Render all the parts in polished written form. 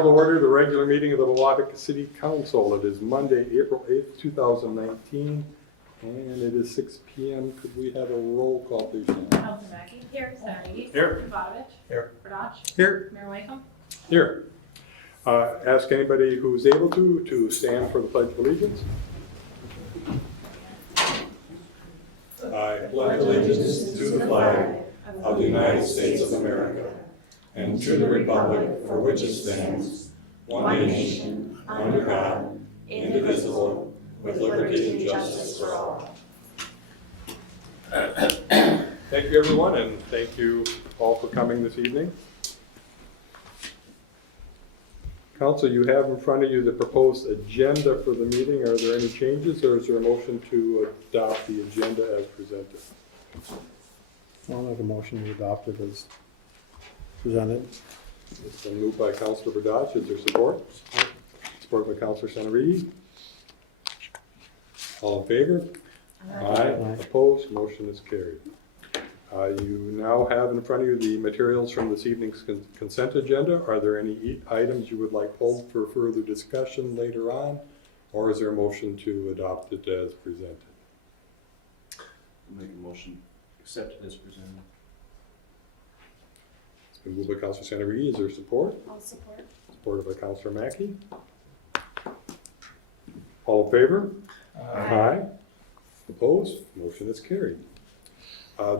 call to order the regular meeting of the Biwabik City Council. It is Monday, April 8th, 2019, and it is 6 p.m. Could we have a roll call, please? Councilman Mackey. Here. Biwabik. Here. Biwabik. Here. Berdach. Here. Mayor Wycombe. Here. Ask anybody who's able to stand for the Pledge of Allegiance. I pledge allegiance to the flag of the United States of America and to the republic for which it stands, one nation, under God, indivisible, with liberty and justice for all. Thank you, everyone, and thank you all for coming this evening. Council, you have in front of you the proposed agenda for the meeting. Are there any changes, or is there a motion to adopt the agenda as presented? I'll make a motion to adopt it as presented. It's been moved by Councilor Berdach. Is there support? Support by Councilor Sanarigi. All in favor? Aye. Opposed? Motion is carried. You now have in front of you the materials from this evening's consent agenda. Are there any items you would like pulled for further discussion later on, or is there a motion to adopt it as presented? I'll make a motion, accept it as presented. It's been moved by Councilor Sanarigi. Is there support? I'll support. Supported by Councilor Mackey. All in favor? Aye. Opposed? Motion is carried.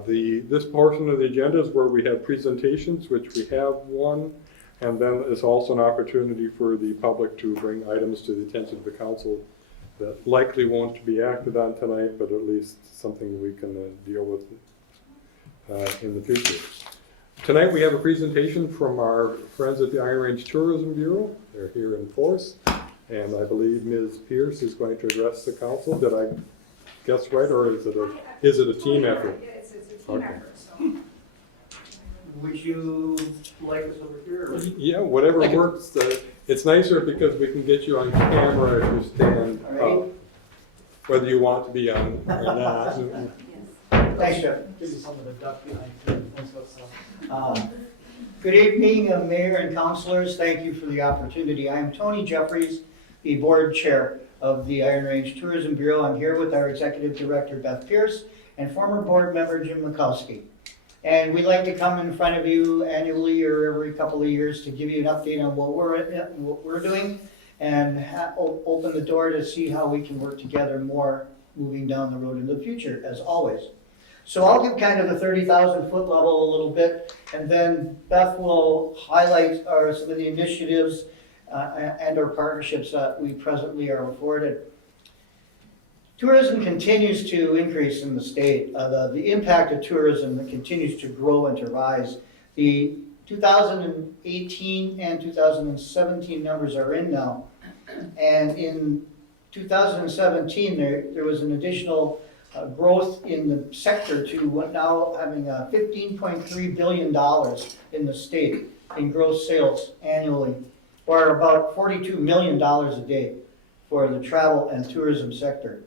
This portion of the agenda is where we have presentations, which we have one, and then is also an opportunity for the public to bring items to the attention of the council that likely won't be acted on tonight, but at least something we can deal with in the future. Tonight we have a presentation from our friends at the Iron Range Tourism Bureau. They're here in force, and I believe Ms. Pierce is going to address the council. Did I guess right, or is it a team effort? It's a team effort, so. Would you like us over here? Or? Yeah, whatever works. It's nicer because we can get you on camera if you stand up, whether you want to be on or not. Thanks, Jeff. Give you some of the duck behind you. Good evening, Mayor and councilors. Thank you for the opportunity. I am Tony Jeffries, the board chair of the Iron Range Tourism Bureau. I'm here with our executive director, Beth Pierce, and former board member, Jim Mikowski. And we'd like to come in front of you annually or every couple of years to give you an update on what we're doing and open the door to see how we can work together more moving down the road in the future, as always. So I'll give kind of the 30,000 foot level a little bit, and then Beth will highlight some of the initiatives and our partnerships that we presently are afforded. Tourism continues to increase in the state. The impact of tourism continues to grow and to rise. The 2018 and 2017 numbers are in now. And in 2017, there was an additional growth in the sector to now having $15.3 billion in the state in gross sales annually, or about $42 million a day for the travel and tourism sector.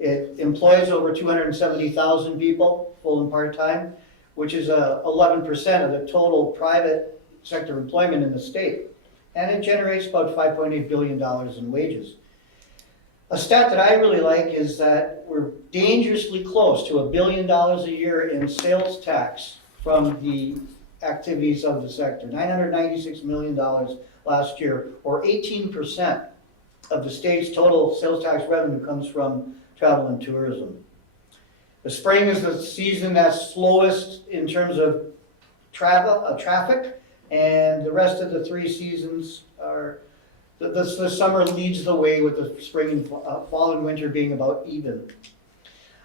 It employs over 270,000 people, full and part-time, which is 11% of the total private sector employment in the state. And it generates about $5.8 billion in wages. A stat that I really like is that we're dangerously close to $1 billion a year in sales tax from the activities of the sector. $996 million last year, or 18% of the state's total sales tax revenue comes from travel and tourism. The spring is the season that's slowest in terms of traffic, and the rest of the three seasons are, the summer leads the way, with the spring and fall and winter being about even.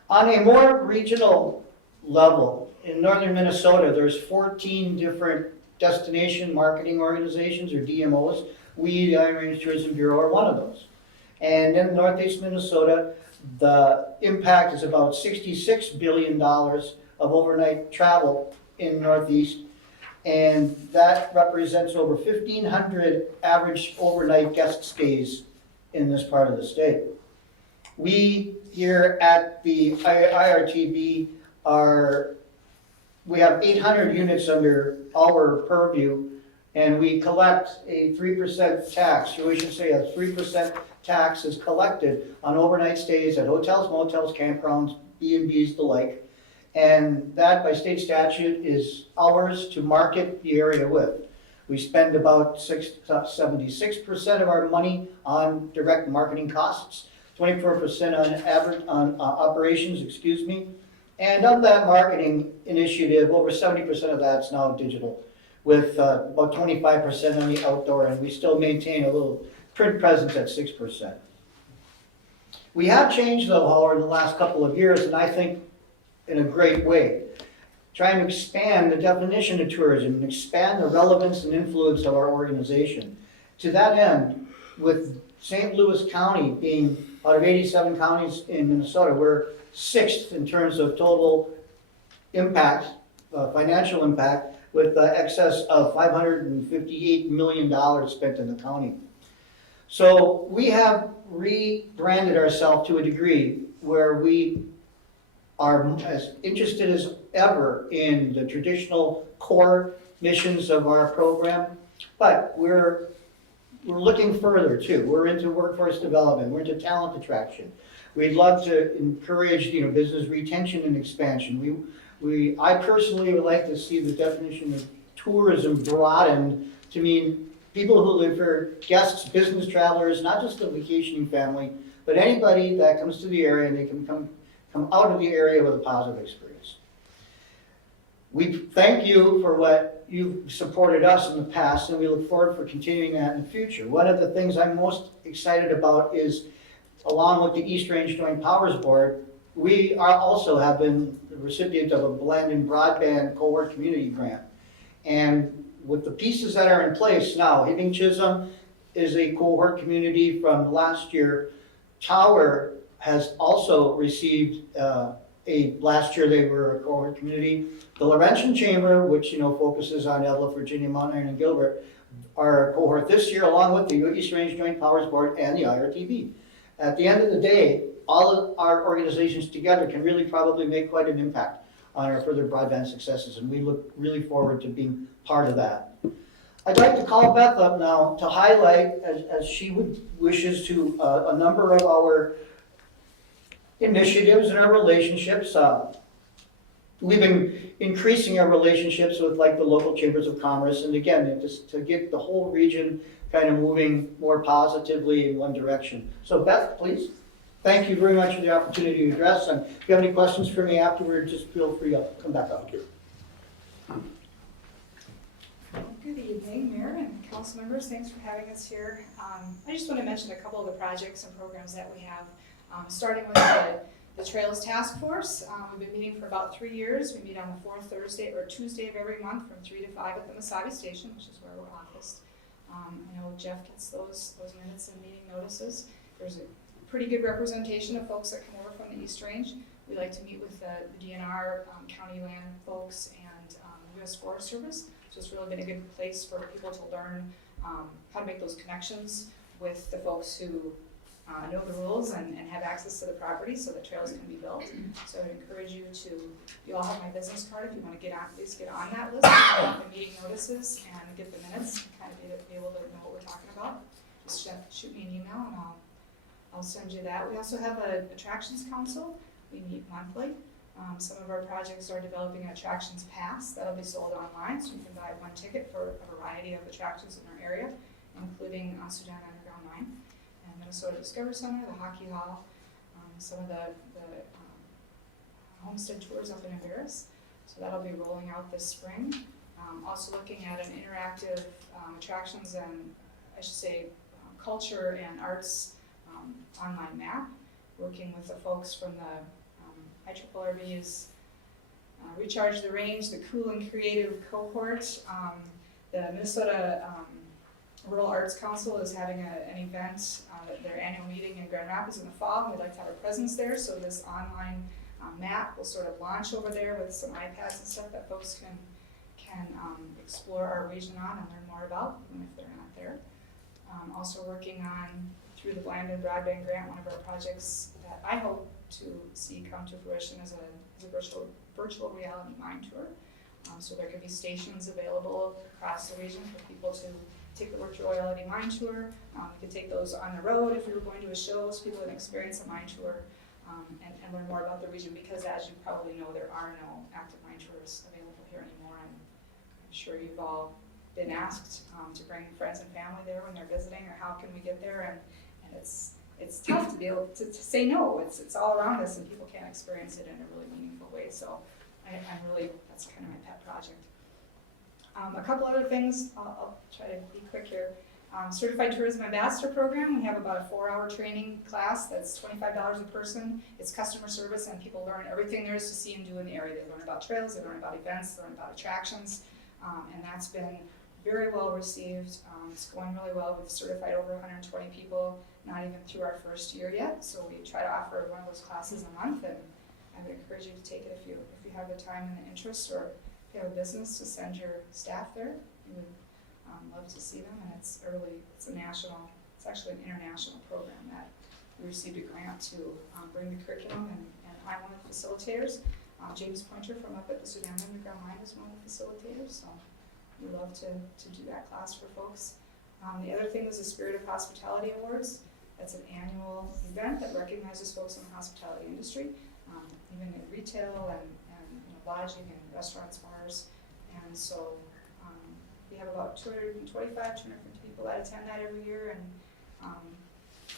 On a more regional level, in northern Minnesota, there's 14 different destination marketing organizations, or DMOs. We, the Iron Range Tourism Bureau, are one of those. And in northeast Minnesota, the impact is about $66 billion of overnight travel in Northeast, and that represents over 1,500 average overnight guest stays in this part of the state. We here at the IRTB we have 800 units under our purview And we collect a 3% tax, or we should say a 3% tax is collected on overnight stays at hotels, motels, campgrounds, B&Bs, the like. And that by state statute is ours to market the area with. We spend about 76% of our money on direct marketing costs, 24% on average, on operations, excuse me. And of that marketing initiative, over 70% of that's now digital, with about 25% on the outdoor, and we still maintain a little print presence at 6%. We have changed though, however, in the last couple of years, and I think in a great way, trying to expand the definition of tourism and expand the relevance and influence of our organization. To that end, with St. Louis County being out of 87 counties in Minnesota, we're 6th in terms of total impact, financial impact, with excess of $558 million spent in the county. So we have rebranded ourselves to a degree where we are as interested as ever in the traditional core missions of our program, but we're looking further too. We're into workforce development, we're into talent attraction. We'd love to encourage, business retention and expansion. I personally would like to see the definition of tourism broadened to mean people who live here, guests, business travelers, not just the vacationing family, but anybody that comes to the area and they can come out of the area with a positive experience. We thank you for what you've supported us in the past, and we look forward for continuing that in the future. One of the things I'm most excited about is, along with the East Range Joint Powers Board, we also have been the recipient of a Land and Broadband Cohort Community Grant. And with the pieces that are in place now, Hibbing Chisholm is a cohort community from last year. Tower has also received last year they were a cohort community. The Laurentian Chamber, which focuses on Evelyn, Virginia, Mount Iron, and Gilbert, are a cohort this year, along with the East Range Joint Powers Board and the IRTB. At the end of the day, all of our organizations together can really probably make quite an impact on our further broadband successes, and we look really forward to being part of that. I'd like to call Beth up now to highlight, as she wishes to, a number of our initiatives and our relationships. We've been increasing our relationships with the local chambers of commerce, and again, just to get the whole region kind of moving more positively in one direction. So Beth, please. Thank you very much for the opportunity to address, and if you have any questions for me afterward, just feel free to come back up here. Good evening, Mayor and council members. Thanks for having us here. I just want to mention a couple of the projects and programs that we have, starting with the Trails Task Force. We've been meeting for about 3 years. We meet on the fourth Thursday or Tuesday of every month from 3 to 5 at the Mesabi Station, which is where we're officed. I know Jeff gets those minutes and meeting notices. There's a pretty good representation of folks that come over from the East Range. We like to meet with the DNR, county land folks, and U.S. Forest Service. So it's really been a good place for people to learn how to make those connections with the folks who know the rules and have access to the property so that trails can be built. So I encourage you all have my business card if you want to please get on that list, get the meeting notices and get the minutes, kind of be able to know what we're talking about. Just shoot me an email and I'll send you that. We also have an attractions council. We meet monthly. Some of our projects are developing an attractions pass that'll be sold online, so you can buy one ticket for a variety of attractions in our area, including Sudan Underground Mine and Minnesota Discovery Center, the Hockey Hall, some of the homestead tours up in Embarrass. So that'll be rolling out this spring. Also looking at an interactive attractions and, I should say, culture and arts online map, working with the folks from the IRRB's Recharge the Range, the Cool and Creative cohort. The Minnesota Rural Arts Council is having an event, their annual meeting in Grand Rapids in the fall, and we'd like to have a presence there, so this online map will sort of launch over there with some iPads and stuff that folks can explore our region on and learn more about, even if they're not there. Also working on, through the Land and Broadband Grant, one of our projects that I hope to see come to fruition as a virtual reality mine tour. So there could be stations available across the region for people to take the virtual reality mine tour. We could take those on the road if we were going to a show, so people can experience a mine tour and learn more about the region, because as you probably know, there are no active mine tours available here anymore. And I'm sure you've all been asked to bring friends and family there when they're visiting, or how can we get there, and it's tough to be able to say no. It's all around us, and people can't experience it in a really meaningful way. So I'm really, that's kind of my pet project. A couple other things, I'll try to be quick here. Certified Tourism Ambassador Program, we have about a 4-hour training class that's $25 a person. It's customer service, and people learn everything there is to see and do in the area. They learn about trails, they learn about events, they learn about attractions, and that's been very well received. It's going really well. We've certified over 120 people, not even through our first year yet, so we try to offer one of those classes a month, and I would encourage you to take it if you have the time and the interest, or if you have a business, to send your staff there. We would love to see them, and it's actually an international program that we received a grant to bring the curriculum, and I'm one of the facilitators. James Pointer from up at the Sudan Underground Mine is one of the facilitators, so we love to do that class for folks. The other thing was the Spirit of Hospitality Awards. That's an annual event that recognizes folks in the hospitality industry, even in retail and lodging and restaurants, bars. And so we have about 225, 250 people that attend that every year, and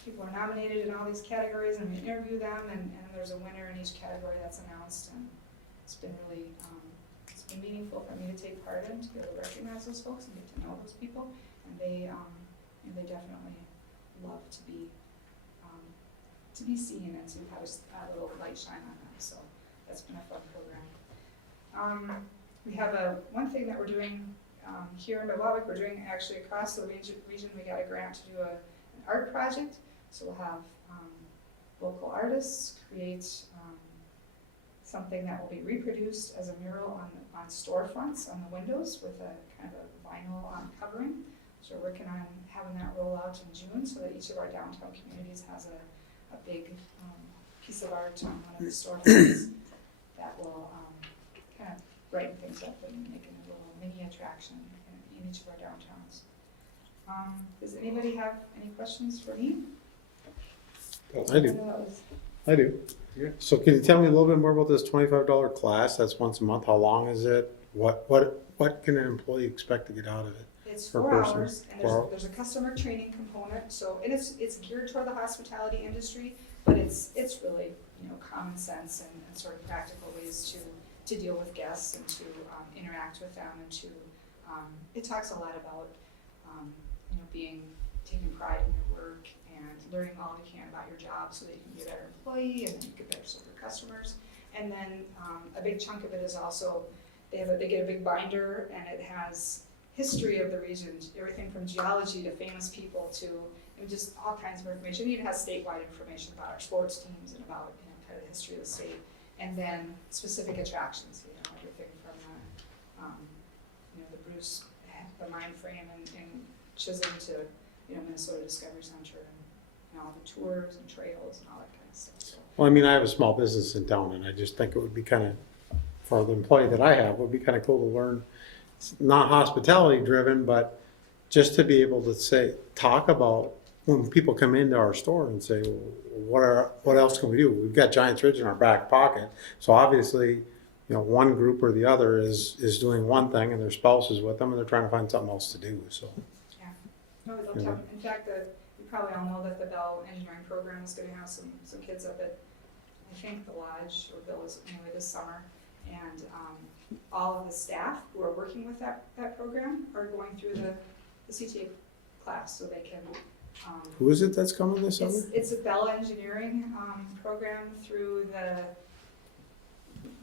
people are nominated in all these categories, and we interview them, and there's a winner in each category that's announced, and it's been really it's been meaningful for me to take part in, to be able to recognize those folks and get to know those people, and they definitely love to be seen and to have a little light shine on them. So that's been a fun program. We have one thing that we're doing here in Biwabik. We're doing actually across the region. We got a grant to do an art project. So we'll have local artists create something that will be reproduced as a mural on storefronts on the windows with a kind of a vinyl covering. So we're working on having that roll out in June, so that each of our downtown communities has a big piece of art on one of the storefronts that will kind of brighten things up and make it a little mini attraction in each of our downtowns. Does anybody have any questions for me? I do. Yeah. So can you tell me a little bit more about this $25 class? That's once a month. How long is it? What can an employee expect to get out of it? It's Per 4 person. hours, and there's a customer training component. So, and it's geared toward the hospitality industry, but it's really common sense and sort of practical ways to deal with guests and to interact with them, and to it talks a lot about taking pride in your work and learning all you can about your job, so that you can be a better employee and then you can better serve your customers. And then a big chunk of it is also they get a big binder, and it has history of the region, everything from geology to famous people to just all kinds of information. It even has statewide information about our sports teams and about kind of the history of the state, and then specific attractions. Everything from the Bruce, the mine frame in Chisholm to Minnesota Discovery Center, and all the tours and trails and all that kind of stuff. So. Well, I mean, I have a small business in town, and I just think it would be kind of, for the employee that I have, would be kind of cool to learn. It's not hospitality driven, but just to be able to talk about when people come into our store and say, well, what else can we do? We've got Giants Ridge in our back pocket, so obviously, one group or the other is doing one thing, and their spouse is with them, and they're trying to find something else to do. So. Yeah, no, we love to have. In fact, you probably all know that the Bell Engineering Program is going to have some kids up at, I think, the Lodge, or Bill is anyway this summer, and all of the staff who are working with that program are going through the CTA class, so they can. Who is it that's coming this summer? It's a Bell Engineering program through the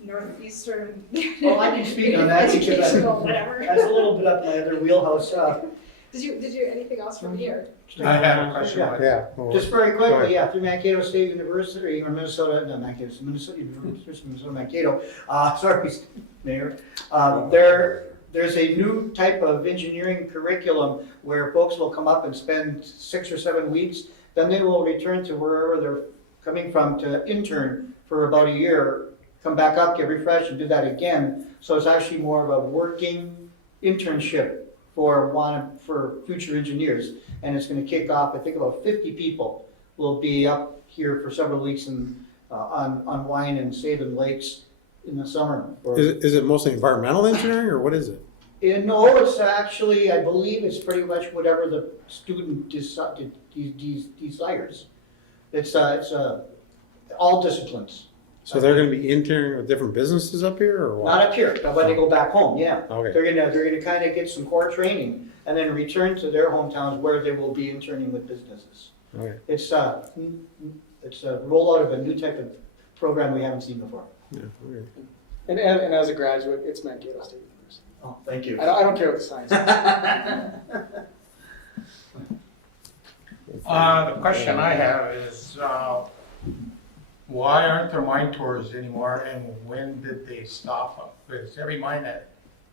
Northeastern. Well, I can speak on that because Educational, whatever. that's a little bit up my other wheelhouse. Did you anything else from here? I have a question. Yeah. Well, Just very Go ahead. quickly, yeah, through Mankato State University, or Minnesota University of Mankato, sorry, Mayor. There's a new type of engineering curriculum where folks will come up and spend 6 or 7 weeks, then they will return to wherever they're coming from to intern for about a year come back up, get refreshed, and do that again. So it's actually more of a working internship for future engineers. And it's gonna kick off, I think about 50 people will be up here for several weeks on Wine and Salem Lakes in the summer. Is it mostly environmental engineering, or what is it? No, it's actually, I believe it's pretty much whatever the student desires. It's all disciplines. So they're gonna be interning with different businesses up here, or Not what? up here, but when they go back home, yeah. Okay. They're gonna kind of get some core training and then return to their hometowns where they will be interning with businesses. Okay. It's a rollout of a new type of program we haven't seen before. Yeah, okay. And as a graduate, it's Mankato State University. Oh, thank you. I don't care what the science is. The question I have is, why aren't there mine tours anymore, and when did they stop them? Because every mine had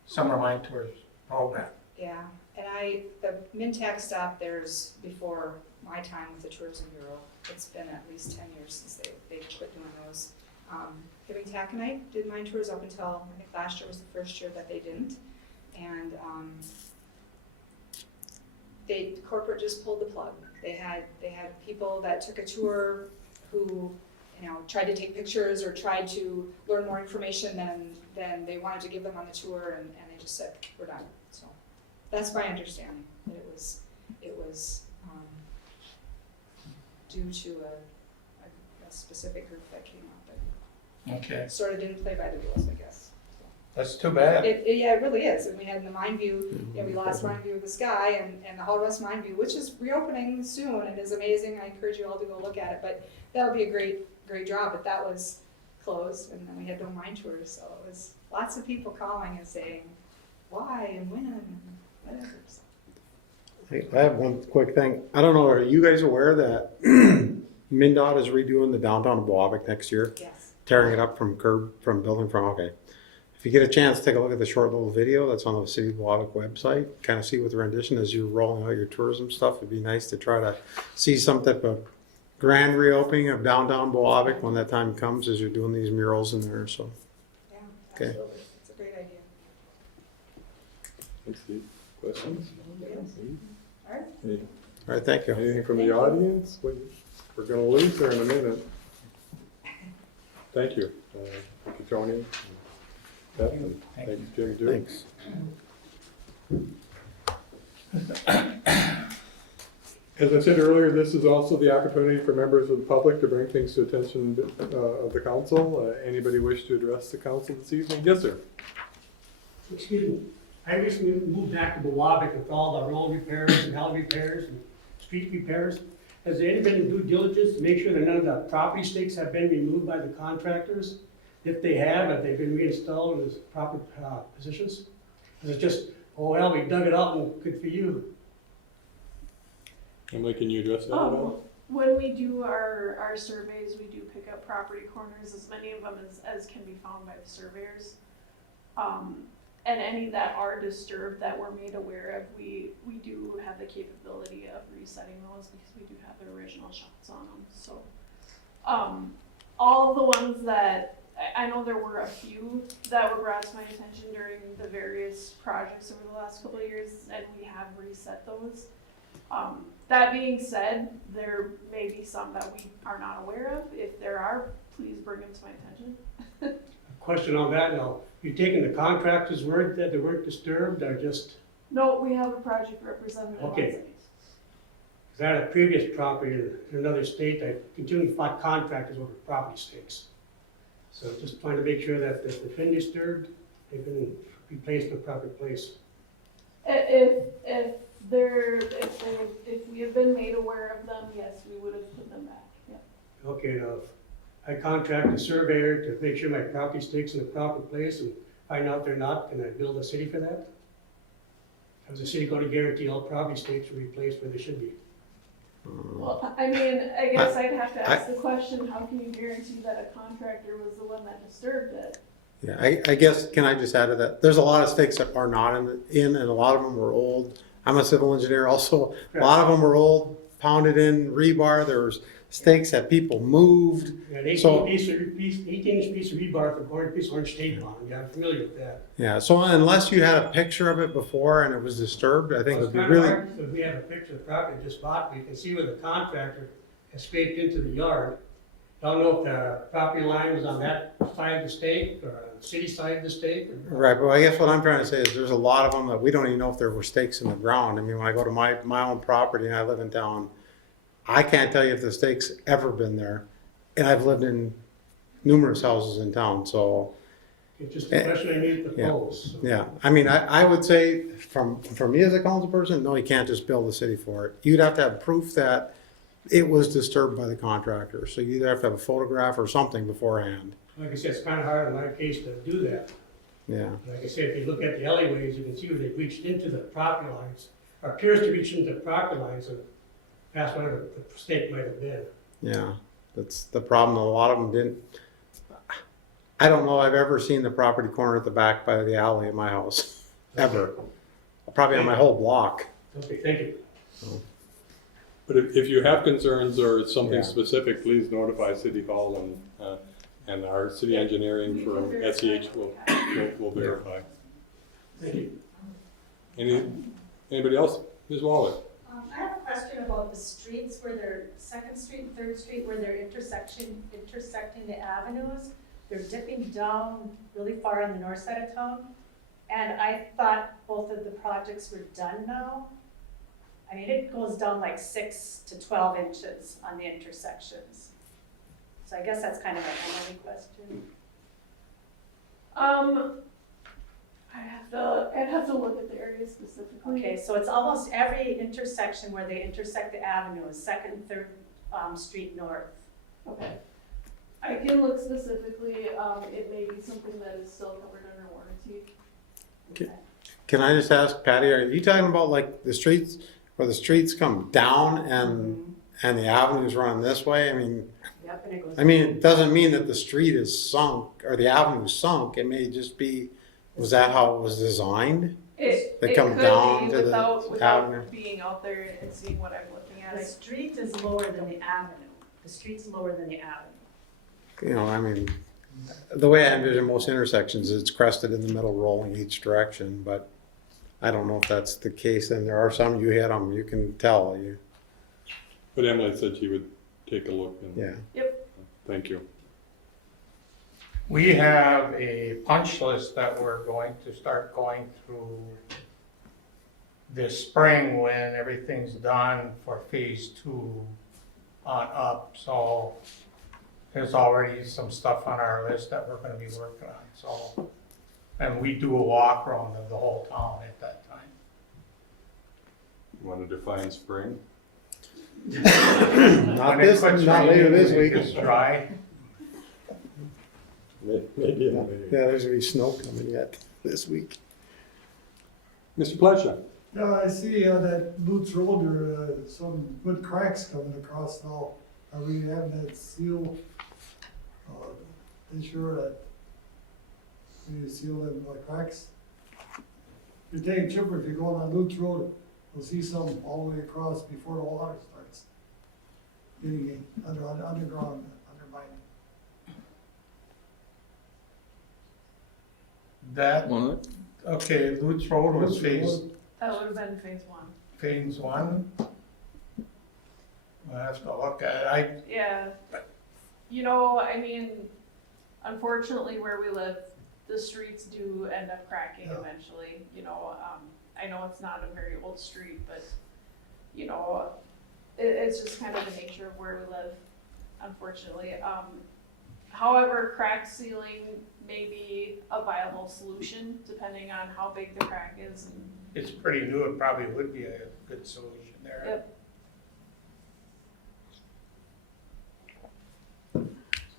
summer mine tours program. Yeah, and the Mintac stop there's before my time with the Tourism Bureau. It's been at least 10 years since they quit doing those. Hibbing Taconite did mine tours up until, I think last year was the first year that they didn't. And corporate just pulled the plug. They had people that took a tour who, tried to take pictures or tried to learn more information than they wanted to give them on the tour, and they just said, we're done. So that's my understanding, that it was due to a specific group that came up Okay, and sort of didn't play by the rules, I guess. that's too bad. Yeah, it really is. And we had in the Mine View, we lost Mine View of the Sky and the Hull West Mine View, which is reopening soon and is amazing. I encourage you all to go look at it. But that would be a great job. But that was closed, and then we had no mine tours. So it was lots of people calling and saying why and when and whatever. So, I have one quick thing. I don't know, are you guys aware that MnDOT is redoing the downtown of Biwabik next year? yes. Tearing it up from building from, okay. If you get a chance, take a look at the short little video that's on the City of Biwabik website. Kind of see what the rendition is. You're rolling out your tourism stuff. It'd be nice to try to see some type of grand reopening of downtown Biwabik when that time comes, as you're doing these murals in there, so. Yeah, Okay. absolutely. It's a great idea. Thanks, Steve. Questions? Yes. All right. Any- All right, thank you. Anything from the audience? We're gonna lose her in a minute. Thank you. Thank you, Tony. and Beth, and Thank you, Jim, Drew. Thanks. As I said earlier, this is also the opportunity for members of the public to bring things to attention of the council. Anybody wish to address the council this evening? Yes, sir. Excuse me, I recently moved back to Biwabik with all the road repairs and alley repairs and street repairs. Has there been due diligence to make sure that none of the property stakes have been removed by the contractors? If they have they been reinstalled in its proper positions? Is it just, oh, well, we dug it up and good for you? Emily, can you address that at all? When we do our surveys, we do pick up property corners, as many of them as can be found by the surveyors. And any that are disturbed that we're made aware of, we do have the capability of resetting those because we do have the original shots on them. So, all of the ones that, I know there were a few that were brought to my attention during the various projects over the last couple of years, and we have reset those. That being said, there may be some that we are not aware of. If there are, please bring them to my attention. Question on that now, you taking the contractor's word that they weren't disturbed or just, No, we have a project representative on Okay. site. because I had a previous property in another state, I continually fought contractors over property stakes. So just trying to make sure that if they've been disturbed, they've been replaced in the proper place. If we have been made aware of them, yes, we would have put them back, yeah. Okay, now, if I contract a surveyor to make sure my property stakes in the proper place and find out they're not, can I bill the city for that? Is the city gonna guarantee all property stakes are replaced where they should be? Well, I mean, I guess I'd have to ask the question, how can you guarantee that a contractor was the one that disturbed it? Yeah, I guess, can I just add to that? There's a lot of stakes that are not in, and a lot of them were old. I'm a civil engineer also. A lot of them were old, pounded in rebar. There was stakes that people moved. An So- 18-inch piece of rebar with a piece of orange tape on it, yeah, I'm familiar with that. Yeah, so unless you had a picture of it before and it was disturbed, I think it would It's be kind of really, hard, so we have a picture of the property just bought, we can see where the contractor has staked into the yard. Don't know if the property line was on that side of the stake or on the city side of the stake. right, but I guess what I'm trying to say is there's a lot of them that we don't even know if there were stakes in the ground. I mean, when I go to my own property and I live in town, I can't tell you if the stake's ever been there. And I've lived in numerous houses in town, so, It's just a question I need to Yeah. pose. So. yeah. I mean, I would say from me as a council person, no, you can't just bill the city for it. You'd have to have proof that it was disturbed by the contractor. So you either have to have a photograph or something beforehand. Like I said, it's kind of hard in my case to do that. Yeah, Like I said, if you look at the alleyways, you can see where they reached into the property lines, or appears to reach into the property lines and past whatever the stake might have been. yeah. That's the problem. A lot of them didn't. I don't know I've ever seen the property corner at the back by the alley at my house, ever. Probably on my whole block. Okay, thank you. But if you have concerns or something Yeah. specific, please notify City Hall and our city engineering firm, SEH, will verify. Thank you. Anybody else? Ms. Waller? I have a question about the streets where they're, Second Street and Third Street, where they're intersecting the avenues. They're dipping down really far on the north side of town. And I thought both of the projects were done now. I mean, it goes down like 6 to 12 inches on the intersections. So I guess that's kind of an Emily question. I'd have to look at the area specifically. Okay, so it's almost every intersection where they intersect the avenues, Second and Third Street North. Okay. I can look specifically, it may be something that is still covered under warranty. Can I just ask, Patty, are you talking about like the streets where the streets come down and the avenue's running this way? I mean, Yep, and it goes. it doesn't mean that the street is sunk or the avenue's sunk. It may just be, was that how it was designed? It They it come could down be to the without avenue. being out there and seeing what I'm looking at. The street is lower than the avenue. The street's lower than the avenue. You know, the way I envision most intersections, it's crested in the middle, rolling each direction, but I don't know if that's the case. And there are some, you hit them, you can tell. But Emily said she would take a look. Yeah. Thank you. We have a punch list that we're going to start going through this spring when everything's done for phase 2 on up. So there's already some stuff on our list that we're gonna be working on, so. And we do a walk around of the whole town at that time. You want to define spring? Not When it quits not later raining, this it week. gets dry. Maybe. Yeah, there's gonna be snow coming yet this week. Mr. Plesha? Yeah, I see that Lutz Road, there are some good cracks coming across now. Are we having that seal, ensure that we seal them cracks? If you're taking chipper, if you're going on Lutz Road, you'll see some all the way across before the water starts getting underground, undermining. That, okay, Lutz Road was Lutz phase, Road, That would have been phase 1. phase 1. We'll have to look at it. Yeah. Unfortunately where we live, the streets do end up cracking Yeah. eventually, I know it's not a very old street, but, it's just kind of the nature of where we live, unfortunately. However, crack sealing may be a viable solution depending on how big the crack is and It's pretty new, it probably would be a good solution there. Yep.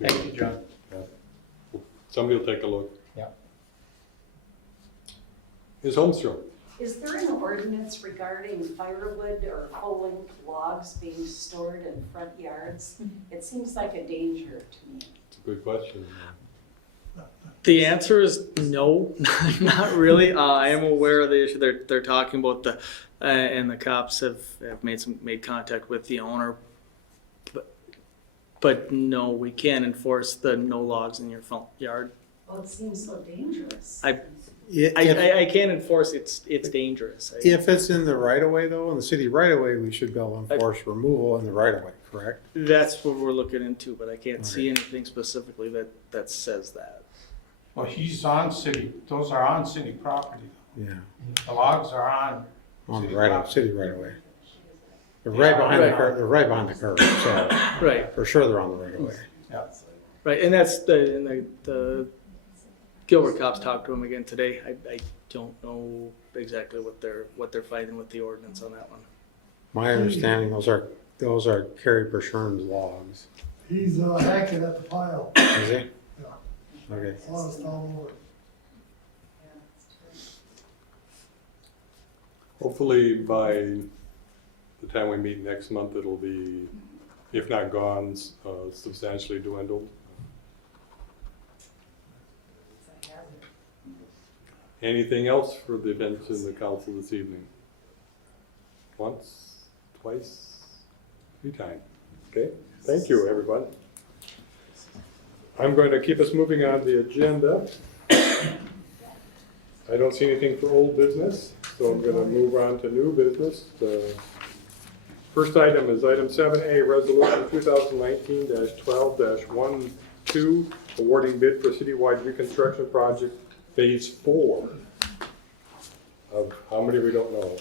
Thank you, John. Somebody will take a look. Yeah. Ms. Holmstrom? Is there an ordinance regarding firewood or full-length logs being stored in front yards? It seems like a danger to me. It's a good question. The answer is no, not really. I am aware of the issue they're talking about and the cops have made contact with the owner. But But no, we can't enforce the no logs in your front yard. Well, it seems so dangerous. I can't enforce it's dangerous. If it's in the right of way though, in the city right of way, we should be able to enforce removal in the right of way, correct? That's what we're looking into, but I can't see anything specifically that says that. Well, he's on city, those are on city property. Yeah, The logs are on. on the city right of, property. city right of way. They're right behind the Right. curb, they're right behind the curb, so Right, for sure they're on the right of way. Yeah. right, and that's the Gilbert cops talked to him again today. I don't know exactly what they're fighting with the ordinance on that one. My understanding, those are Kerry Bershern's logs. He's hacking at the pile, Is he? Yeah. Okay. Honest all over. Hopefully by the time we meet next month, it'll be, if not gone, substantially dwindled. Anything else for the attention of the council this evening? Once, twice, 3 times. Okay, thank you, everyone. I'm going to keep us moving on the agenda. I don't see anything for old business, so I'm going to move on to new business. The first item is item 7A, resolution 2019-12-12, awarding bid for citywide reconstruction project phase 4. Of how many we don't know.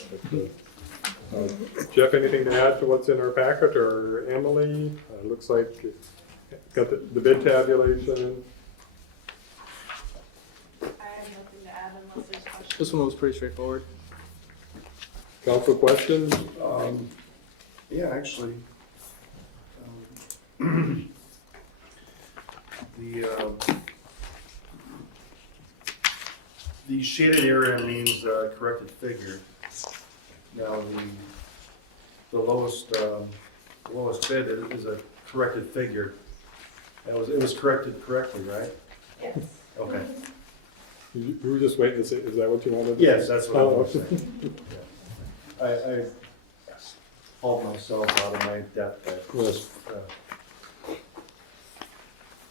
But, Jeff, anything to add to what's in our packet, or Emily? Looks like got the bid tabulation. I have nothing to add unless there's questions. This one was pretty straightforward. Council questions? Yeah, actually. The shaded area means corrected figure. Now, the lowest bid is a corrected figure. It was corrected correctly, right? Yes. Okay. You were just waiting to say, is that what you wanted? Yes, that's what I Oh, was saying. I hauled myself out of my depth there. Yes.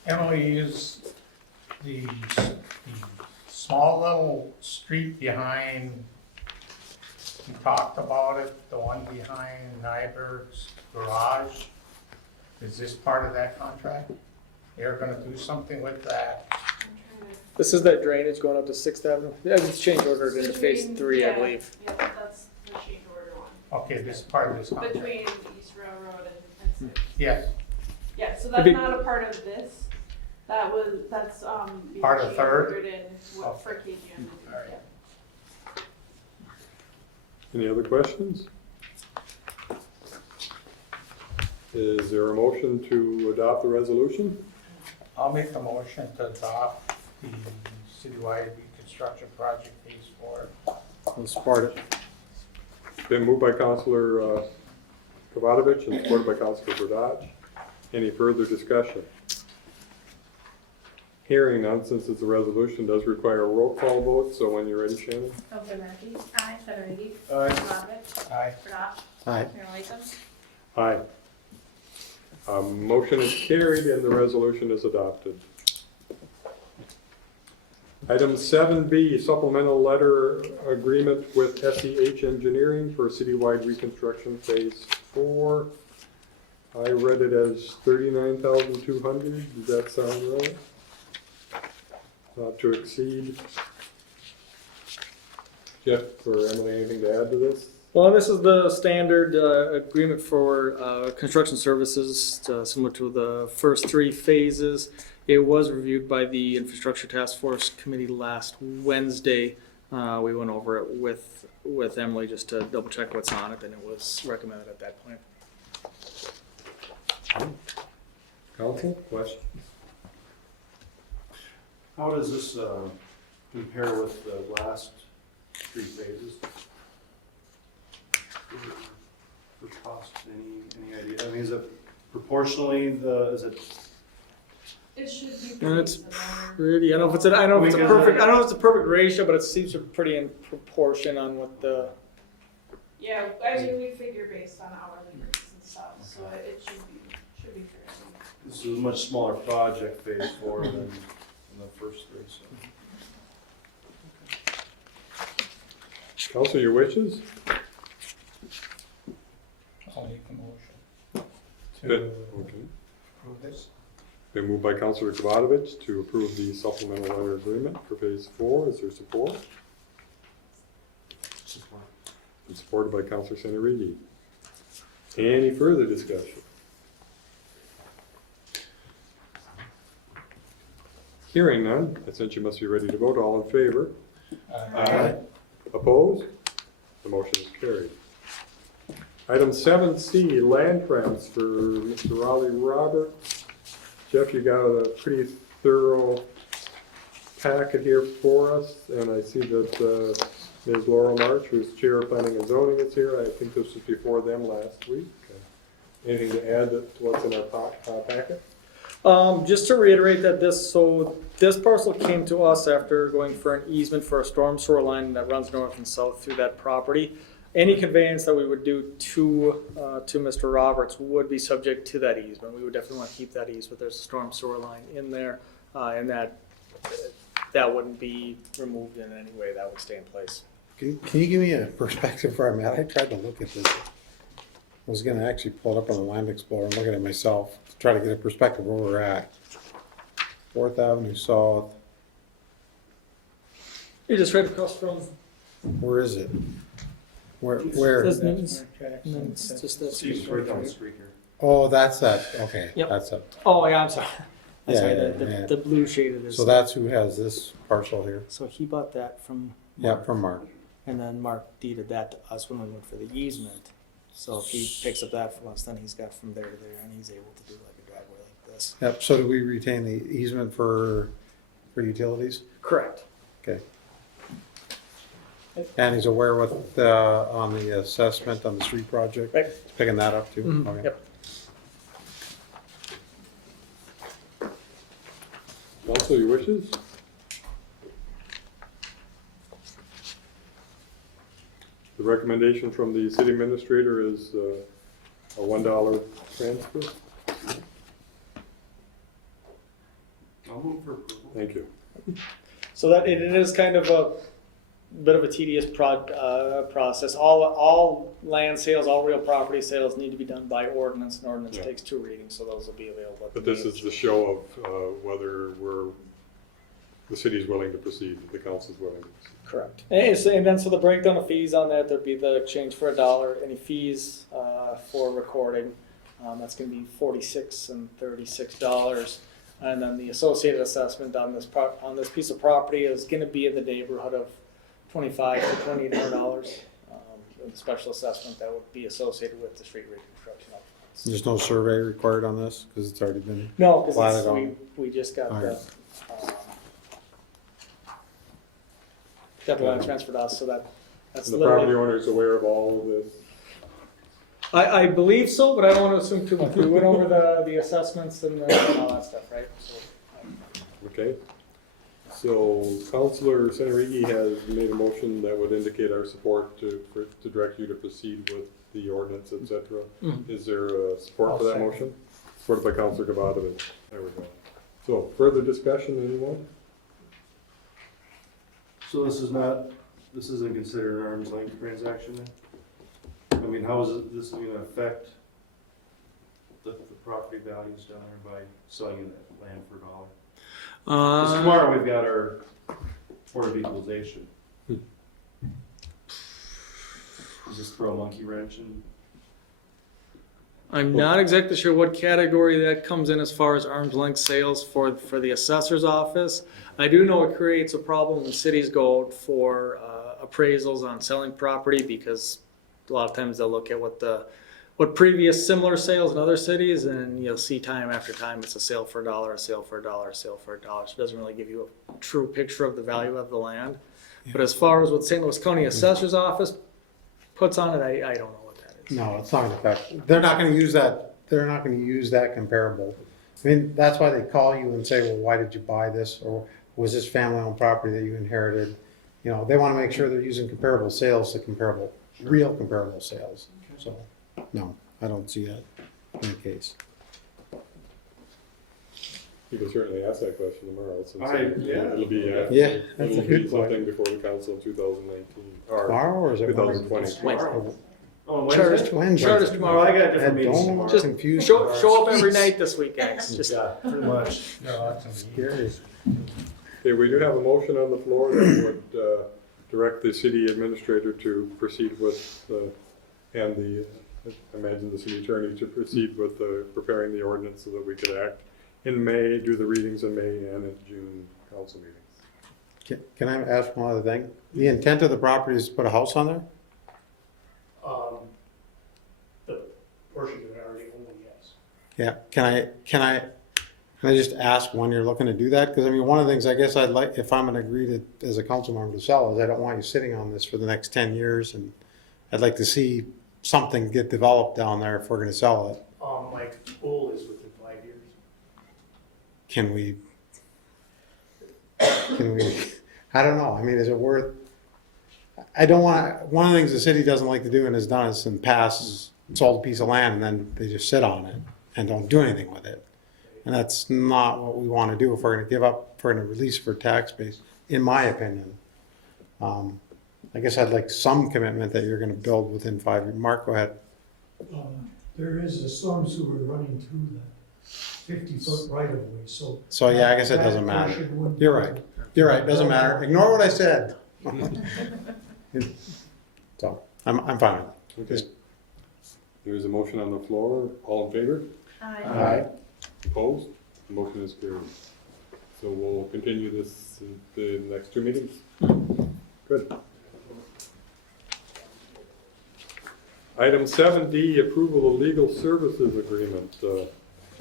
Emily, is the small little street behind, you talked about it, the one behind Nyberg's garage, is this part of that contract? You're gonna do something with that? I'm trying to- This is that drainage going up to 6th Avenue. Yeah, it's change ordered into phase Between- 3, I yeah, believe. Yeah, that's the change order one. Okay, this is part of this contract? Between East Railroad and Sixth. Yes, Yeah, so It'd that's be- not a part of this. That's being Part of change third? ordered in what Okay. for KGM. All right. Yeah. Any other questions? Is there a motion to adopt the resolution? I'll make a motion to adopt the citywide reconstruction project phase 4. I'll support it. It's been moved by Councilor Kavatovich and supported by Councilor Burdage. Any further discussion? Hearing none, since it's a resolution, does require a roll call vote, so when you're ready, Shannon. Counselor Murphy? Aye. Federici? Aye. Biwabik? Aye. Burdage? Aye. Mayor Latham? Aye. Motion is carried and the resolution is adopted. Item 7B, supplemental letter agreement with SEH Engineering for citywide reconstruction phase 4. I read it as $39,200. Does that sound right? Not to exceed. Jeff or Emily, anything to add to this? Well, this is the standard agreement for construction services, similar to the first 3 phases. It was reviewed by the Infrastructure Task Force Committee last Wednesday. We went over it with Emily just to double check what's on it, and it was recommended at that point. Council, questions? How does this compare with the last 3 phases? For cost, any idea? I mean, is it proportionally It should be And pretty it's similar. pretty. I don't know if it's a perfect ratio, but it seems to be pretty in proportion on what the. Yeah, I mean, we figure based on hourly rates and stuff, so it should be fair. This is a much smaller project, phase 4, than the first 3, so. Council, your wishes? I'll make a motion Good. to Okay. approve this. Been moved by Councilor Kavatovich to approve the supplemental letter agreement for phase 4. Is there support? Support. And supported by Councilor Senorigi. Any further discussion? Hearing none, I sense you must be ready to vote. All in favor? Aye. Opposed? The motion is carried. Item 7C, land transfer, Mr. Raleigh Roberts. Jeff, you got a pretty thorough packet here for us, and I see that Ms. Laurel March, who's Chair of Planning and Zoning, is here. I think this was before them last week. Anything to add to what's in our packet? Just to reiterate that this parcel came to us after going for an easement for a storm sewer line that runs north and south through that property. Any conveyance that we would do to Mr. Roberts would be subject to that easement. We would definitely want to keep that easement. There's a storm sewer line in there, and that wouldn't be removed in any way. That would stay in place. Can you give me a perspective where I'm at? I tried to look at this. I was gonna actually pull it up on the Land Explorer and look at it myself, to try to get a perspective where we're at. 4th Avenue South, You're just right across from. where is it? Where? It's just that. See, it's right down the street here. Oh, that's that, okay, Yep. that's it. Oh yeah, I'm sorry. I'm Yeah, sorry. yeah. The blue shaded is. So that's who has this parcel here? So he bought that from. Yeah, from Mark. And then Mark deeded that to us when we went for the easement. So if he picks up that from us, then he's got from there to there, and he's able to do like a driveway like this. Yep, so do we retain the easement for utilities? Correct. Okay. And he's aware with, on the assessment on the street project? Right. He's picking that up too? Mhm, Okay. yep. Council, your wishes? The recommendation from the city administrator is a $1 transfer. I'll move for approval. Thank you. So that it is kind of a bit of a tedious process. All land sales, all real property sales need to be done by ordinance, and ordinance Yeah. takes 2 readings, so those will be available. at the But this meeting. is the show of whether the city's willing to proceed, the council's willing to proceed. Correct. And then so the breakdown of fees on that, there'd be the exchange for $1, any fees for recording, that's gonna be $46 and $36. And then the associated assessment on this piece of property is gonna be in the neighborhood of $2,500 to $2,800. And the special assessment that would be associated with the street reconstruction. There's no survey required on this, because it's already been, No, Platted because on. we just got All the, right. got the land transferred to us, so that's And the property literally. owner is aware of all of this. I believe so, but I don't want to assume too much. We went over the assessments and all that stuff, right? So, Okay. So Councilor Senorigi has made a motion that would indicate our support to direct you to proceed with the ordinance, et cetera. Mhm. Is there support for that I'll motion? Supported by Councilor Kavatovich. There we go. So further discussion, anyone? So this isn't considered an arm's length transaction then? I mean, how is this gonna affect the property values down there by selling you that land for $1? Because tomorrow we've got our Board of Equalization. Does this throw a monkey wrench in? I'm not exactly sure what category that comes in as far as arm's length sales for the assessor's office. I do know it creates a problem when cities go for appraisals on selling property, because a lot of times they'll look at what previous similar sales in other cities, and you'll see time after time it's a sale for $1, a sale for $1, a sale for $1. So it doesn't really give you a true picture of the value of the land. But as far as what St. Louis County Assessor's Office puts on it, I don't know what that is. no, it's not gonna affect, they're not gonna use that comparable. I mean, that's why they call you and say, well, why did you buy this? Or was this family-owned property that you inherited? You know, they wanna make sure they're using comparable sales to real comparable sales. So, no, I don't see that in the case. You can certainly ask that question tomorrow, since Yeah. it'll be, Yeah, that's it'll a be good point. something before the council in 2019, or Tomorrow or is it 2020. Tomorrow. Oh, Charters, Wednesday? Wednesday? charters Oh, tomorrow. I got different And meetings don't tomorrow. Just confuse Show up every Jeez. night this week, X. Just Yeah, pretty much. No, that's Scary. Okay, we do have a motion on the floor that would direct the city administrator to proceed with, and I imagine the city attorney to proceed with preparing the ordinance so that we could act in May, do the readings in May and in June council meetings. Can I ask one other thing? The intent of the property is to put a house on there? The portion that I already own, yes. Yeah, can I just ask when you're looking to do that? Because I mean, one of the things I guess I'd like, if I'm gonna agree to, as a council member to sell, is I don't want you sitting on this for the next 10 years, and I'd like to see something get developed down there if we're gonna sell it. My goal is within 5 years. Can we, I don't know, I mean, is it worth, I don't want, one of the things the city doesn't like to do and has done is in the past is sold a piece of land and then they just sit on it and don't do anything with it. And that's not what we want to do if we're going to give up, if we're going to release for tax base, in my opinion. I guess I'd like some commitment that you're going to build within 5 years. Mark, go ahead. There is a storm sewer running through the 50-foot right of way, so. So yeah, I guess it doesn't matter. That portion wouldn't- You're right. You're right, doesn't matter. Ignore what I said. So, I'm fine with it. Okay. There is a motion on the floor. All in favor? Aye. Opposed? The motion is carried. So we'll continue this in the next 2 meetings. Good. Item 7D, approval of legal services agreement.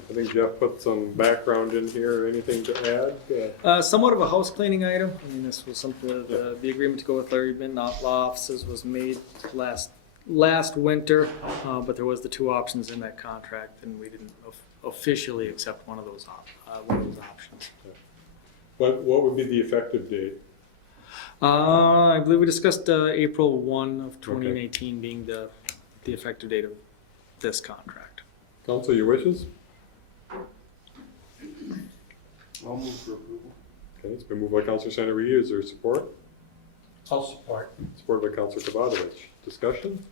I think Jeff put some background in here. Anything to add? Somewhat of a house cleaning item. I mean, this was something, the agreement to go with Larry Midnight Law Offices was made last winter, but there was the 2 options in that contract, and we didn't officially accept one of those options. What would be the effective date? I believe we discussed April 1 of 2018 being the effective date of this contract. Council, your wishes? I'll move for approval. Okay, it's been moved by Councilor Santarelli. Is there support? I'll support. Supported by Councilor Kavatovich. Discussion?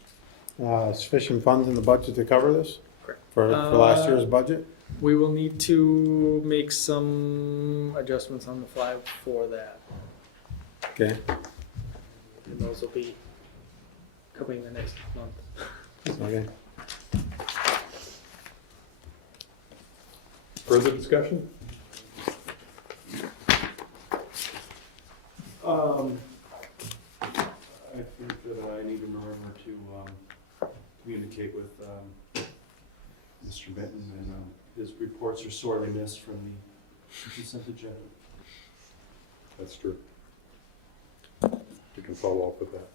Sufficient funds in the budget to cover this? Correct. For last year's budget? We will need to make some adjustments on the fly for that. Okay. And those will be coming the next month. Okay. Further discussion? I think that I need to remember to communicate with Mr. Benton, and his reports are sorely missed from the consent agenda. That's true. We can follow up with that.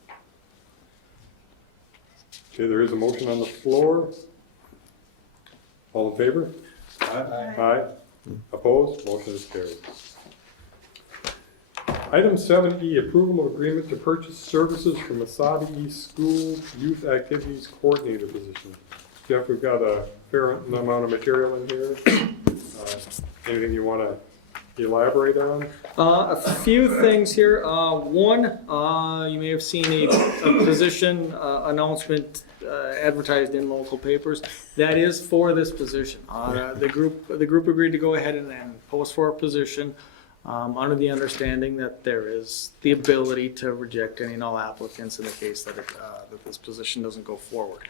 Okay, there is a motion on the floor. All in favor? Aye. Opposed? Motion is carried. Item 7E, approval of agreement to purchase services from Masadi East School Youth Activities Coordinator position. Jeff, we've got a fair amount of material in here. Anything you want to elaborate on? A few things here. One, you may have seen a position announcement advertised in local papers. That is for this position. The group agreed to go ahead and post for a position under the understanding that there is the ability to reject any and all applicants in the case that this position doesn't go forward.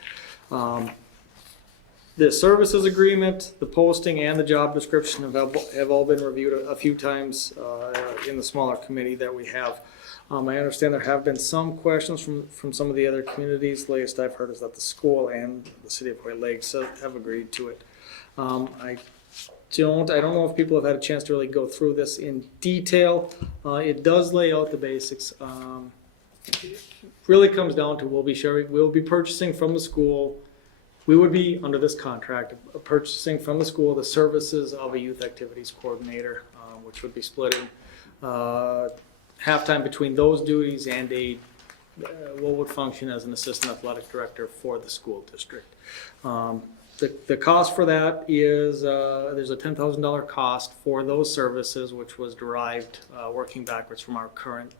The services agreement, the posting, and the job description have all been reviewed a few times in the smaller committee that we have. I understand there have been some questions from some of the other communities. Latest I've heard is that the school and the city of White Lakes have agreed to it. I don't know if people have had a chance to really go through this in detail. It does lay out the basics. It really comes down to we'll be purchasing from the school. We would be, under this contract, purchasing from the school the services of a youth activities coordinator, which would be split in halftime between those duties and what would function as an assistant athletic director for the school district. The cost for that is, there's a $10,000 cost for those services, which was derived, working backwards from our current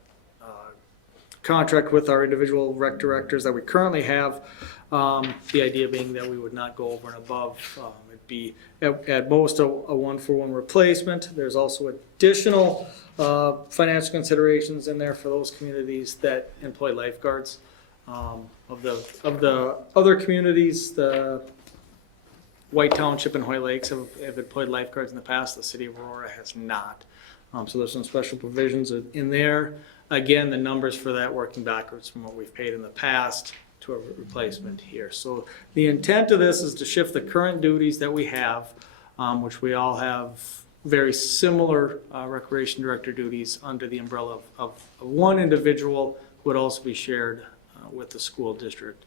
contract with our individual rec directors that we currently have. The idea being that we would not go over and above. It'd be at most a one-for-one replacement. There's also additional financial considerations in there for those communities that employ lifeguards. Of the other communities, the White Township and Hoy Lakes have employed lifeguards in the past. The city of Aurora has not. So there's some special provisions in there. Again, the numbers for that working backwards from what we've paid in the past to a replacement here. So the intent of this is to shift the current duties that we have, which we all have very similar recreation director duties under the umbrella of one individual who would also be shared with the school district.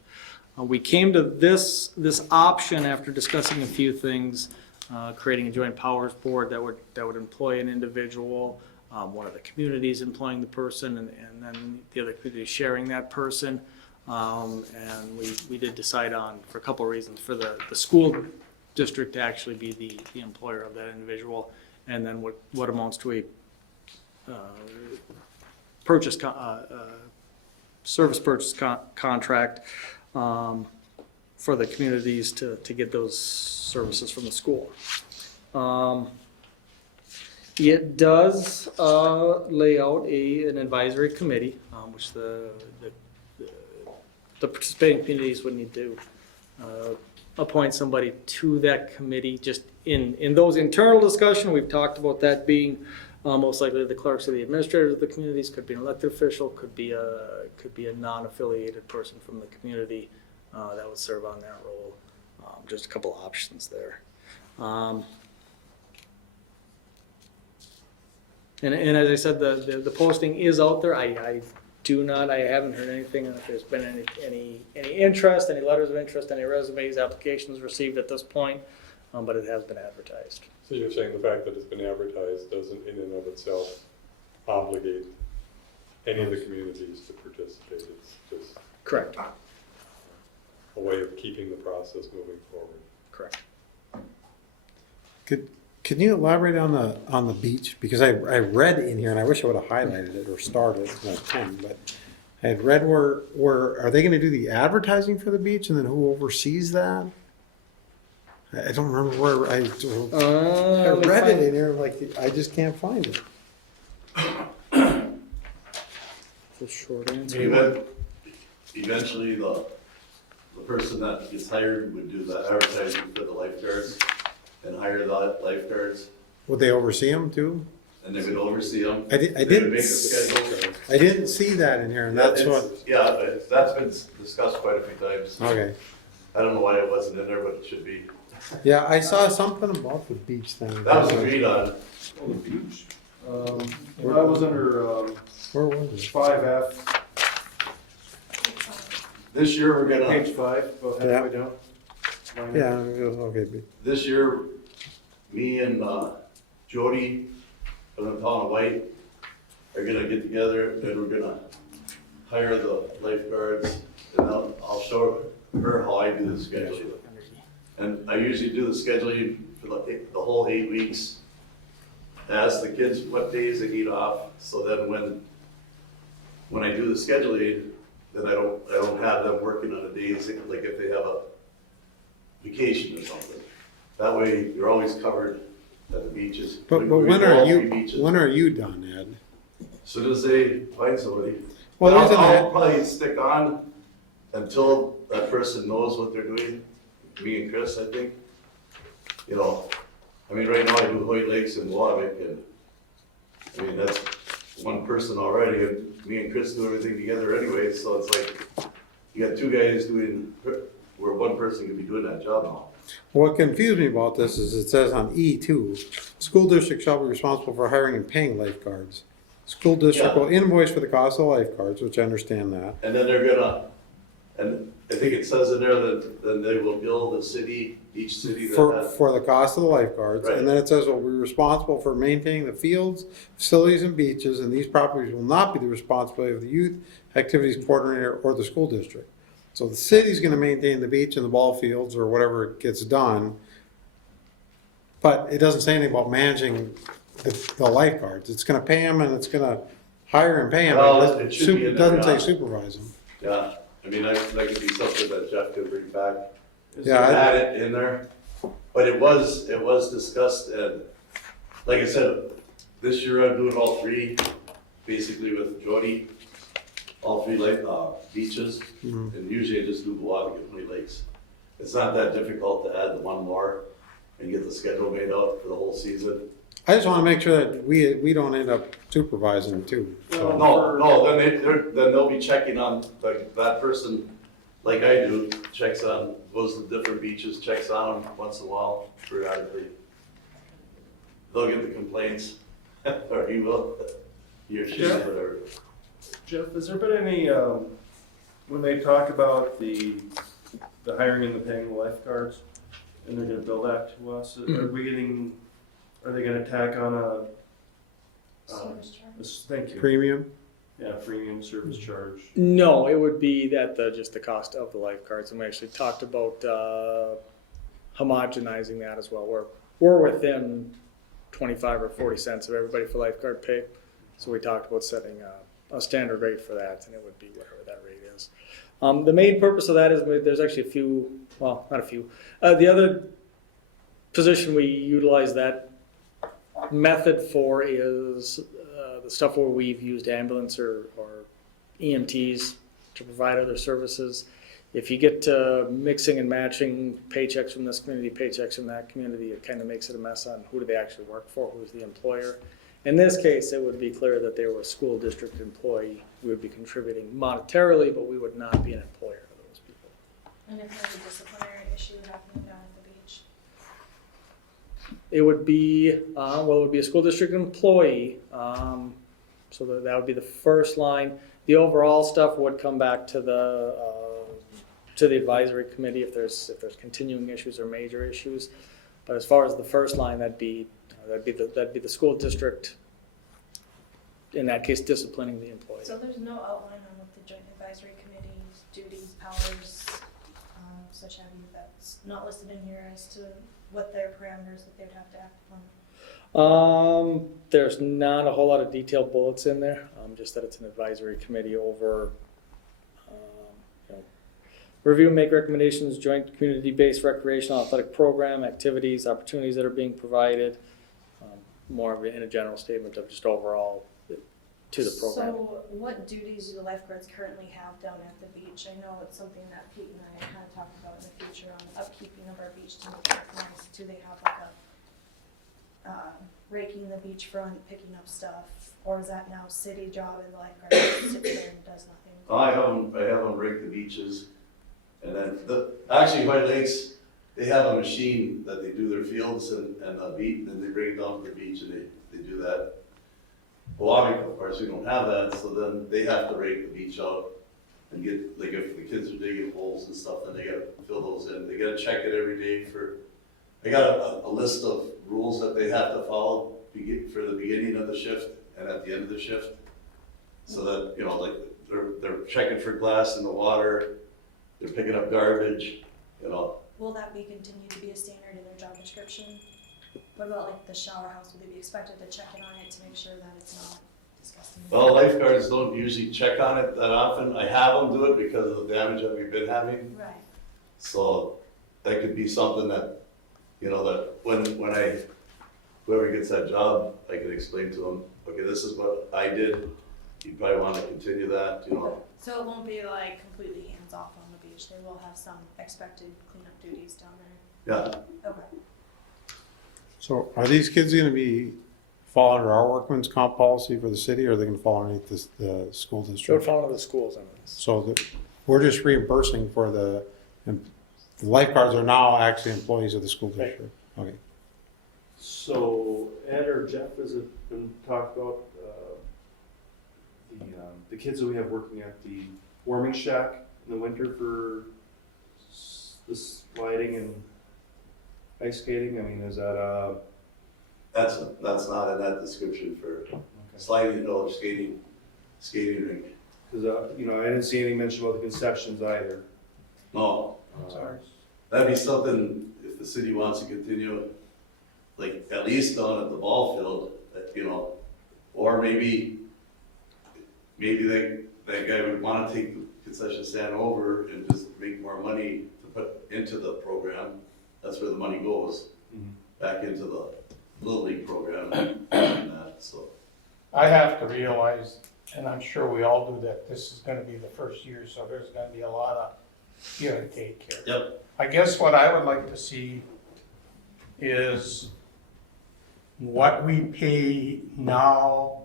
We came to this option after discussing a few things, creating a joint powers board that would employ an individual, one of the communities employing the person, and then the other community sharing that person. And we did decide on, for a couple of reasons, for the school district to actually be the employer of that individual, and then what amounts to a service purchase contract for the communities to get those services from the school. It does lay out an advisory committee, which the participating communities would need to appoint somebody to that committee. Just in those internal discussion, we've talked about that being most likely the clerks or the administrators of the communities, could be an elected official, could be a non-affiliated person from the community that would serve on that role. Just a couple of options there. And as I said, the posting is out there. I haven't heard anything if there's been any interest, any letters of interest, any resumes, applications received at this point, but it has been advertised. So you're saying the fact that it's been advertised doesn't in and of itself obligate any of the communities to participate? It's just Correct. a way of keeping the process moving forward. Correct. Can you elaborate on the beach? Because I read in here, and I wish I would have highlighted it or started at 10, but I had read where are they going to do the advertising for the beach, and then who oversees that? I don't remember where I read it in here. Like I just can't find it. The short answer. Eventually, the person that gets hired would do the advertising for the lifeguards and hire the lifeguards, Would they oversee them too? and they would oversee them. I They would didn't. make a schedule. I didn't see that in here, and that's what. Yeah, but that's been discussed quite a few times. Okay. I don't know why it wasn't in there, but it should be. Yeah, I saw something about the beach thing. That was agreed on. On the beach. That was under Where was it? 5F, This year, we're gonna, page 5, about halfway down. Yeah. Okay. this year, me and Jody from the town of White are gonna get together and we're gonna hire the lifeguards, and I'll show her how I do the scheduling. And I usually do the scheduling for the whole 8 weeks. Ask the kids what days they need off, so then when I do the scheduling, then I don't have them working on the days, like if they have a vacation or something. That way, you're always covered at the beaches. But We when go are all you 3 beaches. when are you done, Ed? As soon as they find somebody. Well, I'll isn't I'll it? probably stick on until that person knows what they're doing, me and Chris, I think. You know, I mean, right now I do Hoyt Lakes and Biwabik, and I mean, that's one person already, and me and Chris do everything together anyway, so it's like, you got 2 guys doing, where one person could be doing that job now. What confused me about this is it says on E2, school district shall be responsible for hiring and paying lifeguards. School district Yeah. will invoice for the cost of lifeguards, which I understand that. And then they're gonna, and I think it says in there that then they will bill the city, each city that has. For the cost of the lifeguards, Right. and then it says will be responsible for maintaining the fields, facilities, and beaches, and these properties will not be the responsibility of the youth activities coordinator or the school district. So the city's gonna maintain the beach and the ball fields or whatever gets done. But it doesn't say anything about managing the lifeguards. It's gonna pay them and it's gonna hire and pay them. Well, it should be in there, Doesn't say yeah. supervise them. Yeah, I mean, that could be something that Jeff could bring back. Yeah, Add it in there, but it was discussed, and like I said, this year I'm doing all three, basically with Jody, all three beaches, Mhm. and usually I just do Biwabik and Honey Lakes. It's not that difficult to add the one more and get the schedule made out for the whole season. I just wanna make sure that we don't end up supervising too. So, No, then they'll be checking on, like, that person, like I do, checks on, goes to different beaches, checks on them once in a while, periodically. They'll get the complaints, or he will, he or she, Yeah. whatever. Jeff, has there been any, when they talk about the hiring and the paying the lifeguards, and they're gonna bill that to us, are they gonna tack on Service charge. thank you, premium? yeah, premium service charge? No, it would be that just the cost of the lifeguards, and we actually talked about homogenizing that as well. We're within 25 or 40 cents of everybody for lifeguard pay, so we talked about setting a standard rate for that, and it would be whatever that rate is. The main purpose of that is there's actually a few, well, not a few. The other position we utilize that method for is the stuff where we've used ambulance or EMTs to provide other services. If you get to mixing and matching paychecks from this community, paychecks from that community, it kind of makes it a mess on who do they actually work for, who's the employer. In this case, it would be clear that they were a school district employee. We would be contributing monetarily, but we would not be an employer of those people. And if there's a disciplinary issue happening down at the beach? It would be, it would be a school district employee, so that would be the first line. The overall stuff would come back to the advisory committee if there's continuing issues or major issues. But as far as the first line, that'd be the school district, in that case, disciplining the employee. So there's no outline on what the joint advisory committee's duties, powers, such have you, that's not listed in here as to what their parameters that they would have to act upon? There's not a whole lot of detailed bullets in there, just that it's an advisory committee over, review and make recommendations, joint community-based recreational athletic program, activities, opportunities that are being provided, more of in a general statement of just overall to the program. So what duties do the lifeguards currently have down at the beach? I know it's something that Pete and I kind of talked about in the future on the upkeeping of our beach to make it nice. Do they have like a raking the beachfront, picking up stuff, or is that now city job and the lifeguard sits there and does nothing? I have them rake the beaches, and then actually White Lakes, they have a machine that they do their fields and a beat, and then they bring it down to the beach and they do that. Biwabik, of course, we don't have that, so then they have to rake the beach out and get, like if the kids are digging holes and stuff, then they gotta fill those in. They gotta check it every day they got a list of rules that they have to follow for the beginning of the shift and at the end of the shift. So that, like, they're checking for glass in the water, they're picking up garbage, Will that be continued to be a standard in their job description? What about like the shower house? Will they be expected to check in on it to make sure that it's not disgusting? Well, lifeguards don't usually check on it that often. I have them do it because of the damage that we've been having. Right. So that could be something that, that when whoever gets that job, I can explain to them, okay, this is what I did. You probably want to continue that, So it won't be like completely hands off on the beach. They will have some expected cleanup duties down there. Yeah. Okay. So are these kids gonna fall under our workman's comp policy for the city, or are they gonna fall underneath the school So it would district? fall under the schools on this. So we're just reimbursing for the lifeguards are now actually employees of the school district. Okay. So Ed or Jeff, has it been talked about, the kids that we have working at the warming shack in the winter for the sliding and ice skating? I mean, is that That's not in that description for sliding or skating rink. because, I didn't see any mention about the concessions either. No, Sorry. that'd be something, if the city wants to continue, like, at least down at the ball field, you know, or maybe that guy would wanna take the concession stand over and just make more money to put into the program. That's where the money goes, back into the Little League program and that, so. I have to realize, and I'm sure we all do, that this is gonna be the first year, so there's gonna be a lot of give and take here. Yep. I guess what I would like to see is what we pay now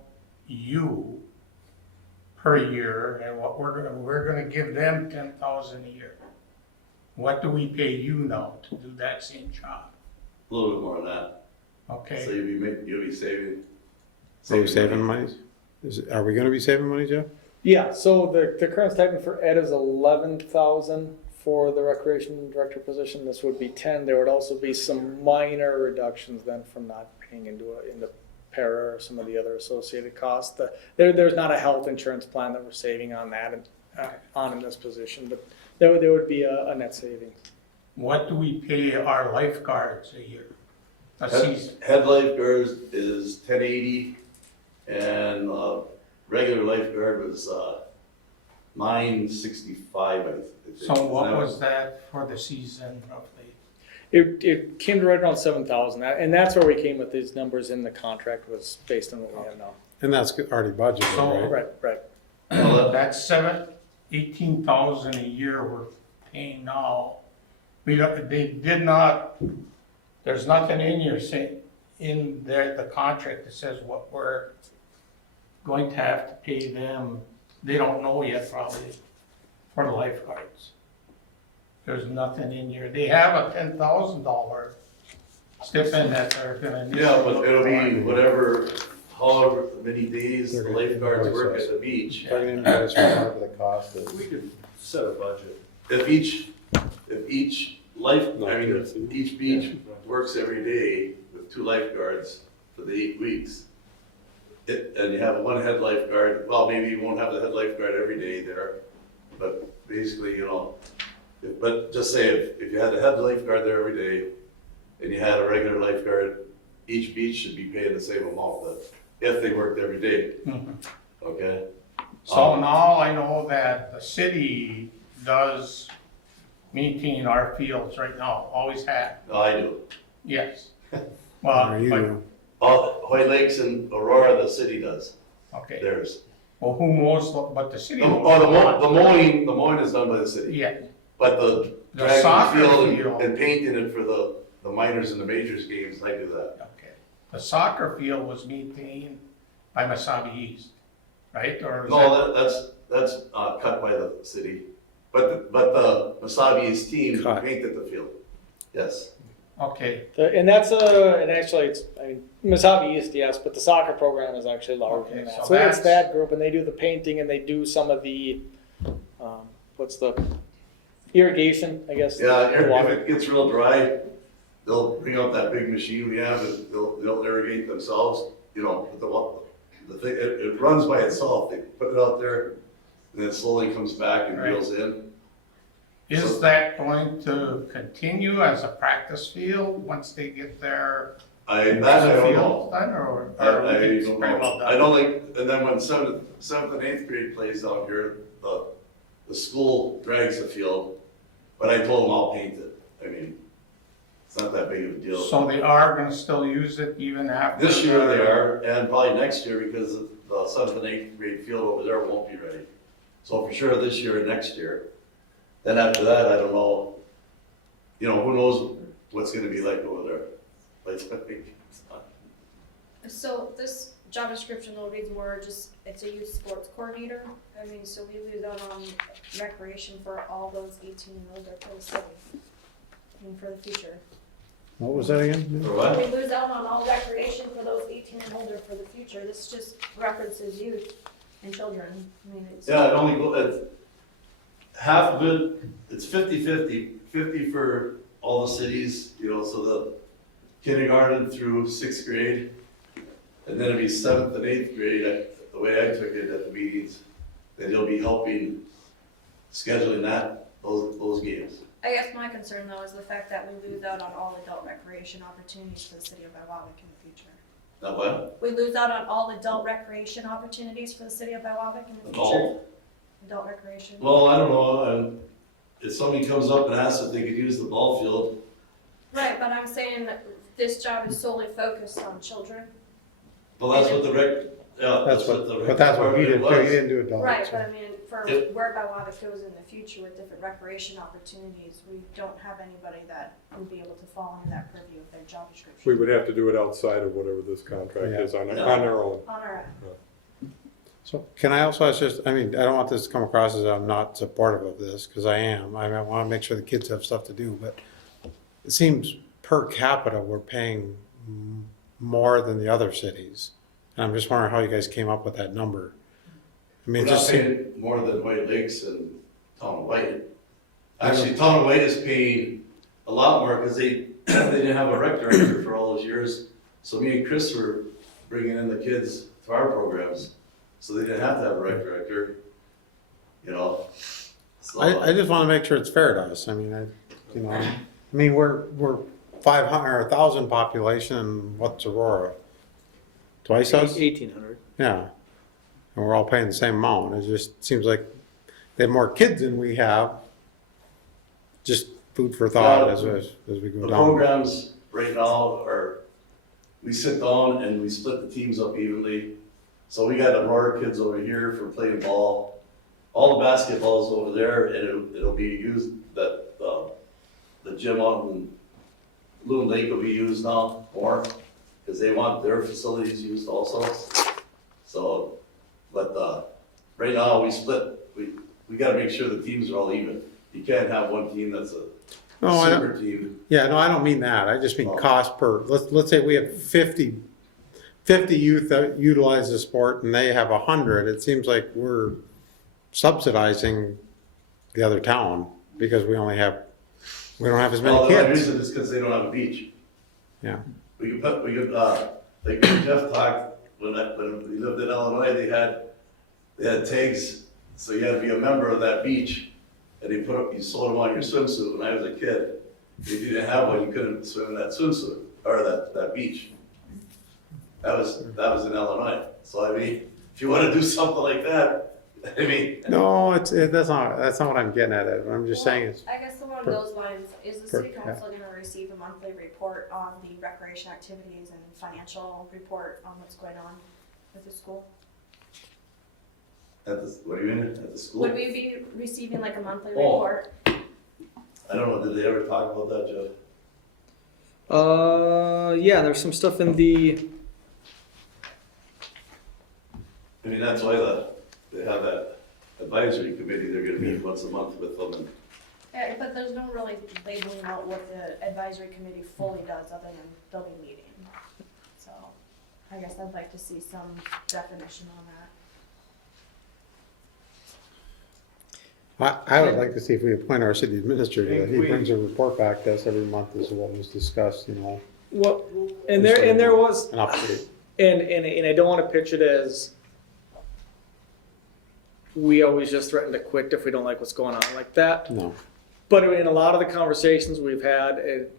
you per year and what we're gonna give them 10,000 a year. What do we pay you now to do that same job? A little bit more than that. So Okay, you'll be saving. Are we saving money? Are we gonna be saving money, Jeff? Yeah, so the current stipend for Ed is 11,000 for the recreation director position. This would be 10. There would also be some minor reductions then from not paying into para or some of the other associated costs. There's not a health insurance plan that we're saving on that on in this position, but there would be a net savings. what do we pay our lifeguards a year? A season? Head lifeguards is 1080, and regular lifeguard was 965, I think. So what was that for the season roughly? It came to right around 7,000, and that's where we came with these numbers in the contract was based on what we have now. And that's already budgeted, So- right? Right. That's 18,000 a year we're paying now. They did not, there's nothing in here saying, in there, the contract that says what we're going to have to pay them. They don't know yet probably for the lifeguards. There's nothing in here. They have a $10,000 stipend that they're gonna. Yeah, but it'll be whatever, however many days the They're gonna lifeguards invoice work us. at the beach. They're gonna invoice whatever the cost is. We could set a budget. If each beach works every day with 2 lifeguards for the 8 weeks, and you have one head lifeguard, well, maybe you won't have the head lifeguard every day there, but basically, you know, but just say if you had a head lifeguard there every day, and you had a regular lifeguard, each beach should be paying the same amount, but if they worked every day, Mhm. okay? So now I know that the city does maintain our fields right now, always have, No, I do. yes. Or Well, you but, do. Hoy Lakes and Aurora, the city does okay, theirs. well, who mows, but the city. The mows the mowing is done by the city. Yeah, But the The dragging soccer the field field. and painting it for the minors and the majors games, I do that. okay. The soccer field was maintained by Masabi East, right? Or is that- No, that's cut by the city. But the Masabi's team Cut. painted the field. Yes. Okay, And that's and actually it's, I mean, Misabi East, yes, but the soccer program is actually larger than Okay, that. so So it's that's- that group, and they do the painting, and they do some of the, what's the, irrigation, I guess. Yeah, the if water. it gets real dry, they'll bring out that big machine we have and they'll irrigate themselves, you know, with the thing, it runs by itself. They put it out there and then slowly comes back and Right. reels in. is that going to continue as a practice field once they get their That I don't know. field done, or? I or it's don't pretty well know. done? I don't like, and then when seventh and 8th grade plays out here, the school drags the field, but I told them I'll paint it. I mean, it's not that big of a deal. So they are gonna still use it even after? This year they are, and probably next year because the 7th and 8th grade field over there won't be ready. So for sure this year and next year. Then after that, I don't know, you know, who knows what's gonna be like over there. Like, So this job description though reads more just, it's a youth sports coordinator. I mean, so we lose out on recreation for all those 18 and older for the city. I mean, for the future. What was that again? For what? We lose out on all recreation for those 18 and older for the future. This just references youth and children. I mean, it's. Yeah, it only it's half of it, it's 50-50. 50 for all the cities, you know, so the kindergarten through 6th grade. And then it'd be 7th and 8th grade, the way I took it at the meetings, that you'll be helping scheduling that those games. I guess my concern though is the fact that we lose out on all adult recreation opportunities for the city of Biwabik in the future. That what? We lose out on all adult recreation opportunities for the city of Biwabik in the future. Adult? Adult recreation. Well, I don't know, if somebody comes up and asks if they could use the ball field, Right, but I'm saying that this job is solely focused on children. well, that's what the rec, yeah, That's what, the rec but that's what he did department too, he was. didn't do adults. Right, so. but I mean, for Yep. where Biwabik goes in the future with different recreation opportunities, we don't have anybody that would be able to fall into that purview of their job description. We would have to do it outside of whatever this contract Yeah. is on Yeah. our own. On our, So can I also ask just, I mean, I don't want this to come across as I'm not supportive of this, because I am. I want to make sure the kids have stuff to do, but it seems per capita, we're paying more than the other cities. And I'm just wondering how you guys came up with that number. I mean, We're it not just seemed, paying more than White Lakes and Town of White. Actually, Town of White is paying a lot more because they didn't have a rec director for all those years. So me and Chris were bringing in the kids to our programs, so they didn't have to have a rec director, you know? So, I just want to make sure it's fair to us. I mean, we're 500 or 1,000 population, and what's Aurora? Twice us? 1,800. Yeah. And we're all paying the same amount. It just seems like they have more kids than we have. Just food for thought Yeah, as we go the down. programs right now are, we sit down and we split the teams up evenly. So we got Aurora kids over here for playing ball. All the basketball's over there, and it'll be used, that, the gym out in Loon Lake will be used now more, because they want their facilities used also. So, but, right now, we split, we gotta make sure the teams are all even. You can't have one team that's a No, I don't, super team. yeah, no, I don't mean that. I just mean Oh. cost per, let's say we have 50 youth that utilize the sport and they have 100. It seems like we're subsidizing the other town because we don't have as many Well, the only kids. reason is because they don't have a beach. Yeah. We could, like Jeff talked, when we lived in Illinois, they had tags, so you had to be a member of that beach. And you sold them on your swimsuit. When I was a kid, if you didn't have one, you couldn't swim in that swimsuit, or that beach. That was in Illinois. So I mean, if you wanna do something like that, I mean, No, that's not what I'm getting at. I'm just saying it's, I guess along per- those lines, is the per- city council gonna receive a monthly report on the recreation activities and financial report on what's going on with the school? what do you mean, at the school? Would we be receiving like a monthly Oh. report? I don't know, did they ever talk about that, Jeff? Yeah, there's some stuff in the, I mean, that's why they have that advisory committee, they're gonna meet once a month with them. Yeah, but there's no really labeling out what the advisory committee fully does, other than they'll be meeting. So, I guess I'd like to see some definition on that. I would like to see if we appoint our city administrator, that he We- brings a report back to us every month as to what was discussed, well, and there was, an update. and I don't want to pitch it as we always just threaten to quit if we don't like what's going on like that. No. But in a lot of the conversations we've had,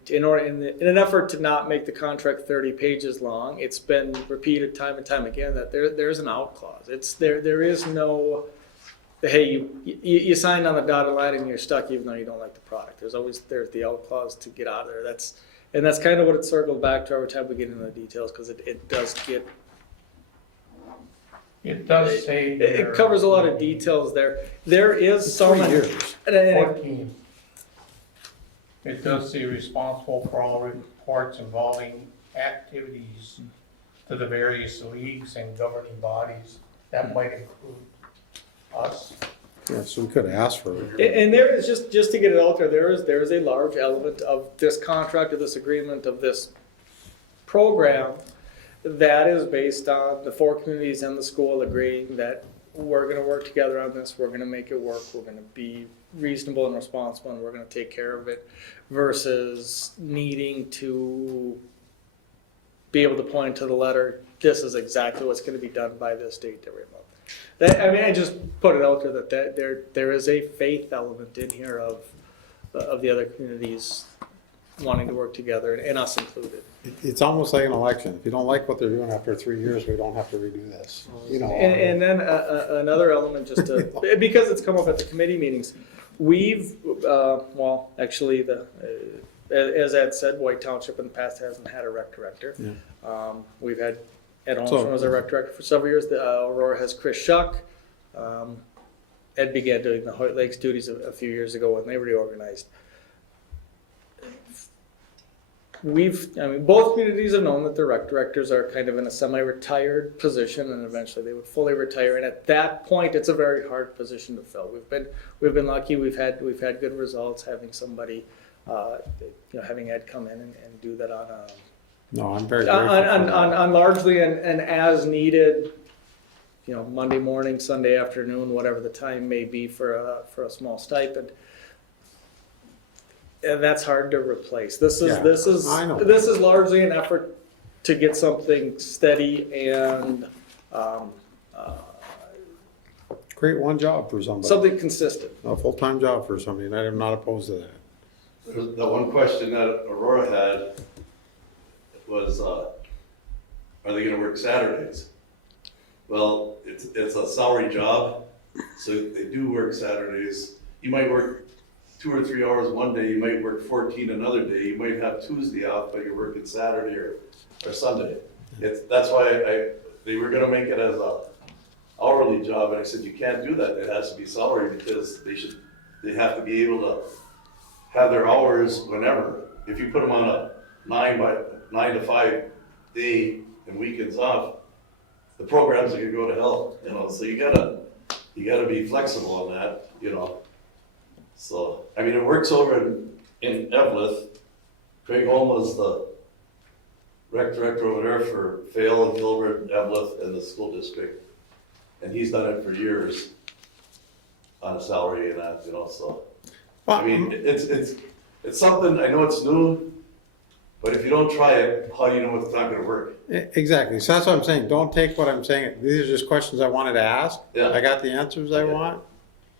in an effort to not make the contract 30 pages long, it's been repeated time and time again that there's an out clause. There is no, hey, you signed on the dotted line and you're stuck even though you don't like the product. There's the out clause to get out of there. That's kind of what it circled back to every time we get into the details, because it does get, It does say. it covers a lot of details there. There is It's some. 3 years. and 14. It does say responsible for all reports involving activities to the various leagues and governing bodies. That might include us. Yeah, so we could ask for it. And there is, just to get it out there, there is a large element of this contract, of this agreement, of this program that is based on the 4 communities and the school agreeing that we're gonna work together on this, we're gonna make it work, we're gonna be reasonable and responsible, and we're gonna take care of it, versus needing to be able to point to the letter, this is exactly what's gonna be done by this date every month. I mean, I just put it out there that there is a faith element in here of the other communities wanting to work together, and us included. It's almost like an election. If you don't like what they're doing after 3 years, we don't have to redo this. You know. And then another element, just to because it's come up at the committee meetings, we've well, actually, as Ed said, White Township in the past hasn't had a rec director. Yeah. We've had Ed Holmstrom as a rec director for several years. Aurora has Chris Shuck. Ed began doing the Hoyt Lakes duties a few years ago when they reorganized. I mean, both communities have known that the rec directors are kind of in a semi-retired position, and eventually they would fully retire. And at that point, it's a very hard position to fill. We've been lucky. We've had good results having somebody, having Ed come in and do that on No, I'm very grateful for that. on largely an as needed, Monday morning, Sunday afternoon, whatever the time may be for a small stipend. And that's hard to replace. This is I know. this is largely an effort to get something steady and Create one job for somebody. something consistent. A full-time job for somebody, and I'm not opposed to that. The one question that Aurora had was, are they gonna work Saturdays? Well, it's a salary job, so they do work Saturdays. You might work 2 or 3 hours one day, you might work 14 another day, you might have Tuesday off, but you're working Saturday or Sunday. That's why they were gonna make it as a hourly job, and I said, you can't do that, it has to be salary, because they have to be able to have their hours whenever. If you put them on a 9 to 5 day and weekends off, the programs are gonna go to hell, so you gotta be flexible on that, So, I mean, it works over in Evelyn. Craig Holm was the rec director over there for Vale, Gilbert, Evelyn, and the school district. And he's done it for years on a salary and that, so. I mean, it's something, I know it's new, but if you don't try it, how do you know it's not gonna work? Exactly. So that's what I'm saying. Don't take what I'm saying. These are just questions I wanted to ask. Yeah. I got the answers I want.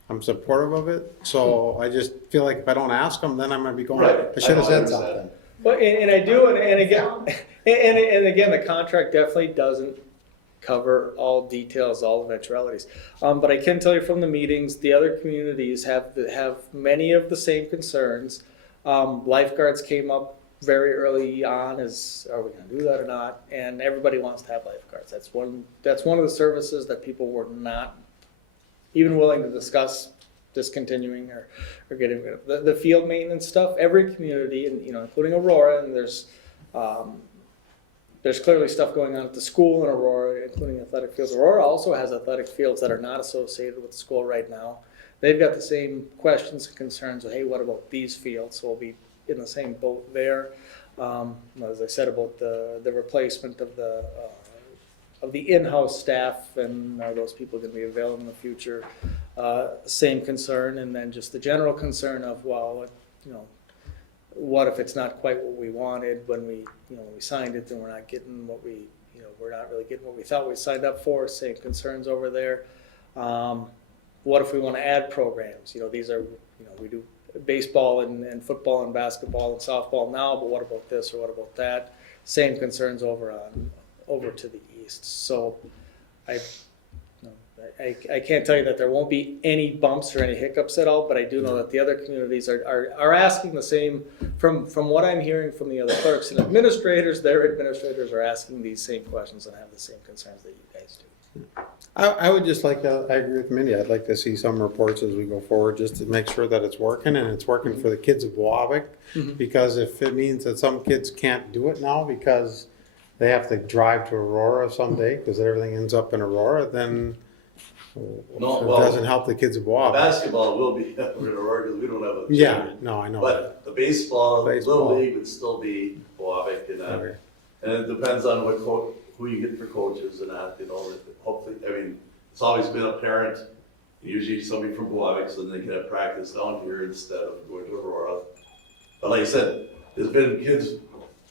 I'm supportive of it. So I just feel like if I don't ask them, then I'm gonna be going, Right. I should have I said understand. something. But and I do, and again, the contract definitely doesn't cover all details, all eventualities. But I can tell you from the meetings, the other communities have many of the same concerns. Lifeguards came up very early on as, are we going to do that or not? And everybody wants to have lifeguards. That's one of the services that people were not even willing to discuss discontinuing or getting rid of. The field maintenance stuff, every community, and including Aurora, and there's clearly stuff going on at the school in Aurora, including athletic fields. Aurora also has athletic fields that are not associated with the school right now. They've got the same questions and concerns of, hey, what about these fields? So we'll be in the same boat there. As I said about the replacement of the in-house staff, and are those people going to be available in the future? Same concern, and then just the general concern of, well, what if it's not quite what we wanted when we signed it, then we're not getting what we're not really getting what we thought we signed up for. Same concerns over there. What if we want to add programs? These are, we do baseball and football and basketball and softball now, but what about this or what about that? Same concerns over to the east. So I can't tell you that there won't be any bumps or any hiccups at all, but I do know that the other communities are asking the same, from what I'm hearing from the other clerks and administrators, their administrators are asking these same questions and have the same concerns that you guys do. I would just like to, I agree with Mindy, I'd like to see some reports as we go forward, just to make sure that it's working, and it's working for the kids of Biwabik. Mhm. Because if it means that some kids can't do it now because they have to drive to Aurora someday, because everything ends up in Aurora, then it doesn't help the kids of Biwabik. Basketball will be in Aurora, because we don't have a Yeah, tournament. no, I know. But the baseball, Baseball. Little League would still be Biwabik and that. Okay. And it depends on who you get for coaches and that, hopefully, it's always been a parent, usually somebody from Biwabik, so then they can have practice down here instead of going to Aurora. But like I said, there's been kids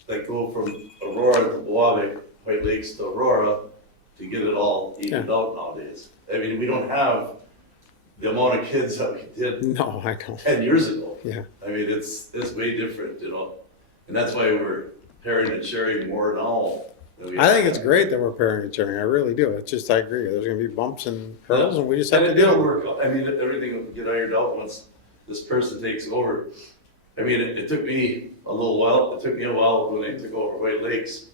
that go from Aurora to Biwabik, White Lakes to Aurora, to get it all evened out nowadays. I mean, we don't have the amount of kids that we did No, I don't. 10 years ago. Yeah. I mean, it's way different, you know, and that's why we're pairing and sharing more now. than we I think have. it's great that we're pairing and sharing. I really do. It's just, I agree. There's gonna be bumps and hurdles and we just have And to it'll deal with it. work out. I mean, everything will get ironed out once this person takes over. I mean, it took me a little while, it took me a while when they took over White Lakes.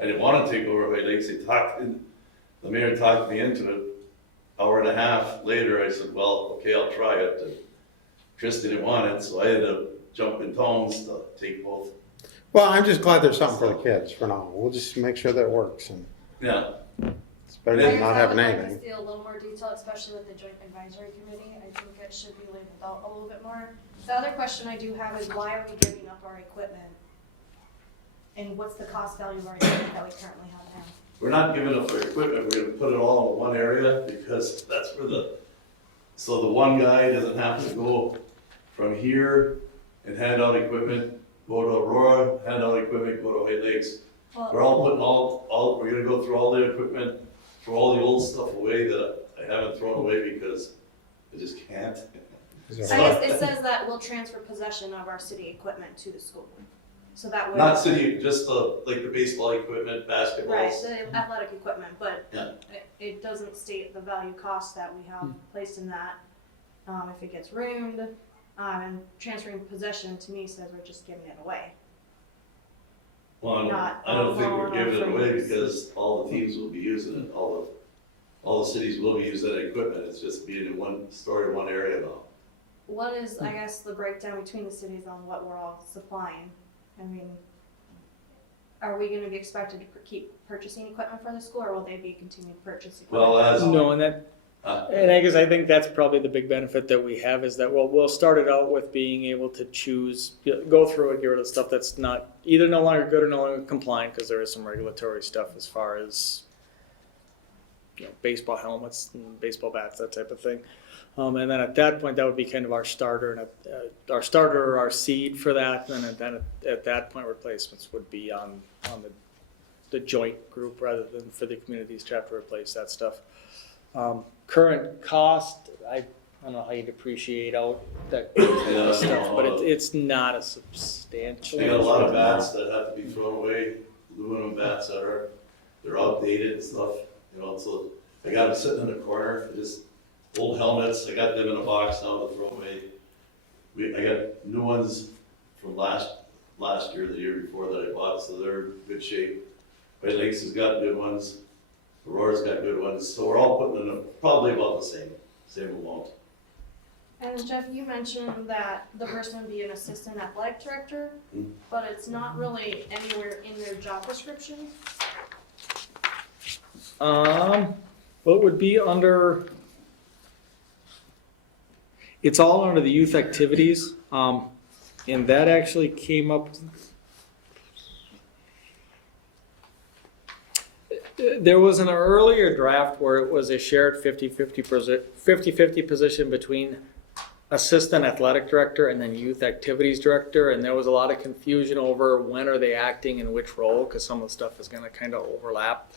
I didn't wanna take over White Lakes, the mayor talked me into it. Hour and a half later, I said, well, okay, I'll try it. And Chris didn't want it, so I ended up jumping tongues to take both. Well, I'm just glad there's something for the kids for now. We'll just make sure that it works and Yeah, it's better than not having I would like anything. to see a little more detail, especially with the joint advisory committee. I think it should be labeled out a little bit more. The other question I do have is why are we giving up our equipment? And what's the cost value of our equipment that we currently have now? we're not giving up our equipment, we're gonna put it all in one area because that's where so the one guy doesn't have to go from here and hand out equipment, go to Aurora, hand out equipment, go to White Lakes. We're Well, all putting we're gonna go through all the equipment, throw all the old stuff away that I haven't thrown away because I just can't. I guess it says that we'll transfer possession of our city equipment to the school. So that way. Not city, just like the baseball equipment, basketballs. Right, the athletic equipment, but Yeah. it doesn't state the value cost that we have placed in that. If it gets ruined, and transferring possession to me says we're just giving it away. Well, Not I don't think we're alone giving it from away use. because all the teams will be using it, all the cities will be using that equipment, it's just being in one store in one area now. What is, I guess, the breakdown between the cities on what we're all supplying? I mean, are we gonna be expected to keep purchasing equipment for the school, or will they be continuing to purchase equipment? Well, as, No, and that, uh, and I guess I think that's probably the big benefit that we have is that we'll start it out with being able to choose, go through and get rid of stuff that's not either no longer good or no longer compliant, because there is some regulatory stuff as far as, you know, baseball helmets and baseball bats, that type of thing. And then at that point, that would be kind of our starter and or our seed for that. And then at that point, replacements would be on the joint group rather than for the communities to have to replace that stuff. Current cost, I don't know how you depreciate out that Yeah, stuff, but it's not a substantial. they got a lot of bats that have to be thrown away, aluminum bats they're outdated and stuff, you know, so I got them sitting in the corner, just old helmets, I got them in a box now to throw away. I got new ones from last year, the year before that I bought, so they're in good shape. White Lakes has got good ones, Aurora's got good ones, so we're all putting in probably about the same amount. And Jeff, you mentioned that the person would be an assistant athletic director, Hmm. but it's not really anywhere in their job description. Well, it would be under, it's all under the youth activities, and that actually came up. There was an earlier draft where it was a shared 50-50 position between assistant athletic director and then youth activities director, and there was a lot of confusion over when are they acting in which role, because some of the stuff is going to kind of overlap.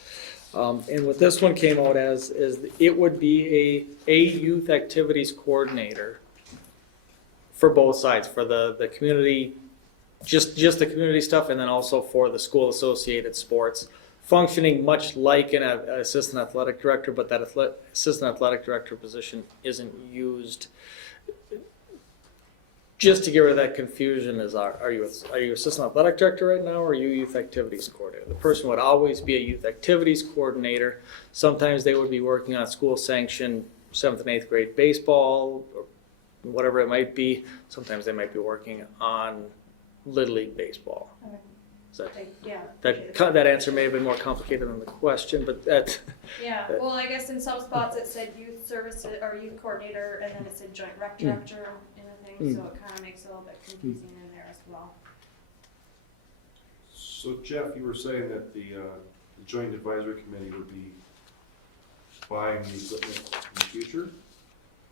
And what this one came out as is it would be a youth activities coordinator for both sides, for the community, just the community stuff, and then also for the school associated sports, functioning much like an assistant athletic director, but that assistant athletic director position isn't used. Just to get rid of that confusion, are you assistant athletic director right now, or are you youth activities coordinator? The person would always be a youth activities coordinator. Sometimes they would be working on school sanctioned 7th and 8th grade baseball, or whatever it might be. Sometimes they might be working on Little League baseball. Okay. Is that, Yeah. that answer may have been more complicated than the question, but that. Yeah, well, I guess in some spots it said youth services or youth coordinator, and then it said joint rec director and everything, so it kind of makes it a little bit confusing in there as well. So Jeff, you were saying that the joint advisory committee would be buying the equipment in the future,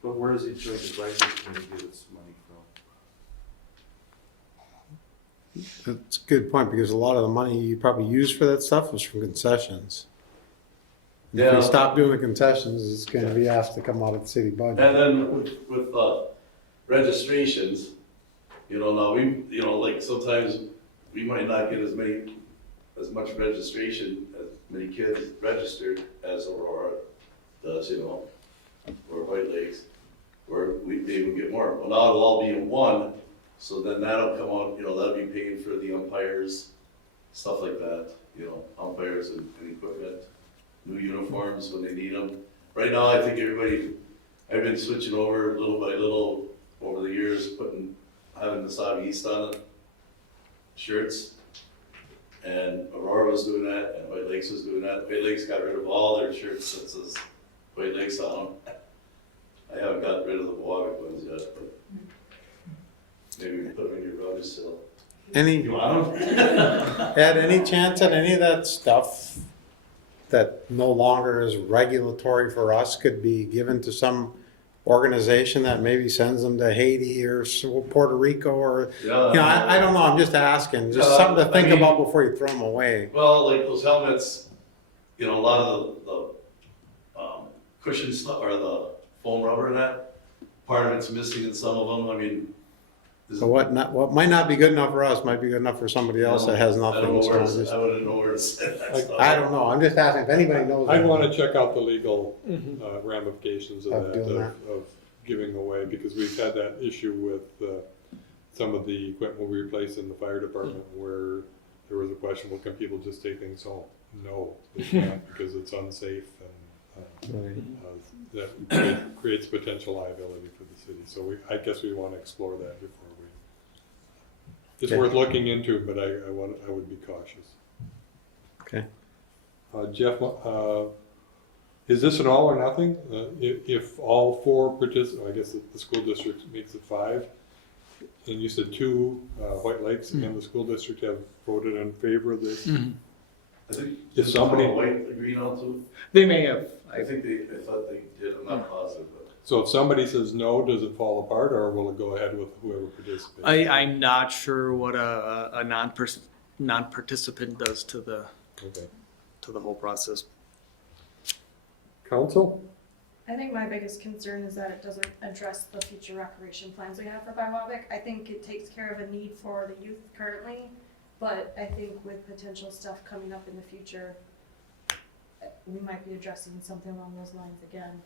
but where does the joint advisory committee get its money from? That's a good point because a lot of the money you probably use for that stuff was from concessions. If Yeah. we stop doing the concessions, it's gonna be asked to come out of the city budget. And then with registrations, now like sometimes we might not get as much registration, as many kids registered as Aurora does, or White Lakes, where they would get more. Well, now it'll all be in one, so then that'll come out, that'll be paid for the umpires, stuff like that, umpires and equipment, new uniforms when they need them. Right now, I think I've been switching over little by little over the years, having the Sav East on the shirts. And Aurora was doing that, and White Lakes was doing that. White Lakes got rid of all their shirts that says White Lakes on them. I haven't got rid of the Biwabik ones yet, but maybe we can put them in your garage still. Any, You want them? Ed, any chance that any of that stuff that no longer is regulatory for us could be given to some organization that maybe sends them to Haiti or Puerto Rico or, Yeah. I don't know, I'm just asking, just Yeah, something to think I mean- about before you throw them away. Well, like those helmets, a lot of the cushion stuff, or the foam rubber and that, part of it's missing in some of them. I mean, So what might not be good enough for us might be good enough for somebody else that has I don't nothing. know So where I'm to, just- I wouldn't know where to send that stuff. I don't know, I'm just asking if anybody knows. I'd want to check out the legal ramifications of Of that, doing of giving away, because we've had that issue with some of the equipment we replaced in the fire department where there was a question, well, can people just take things home? No, they can't, because it's unsafe and that creates potential liability for the city. So I guess we want to explore that before we. It's Okay. worth looking into, but I would be cautious. Okay. Jeff, is this an all or nothing? If all four I guess the school district makes it 5, and you said 2, White Lakes and the school district have voted in favor of this. I think If somebody- White agreed on to. They may have. I thought they did. I'm not positive, but. So if somebody says no, does it fall apart, or will it go ahead with whoever participates? I'm not sure what a non-participant does to the Okay. whole process. Council? I think my biggest concern is that it doesn't address the future recreation plans we have for Biwabik. I think it takes care of a need for the youth currently, but I think with potential stuff coming up in the future, we might be addressing something along those lines again.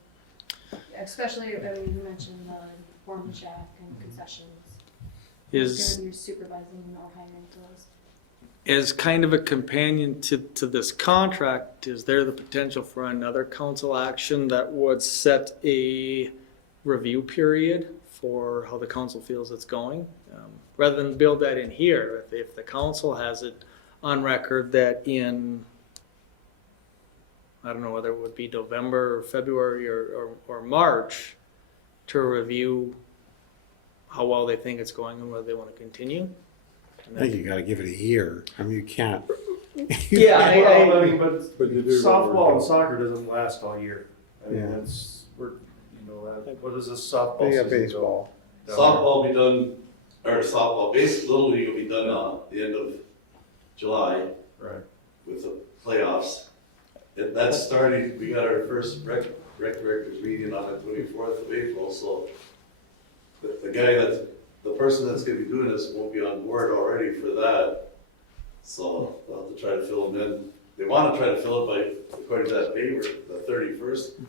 Especially, you mentioned the warm shack and concessions. It's gonna be supervising or hiring those. As kind of a companion to this contract, is there the potential for another council action that would set a review period for how the council feels it's going? Rather than build that in here, if the council has it on record that in, I don't know whether it would be November or February or March, to review how well they think it's going and whether they want to continue. I think you gotta give it a year, I mean, you can't. Yeah, Well, I mean, but But you do softball and soccer doesn't last all year. I mean, Yeah. what is this softball They season got go? baseball. Softball will be done, or softball, basically Little League will be done the end of July Right. with the playoffs. That's starting, we got our first rec directors meeting on the 24th of April, so the person that's gonna be doing this won't be on board already for that. So we'll have to try to fill them in. They wanna try to fill it by, according to that paper, the 31st,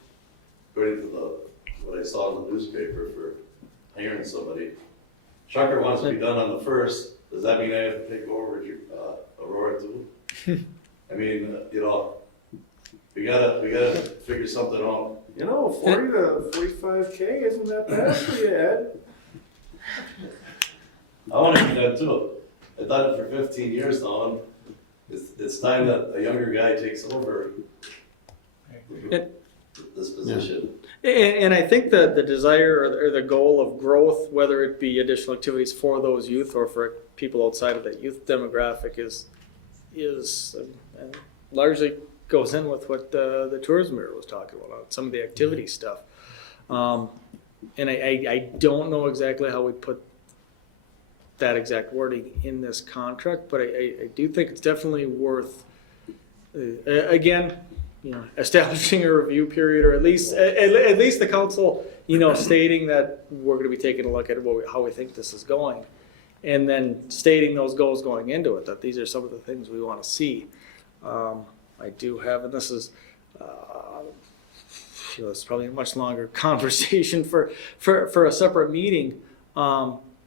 according to what I saw in the newspaper for hiring somebody. Chucker wants to be done on the 1st. Does that mean I have to take over Aurora too? I mean, we gotta figure something out. 40 to 45K isn't that bad for you, Ed? I wanna be done too. I've done it for 15 years now, and it's time that a younger guy takes over this position. And I think that the desire or the goal of growth, whether it be additional activities for those youth or for people outside of that youth demographic, is largely goes in with what the tourism bureau was talking about, some of the activity stuff. And I don't know exactly how we put that exact wording in this contract, but I do think it's definitely worth, again, establishing a review period, or at least at least the council, stating that we're going to be taking a look at how we think this is going, and then stating those goals going into it, that these are some of the things we want to see. I do have, and this is, it's probably a much longer conversation for a separate meeting.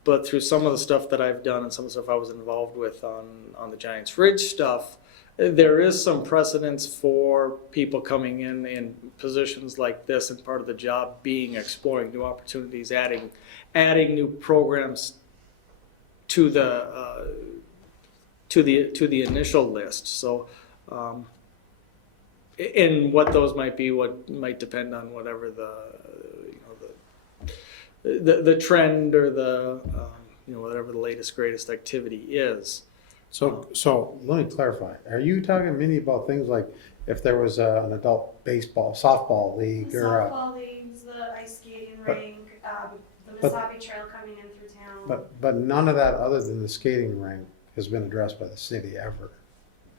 But through some of the stuff that I've done and some of the stuff I was involved with on the Giants Ridge stuff, there is some precedence for people coming in positions like this, and part of the job being exploring new opportunities, adding new programs to the initial list. So, and what those might be, what might depend on whatever the trend or whatever the latest greatest activity is. So let me clarify. Are you talking, Minnie, about things like if there was an adult baseball, softball league, The or softball leagues, the ice skating rink, the Misabi Trail coming in through town. but none of that other than the skating rink has been addressed by the city ever.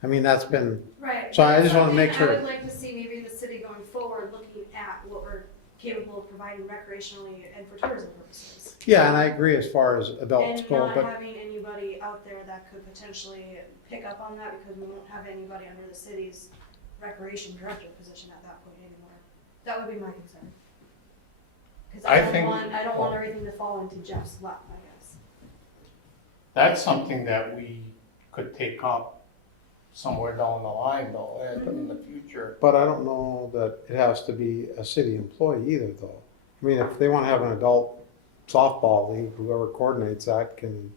I mean, that's been, Right. so I just want to make I sure. would like to see maybe the city going forward looking at what we're capable of providing recreationally and for tourism purposes. Yeah, and I agree as far as adults And go, not but having anybody out there that could potentially pick up on that, because we won't have anybody under the city's recreation director position at that point anymore. That would be my concern. Cause I I think- don't want everything to fall into Jeff's lap, I guess. That's something that we could take up somewhere down the line though, in the future. But I don't know that it has to be a city employee either, though. I mean, if they want to have an adult softball league, whoever coordinates that can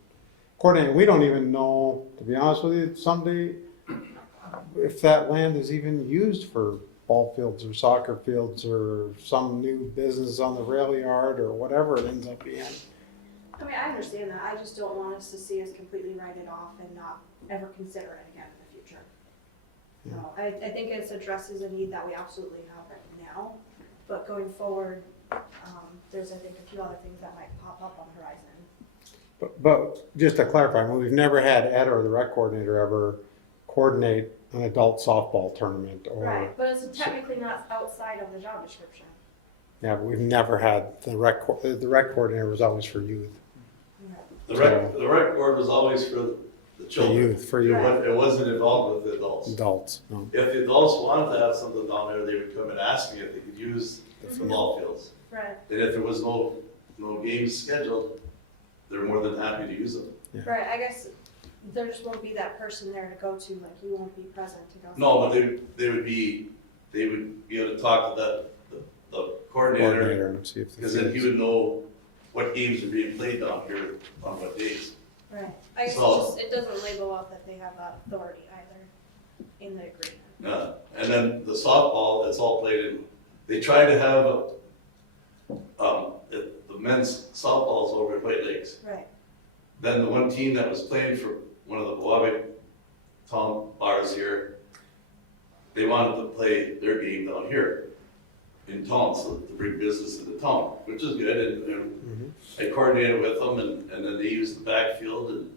coordinate. We don't even know, to be honest with you, someday if that land is even used for ball fields or soccer fields or some new business on the rail yard or whatever it ends up being. I mean, I understand that, I just don't want us to see us completely write it off and not ever consider it again in the future. So, I think it addresses a need that we absolutely have right now, but going forward, there's, I think, a few other things that might pop up on the horizon. But just to clarify, we've never had Ed or the rec coordinator ever coordinate an adult softball tournament or. Right, but it's technically not outside of the job description. Yeah, but we've never had the rec coordinator was always for youth. The rec board was always for the For children. youth, for youth, It wasn't involved with the adults. adults, no. If the adults wanted to have something down there, they would come and ask me if they could use the ball fields. Right, And if there was no games scheduled, they're more than happy to use them. right, I guess there just won't be that person there to go to, like you won't be present to go. No, but they would be able to talk to the coordinator, And see if because then he would know what games are being played down here on what days. Right, I guess So- it doesn't label out that they have that authority either in the agreement. And then the softball, it's all played in, they try to have the men's softballs over at White Lakes. Right, Then the one team that was playing for one of the Biwabik town bars here, they wanted to play their game down here in town, so to bring business into town, which is good, and I coordinated with them, and then they used the backfield, and,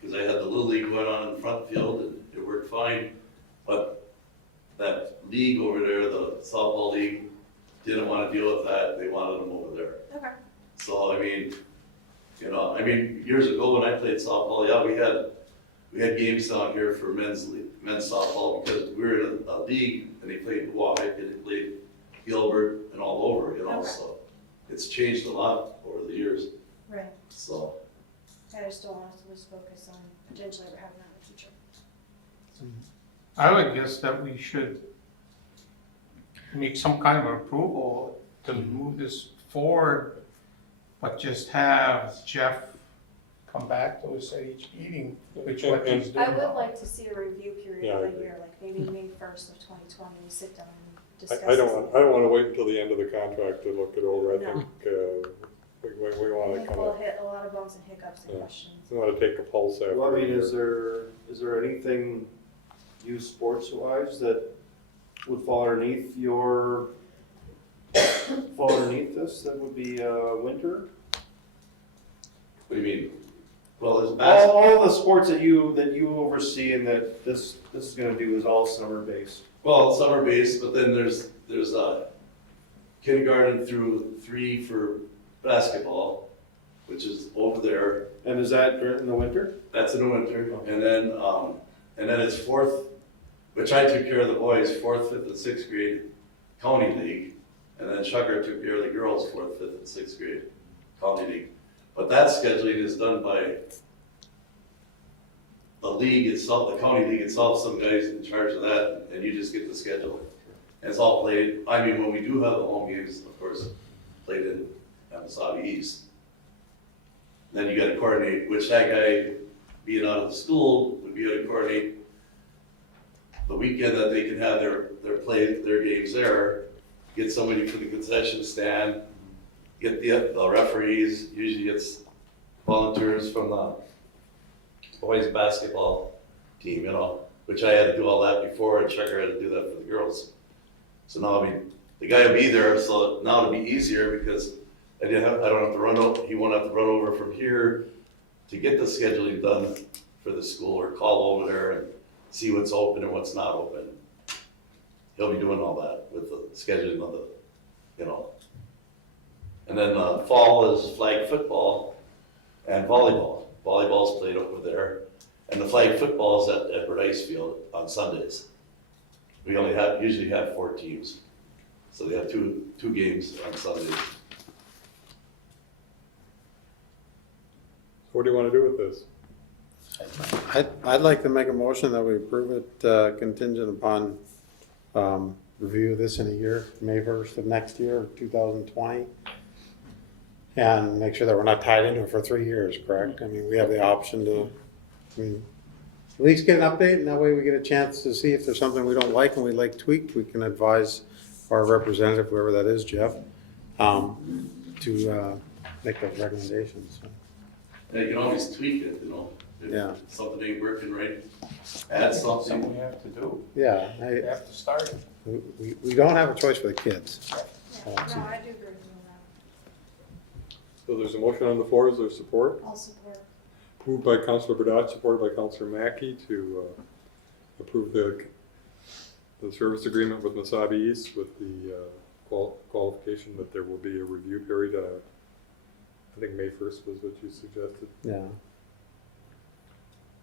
because I had the little league going on in the front field, and it worked fine, but that league over there, the softball league, didn't want to deal with that, they wanted them over there. okay, So, I mean, years ago when I played softball, yeah, we had games down here for men's softball, because we were in a league, and they played Biwabik, and they played Gilbert, and all over, Okay. so it's changed a lot over the years, right. so. I just don't want us to lose focus on potentially ever having that in the future. I would guess that we should make some kind of approval to move this forward, but just have Jeff come back to us at each meeting, which what he's doing. I would like to see a review period Yeah, I of a agree. year, like maybe May 1st of 2020, we sit down and discuss. I don't want to wait until the end of the contract to look it over. I No. think we I want to think kind we'll of, hit a lot of bumps and hiccups and Yeah. questions. we want to take a pulse after. Well, I mean, a is year. there anything youth sports wise that would fall underneath this, that would be winter? What do you mean? Well, there's basketball. All the sports that you oversee and that this is gonna do is all summer based. Well, summer based, but then there's kindergarten through 3 for basketball, which is over there. And is that in the winter? That's in the winter, and then it's 4th, which I took care of the boys, 4th, 5th, and 6th grade county league, and then Shucker took care of the girls, 4th, 5th, and 6th grade county league. But that scheduling is done by the league itself, the county league itself, some guys in charge of that, and you just get the schedule. And it's all played, I mean, when we do have the home games, of course, played in Wasabi East. Then you gotta coordinate, which that guy, being out of the school, would be able to coordinate the weekend that they can have their games there, get somebody for the concession stand, get the referees, usually gets volunteers from the boys basketball team, which I had to do all that before, and Checker had to do that for the girls. So now, the guy will be there, so now it'll be easier because I don't have to run over, he won't have to run over from here to get the scheduling done for the school, or call over there and see what's open and what's not open. He'll be doing all that with the scheduling of the, And then fall is flag football and volleyball. Volleyball's played over there, and the flag football is at Edward Ice Field on Sundays. We usually have 4 teams, so they have two games on Sundays. What do you want to do with this? I'd like to make a motion that we approve it contingent upon review of this in a year, May 1st of next year, 2020. And make sure that we're not tied into it for 3 years, correct? I mean, we have the option to, at least get an update, and that way we get a chance to see if there's something we don't like and we'd like tweaked, we can advise our representative, whoever that is, Jeff, to make those recommendations. So. And you can always tweak it, if something ain't working right, add something. Something we have to do. Yeah, We have to start it. we don't have a choice for the kids. No, I do agree with you on that. So there's a motion on the floor, is there support? I'll support. Moved by Councilor Burdette, supported by Councilor Mackey to approve the service agreement with Wasabi East with the qualification that there will be a review period. I think May 1st was what you suggested. Yeah.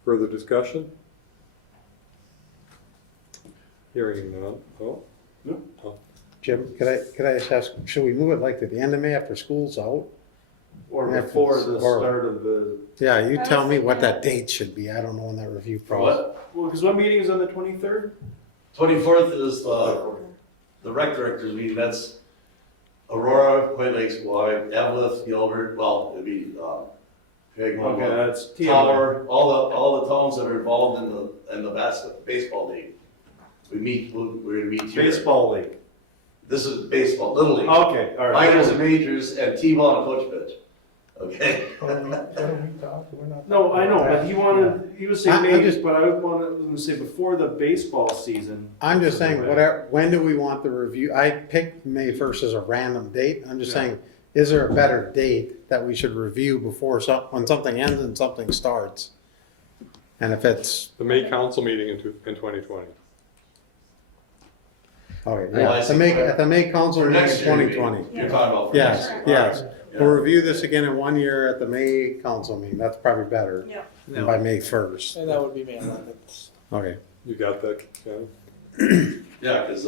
Further discussion? Hearing none. Oh, No. oh. Jim, could I just ask, should we move it like to the end of May after school's out? Or Yeah, before the or- start of the, Yeah, you I tell was me thinking what that that. date should be. I don't know when that review For process. what? well, because what meeting is on the 23rd? 24th is the rec directors meeting. That's Aurora, White Lakes, Evelyn, Gilbert. Well, it'd be Peg, Okay, that's Tower, all the towns that are involved in the baseball league. We're gonna meet here. Baseball league. This is baseball, little league. Okay, all right. Minors and majors and T-ball and coach pitch. Okay. No, I know, but he was saying I'm maybe, just- but I was gonna say before the baseball season. I'm just saying, when do we want the review? I picked May 1st as a random date. I'm just Yeah. saying, is there a better date that we should review before when something ends and something starts? And if it's, The May council meeting in 2020. okay, Well, I yeah, see. at the May council For meeting in next year, you mean. 2020. You're talking about for Yes, next year. yes. Yeah. We'll review this again in 1 year at the May council meeting. That's probably better Yeah. than by May 1st. And that would be May 11th. Okay. You got that, Ken? Yeah, because,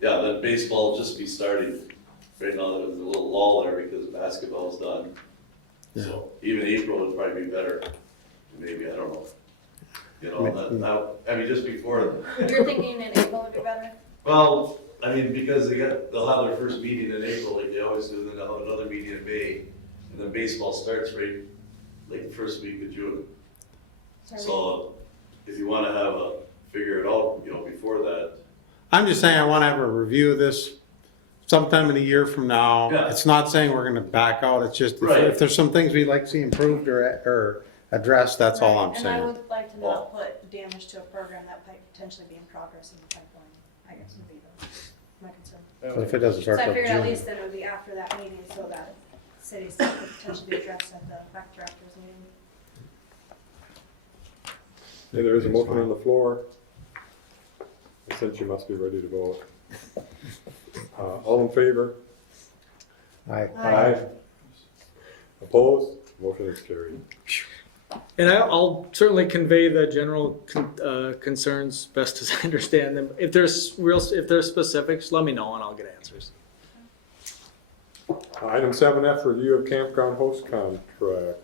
then baseball will just be starting. Right now, there's a little lull there because basketball's done. So even April would probably be better. Maybe, I don't know. Just before. You're thinking in April would be better? Well, because they'll have their first meeting in April, like they always do, then they'll have another meeting in May. And then baseball starts like the first week of June. So if you want to figure it out, before that. I'm just saying I want to have a review of this sometime in a year from now. Yeah. It's not saying we're going to back out. It's just Right. if there's some things we'd like to see improved or addressed, that's all I'm And I saying. would like to not put damage to a program that might potentially be in progress in the pipeline, I guess would be my concern. But if it doesn't So start I till figured at June. least then it would be after that meeting so that cities that could potentially be addressed at the rec directors meeting. Yeah, there is a motion on the floor. Since you must be ready to vote. All in favor? Aye. Opposed? Motion is carried. And I'll certainly convey the general concerns best as I understand them. If there's specifics, let me know and I'll get answers. Item 7F, review of campground host contract.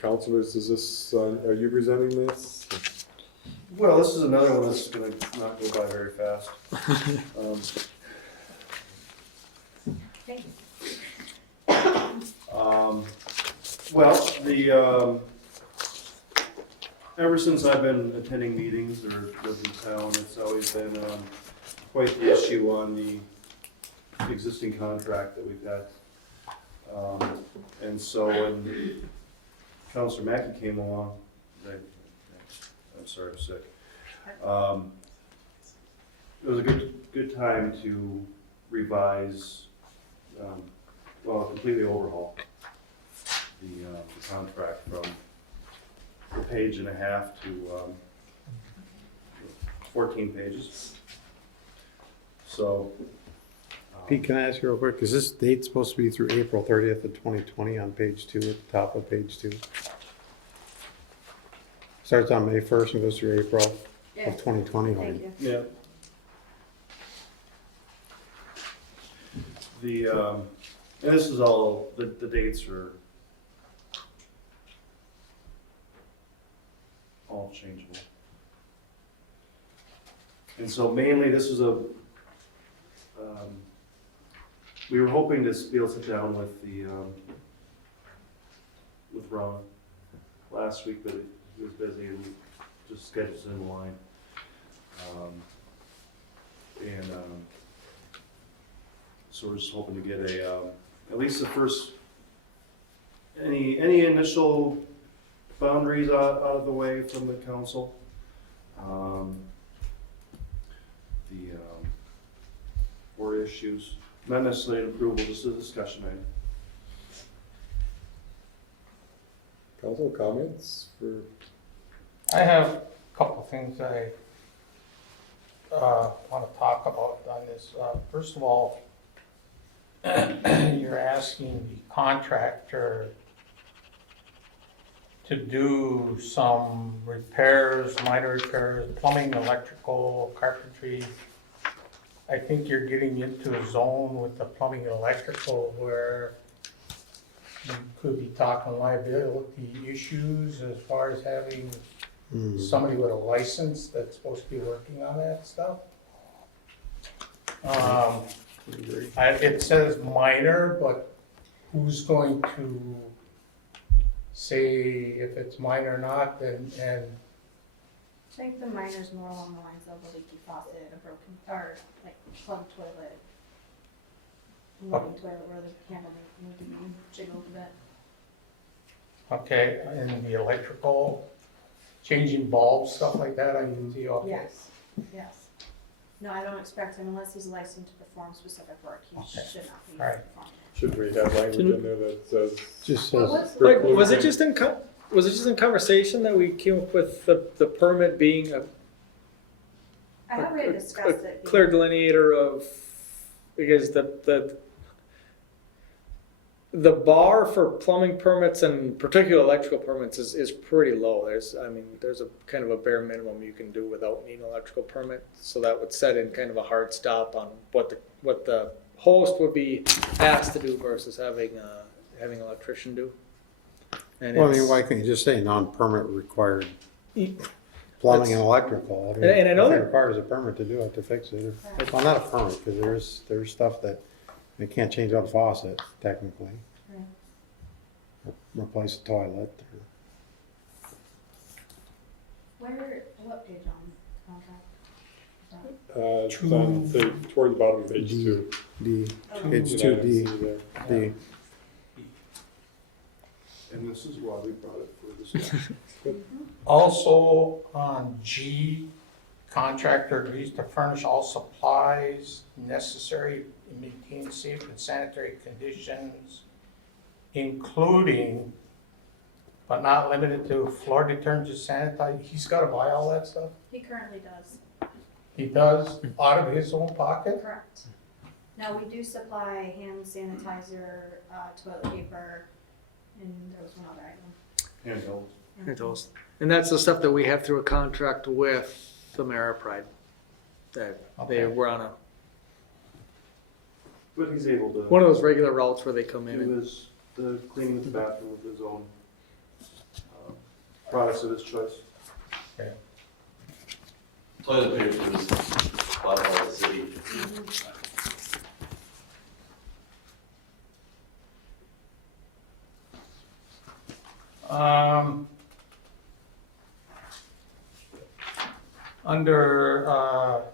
Councilors, is this, are you presenting this? Well, this is another one that's gonna not go by very fast. Thank you. Well, ever since I've been attending meetings or lived in town, it's always been quite the issue on the existing contract that we've had. And so when Councilor Mackey came along, I'm sorry, I'm sick. It was a good time to revise, completely overhaul the contract from a page and a half to 14 pages. So. Pete, can I ask you real quick, is this date supposed to be through April 30th of 2020 on page 2, at the top of page 2? Starts on May 1st and goes through April Yeah. of 2020. Thank you. Yeah. And this is all, the dates are all changeable. And so mainly this is we were hoping to be able to sit down with with Ron last week, but he was busy and just scheduled in line. So we're just hoping to get at least the first, any initial boundaries out of the way from the council. Board issues, not necessarily an approval, just a discussion item. Council comments for? I have a couple of things I want to talk about on this. First of all, you're asking the contractor to do some repairs, minor repairs, plumbing, electrical, carpentry. I think you're getting into a zone with the plumbing and electrical where you could be talking liability issues as far as having somebody with a license that's supposed to be working on that stuff. It says minor, but who's going to say if it's minor or not, and I think the minor's more along the lines of a leaky faucet, a broken, or like plugged toilet. Running toilet where the handle may need to be jiggled a bit. okay, and the electrical, changing bulbs, stuff like that, I can see, okay. Yes. No, I don't expect him, unless he's licensed to perform specific work, he Okay. should not be All right. performing. Should we have language in there that says? Just Well, says, what's- Like, was it just in conversation that we came up with the permit being I have already discussed it. clear delineator of, because the bar for plumbing permits and particular electrical permits is pretty low. There's a kind of a bare minimum you can do without needing an electrical permit. So that would set in kind of a hard stop on what the host would be asked to do versus having an electrician do. And well, I mean, it's- why can't you just say non-permit required plumbing and electrical? I mean, And I know if it that- requires a permit to do it, to fix it. Well, not a permit, because there's stuff that they can't change out a faucet technically. Or replace a toilet. What page on contract? It's on toward the bottom of page D. 2. D, Oh. page You 2D, know, see there. D. And this is why we brought it for discussion. Also on G, contractor agrees to furnish all supplies necessary to maintain safe and sanitary conditions, including but not limited to floor detergent, sanitize. He's gotta buy all that stuff? He currently does, He does out of his own pocket? correct. Now, we do supply hand sanitizer, toilet paper, and there was one other item. Handhelds. It does. And that's the stuff that we have through a contract with the Ameripride. That they Okay. were on a, But he's able to one of those regular routes where they come in do and, his, the cleaning of the bathroom with his own products of his choice. Toilet paper is bought by the city. Under,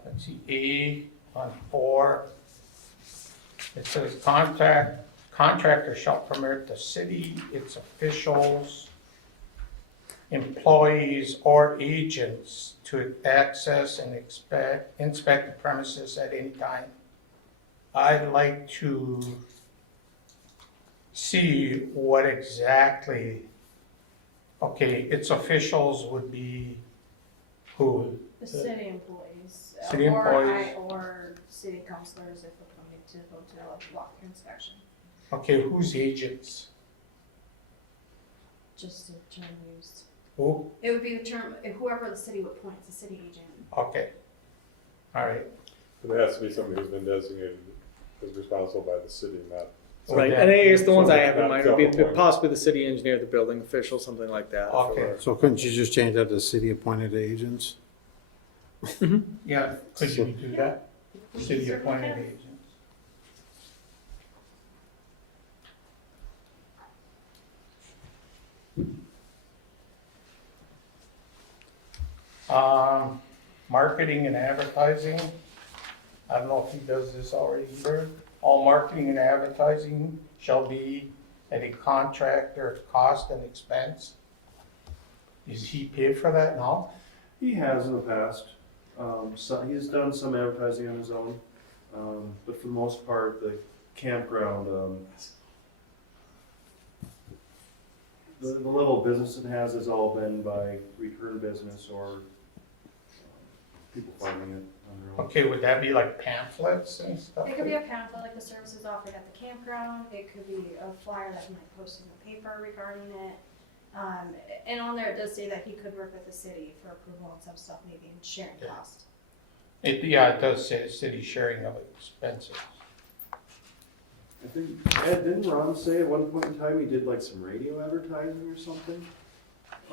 let's see, A on 4, it says contractor shall permit the city, its officials, employees, or agents to access and inspect the premises at any time. I'd like to see what exactly, okay, its officials would be who? The city employees. City employees. Or city councilors if we're coming to go to a walkthrough inspection, Okay, who's agents? just the term used. Who? It would be the term, whoever the city would appoint, the city agent. Okay. All right. There has to be somebody who's been designated as responsible by the city, not. right, and I guess the ones I have in Not mind would be self-appointed. possibly the city engineer, the building official, something like that. Okay. So couldn't you just change that to city appointed agents? Yeah, could you do that? City appointed agents. Marketing and advertising. I don't know if he does this already either. All marketing and advertising shall be at a contractor's cost and expense. Is he paid for that now? He has in the past. So he's done some advertising on his own, but for the most part, the campground, the level of business it has all been by return business or people finding it on their own. Okay, would that be like pamphlets and stuff? It could be a pamphlet like the services offered at the campground, it could be a flyer that he might post in the paper regarding it. And on there, it does say that he could work with the city for approval and some stuff, maybe in sharing Yeah. cost. Yeah, it does say city sharing of expenses. I think, Ed, didn't Ron say at one point in time he did like some radio advertising or something?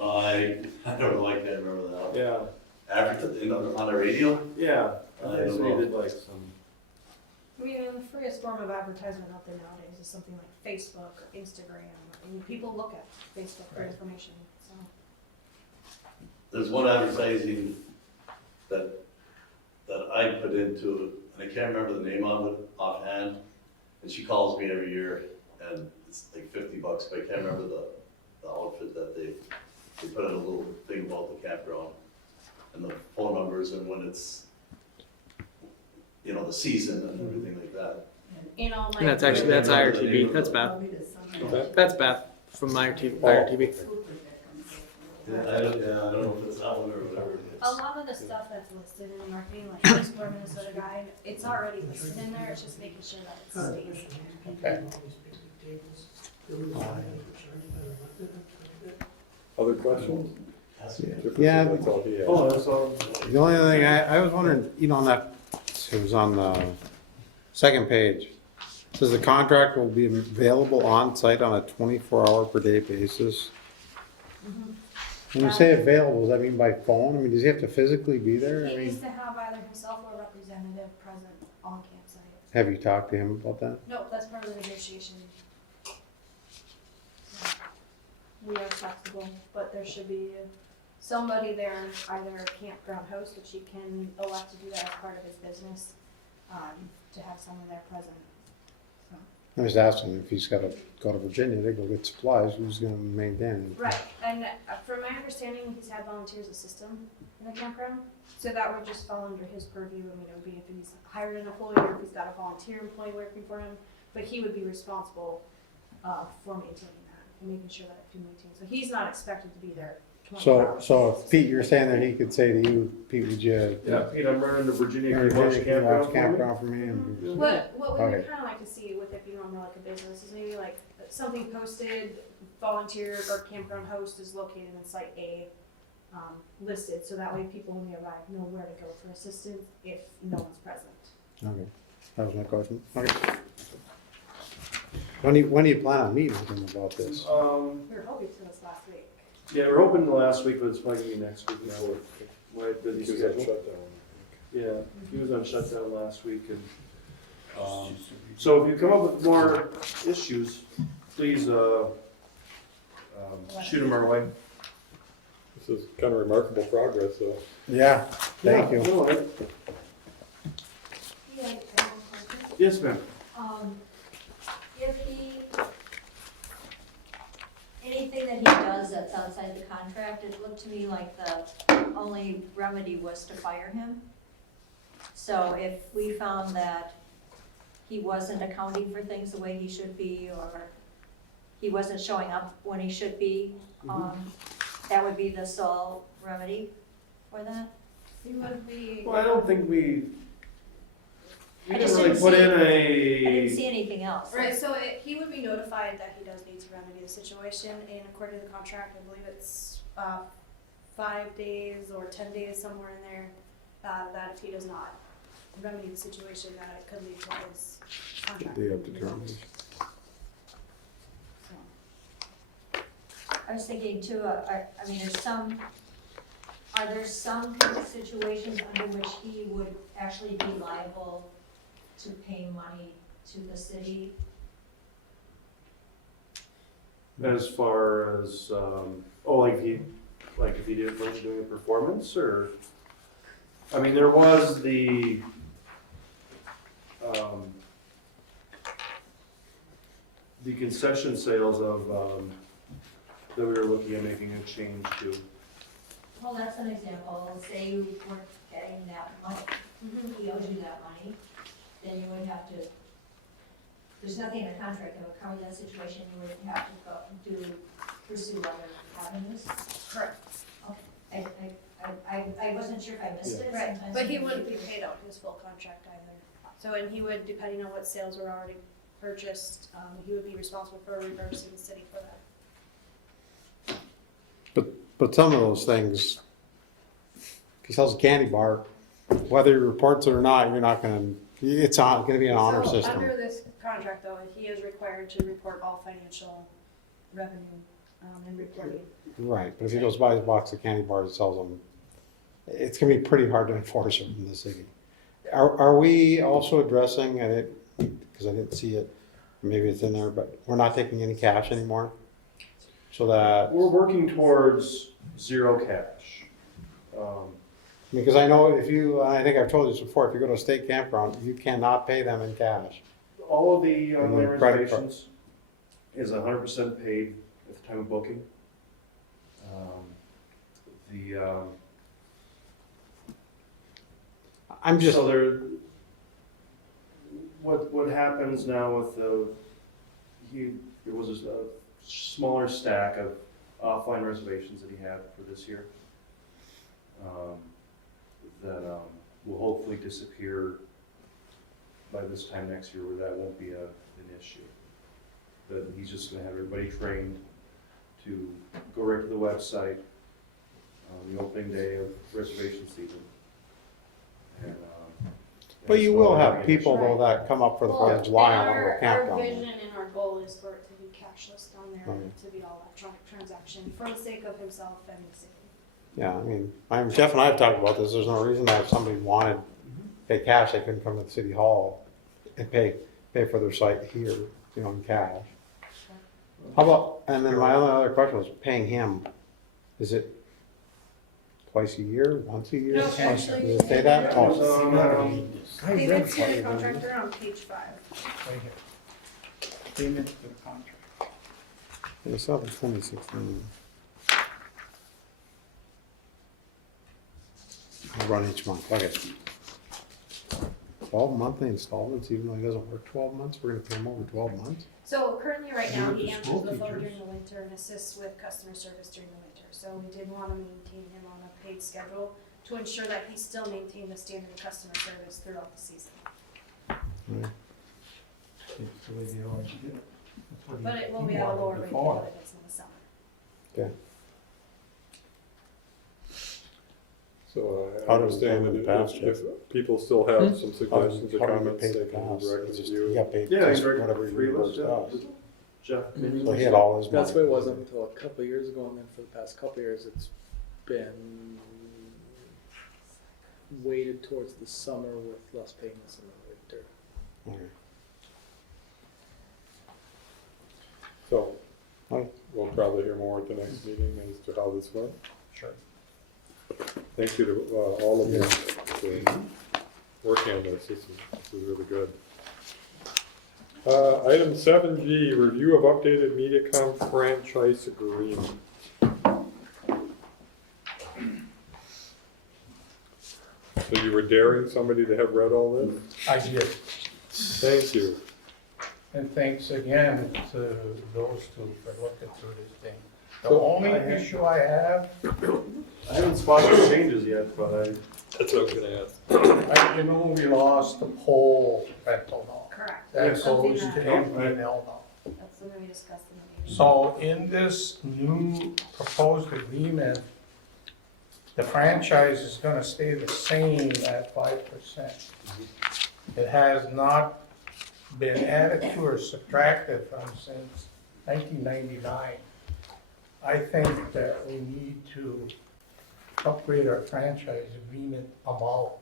I don't know, I can't remember that. Yeah, On the radio? yeah. I I don't think he know. did like some. I mean, the freest form of advertisement out there nowadays is something like Facebook or Instagram. I mean, people look at Facebook for Right. information, so. There's one advertising that I put into, and I can't remember the name of it offhand, and she calls me every year, and it's like $50, but I can't remember the outfit that they put in a little thing about the campground, and the phone numbers, and when it's, the season and everything like that. You know, like. And that's actually, that's IRTV, that's Beth. Okay. That's Beth from IRTV. I don't know if it's that one or whatever it A is. lot of the stuff that's listed in the marketing, like Explore Minnesota Guide, it's already listed in there, it's just making sure that it stays in there. Okay. Other questions? Yeah. That's all he has. Oh, that's all. The only other thing, I was wondering, on that, it was on the second page. It says the contract will be available on site on a 24-hour per day basis. When you say available, does that mean by phone? I mean, does he have to physically be there? I He needs mean, to have either himself or a representative present on campsite. have you talked to him about that? No, that's part of the negotiation. We are flexible, but there should be somebody there, either a campground host, which he can elect to do that as part of his business, to have someone there present. So, I was asking if he's gotta go to Virginia to go get supplies, who's gonna maintain it? Right, and from my understanding, he's had volunteers assist him in the campground, so that would just fall under his purview. I mean, it would be if he's hired an employee or if he's got a volunteer employee working for him, but he would be responsible for maintaining that and making sure that it can maintain. So he's not expected to be there 24 hours. So Pete, you're saying that he could say to you, Pete, would you? Yeah, Pete, I'm running to Virginia, Or can you watch Virginia, can you watch campground for me? campground for me? and- What we would Okay. kind of like to see with it being on like a business is maybe like something posted, volunteer or campground host is located in site A, listed, so that way people when they arrive know where to go for assistance if no one's present. Okay, that was my question. Okay. When do you plan on meeting with him about this? We were hoping to this last week. Yeah, we're hoping the last week, but it's probably gonna be next week now with my busy Because of schedule. shutdown. Yeah, he was on shutdown last week and, so if you come up with more issues, please, shoot them our way. This is kind of remarkable progress, so. Yeah, thank you. Yeah, all right. Yeah, Yes, ma'am. If he, anything that he does that's outside the contract, it looked to me like the only remedy was to fire him. So if we found that he wasn't accounting for things the way he should be, or he wasn't showing up when he should be, that would be the sole remedy for that? he would be. Well, I don't think we I didn't just really didn't put see- in I didn't a, see anything else. Right, so he would be notified that he does need to remedy the situation, and according to the contract, I believe it's 5 days or 10 days, somewhere in there, that if he does not remedy the situation, that it could lead to his contract. Day of determination. I was thinking too, I mean, are there some situations under which he would actually be liable to pay money to the city? as far as, like if he did, wasn't doing a performance, or, I mean, there was the, the concession sales of, that we were looking at making a change to. Well, that's an example. Say you weren't getting that money, he owes you that money, then you would have to, there's nothing in the contract that would cover that situation, you would have to pursue other avenues. Correct. Okay, I wasn't sure if I missed it. Right, Sometimes but he you- wouldn't be paid out his full contract either. So, and he would, depending on what sales were already purchased, he would be responsible for reimbursing the city for that. But some of those things, if he sells a candy bar, whether he reports it or not, you're not gonna, it's gonna be an honor So, system. under this contract though, he is required to report all financial revenue, and reporting. Right, but if he goes buys a box of candy bars and sells them, it's gonna be pretty hard to enforce it in the city. Are we also addressing, and it, because I didn't see it, maybe it's in there, but we're not taking any cash anymore? So that, We're working towards zero cash. because I know if you, I think I've told you this before, if you go to a state campground, you cannot pay them in cash. All of the And online the credit card. reservations is 100% paid at the time of booking. I'm just, So there, what happens now with there was a smaller stack of offline reservations that he had for this year. That will hopefully disappear by this time next year, where that won't be an issue. That he's just gonna have everybody trained to go right to the website on the opening day of reservation season. And, but you and will so have every people though that come up for the 4th of July and wanna go Our campground. vision and our goal is for it to be cashless down there, Okay. to be all electronic transaction, for the sake of himself and the city. Yeah, I mean, Jeff and I have talked about this, there's no reason that if somebody wanted to pay cash, they couldn't come to the city hall and pay for their site here, in cash. How about, and then my other question was paying him, is it twice a year, once a year? No, actually, Does it say that? Oh, Payments to the contractor on page 5. payment to the contract. I saw the 26,000. I'll run each month, okay. 12 monthly installments, even though he doesn't work 12 months, we're gonna pay him over 12 months? So currently, right now, Do it he to answers school the phone teachers. during the winter and assists with customer service during the winter. So we did want to maintain him on a paid schedule to ensure that he still maintained the standard of customer service throughout the season. Right. It's the way they always did it. That's what But he- it will he be at a wanted lower rate than before. what it is in the summer. Okay. So I How does it understand go in that the past, if people still have some suggestions or How do you comments, pay they the can pass? direct He it to just- you. He got paid Yeah, just he's whatever he three of us, reimbursed us. Jeff, maybe. So he had all his money. That's the way it was up until a couple of years ago, and then for the past couple of years, it's been weighted towards the summer with less payments in the winter. Okay. So Right. we'll probably hear more at the next meeting as to how this went. Sure. Thank you to all of you for working on this. This is really good. Item 7G, review of updated MediaCom franchise agreement. So you were daring somebody to have read all this? I did. Thank you. And thanks again to those two for looking through this thing. The So only issue I have, I haven't spotted the changes yet, but That's what I was gonna ask. you know, we lost the pole rental now. Correct. That That's something goes to that- MPL now. That's something we discussed in the meeting. So in this new proposed agreement, the franchise is gonna stay the same at 5%. It has not been added to or subtracted from since 1999. I think that we need to upgrade our franchise agreement amount.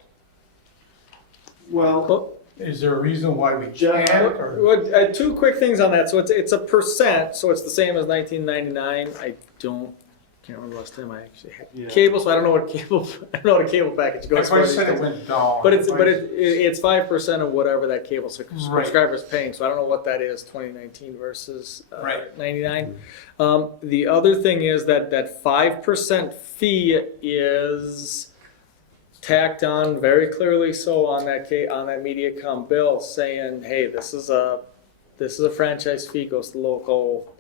well, Is there a reason why we Jeff, can't, or? Well, two quick things on that. So it's a percent, so it's the same as 1999. Can't remember last time I actually had Yeah. cable, so I don't know what cable I don't know what a cable package goes If for. I these said it days. went down. But it's 5% of whatever that cable Right. subscriber is paying. So I don't know what that is 2019 versus Right. 99. The other thing is that 5% fee is tacked on very clearly so on that MediaCom bill, saying, hey, this is a franchise fee, goes to the local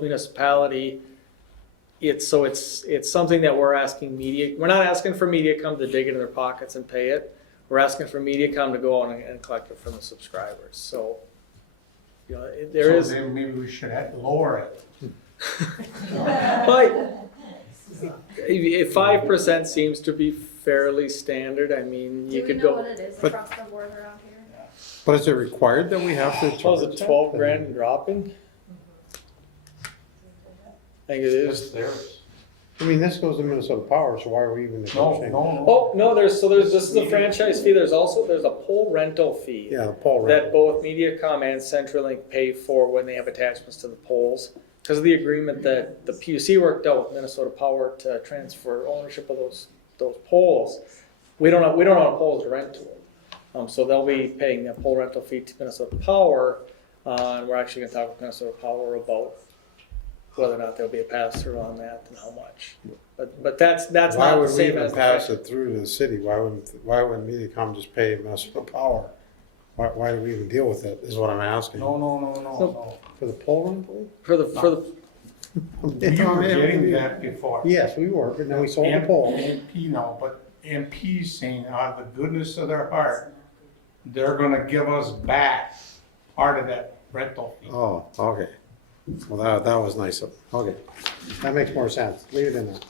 municipality. It's something that we're asking we're not asking for MediaCom to dig into their pockets and pay it. We're asking for MediaCom to go on and collect it from the subscribers. So, there is. So then maybe we should lower it. But 5% seems to be fairly standard. I mean, you Do we could know go. what it is but- across the board around here? But is it required that we have to What was charge it, that? 12 grand and dropping? I think it It's is. theirs. I mean, this goes to Minnesota Power, so why are we even No, negotiating? no. Oh, no, this is a franchise fee. There's a pole rental fee Yeah, the pole that rent. both MediaCom and CenturyLink pay for when they have attachments to the poles. Because of the agreement that the PUC worked out with Minnesota Power to transfer ownership of those poles, we don't own poles to rent to them. So they'll be paying that pole rental fee to Minnesota Power, and we're actually gonna talk with Minnesota Power about whether or not there'll be a pass-through on that and how much. But that's Why not the would we same even as the pass it through to the city? Why wouldn't MediaCom just pay Minnesota Power? Why do we even deal with it, is what I'm asking. No. For the pole rental? for the We were getting that before. Yes, we were, but now we sold the pole. MP no, but MP's saying out of the goodness of their heart, they're gonna give us back part of that rental fee. Oh, okay. Well, that was nice of them. Okay. That makes more sense. Leave it in there.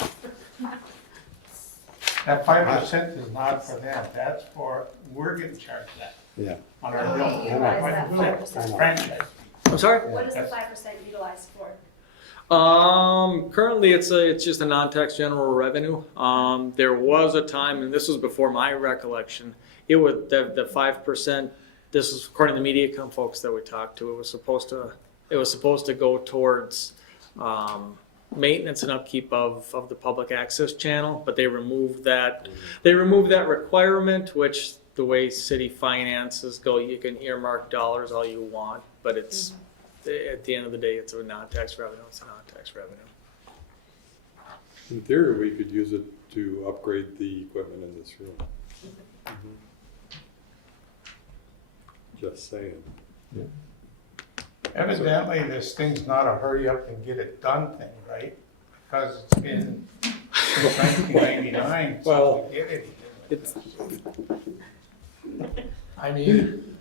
That 5% is not for them, that's for, we're getting charged that Yeah. on our bill. I know. 5% franchise. I'm sorry? What is the 5% utilized for? Currently it's just a non-tax general revenue. There was a time, and this was before my recollection, it was the 5%, this is according to the MediaCom folks that we talked to, it was supposed to go towards, maintenance and upkeep of the public access channel, but they removed that requirement, which the way city finances go, you can earmark dollars all you want, but at the end of the day, it's a non-tax revenue, it's a non-tax revenue. In theory, we could use it to upgrade the equipment in this room. Just saying. Evidently, this thing's not a hurry up and get it done thing, right? Because it's been since 1999 since Well, we did it. It's, I mean,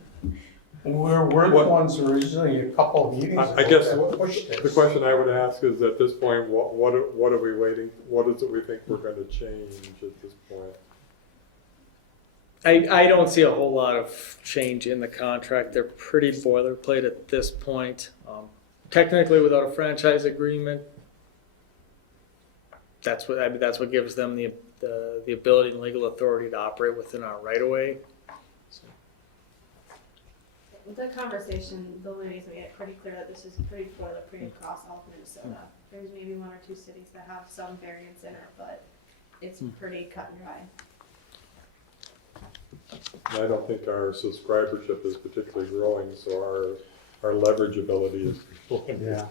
we're the What- ones originally, a couple of meetings I ago guess that pushed the this. question I would ask is, at this point, what are we waiting, what is it we think we're gonna change at this point? I don't see a whole lot of change in the contract. They're pretty boilerplate at this point. Technically, without a franchise agreement, that's what gives them the ability and legal authority to operate within our right of way. With the conversation, the ladies made it pretty clear that this is pretty boilerplate across all of Minnesota. There's maybe one or two cities that have some variance in it, but it's pretty cut and dry. And I don't think our subscribership is particularly growing, so our leverage ability is growing. Yeah.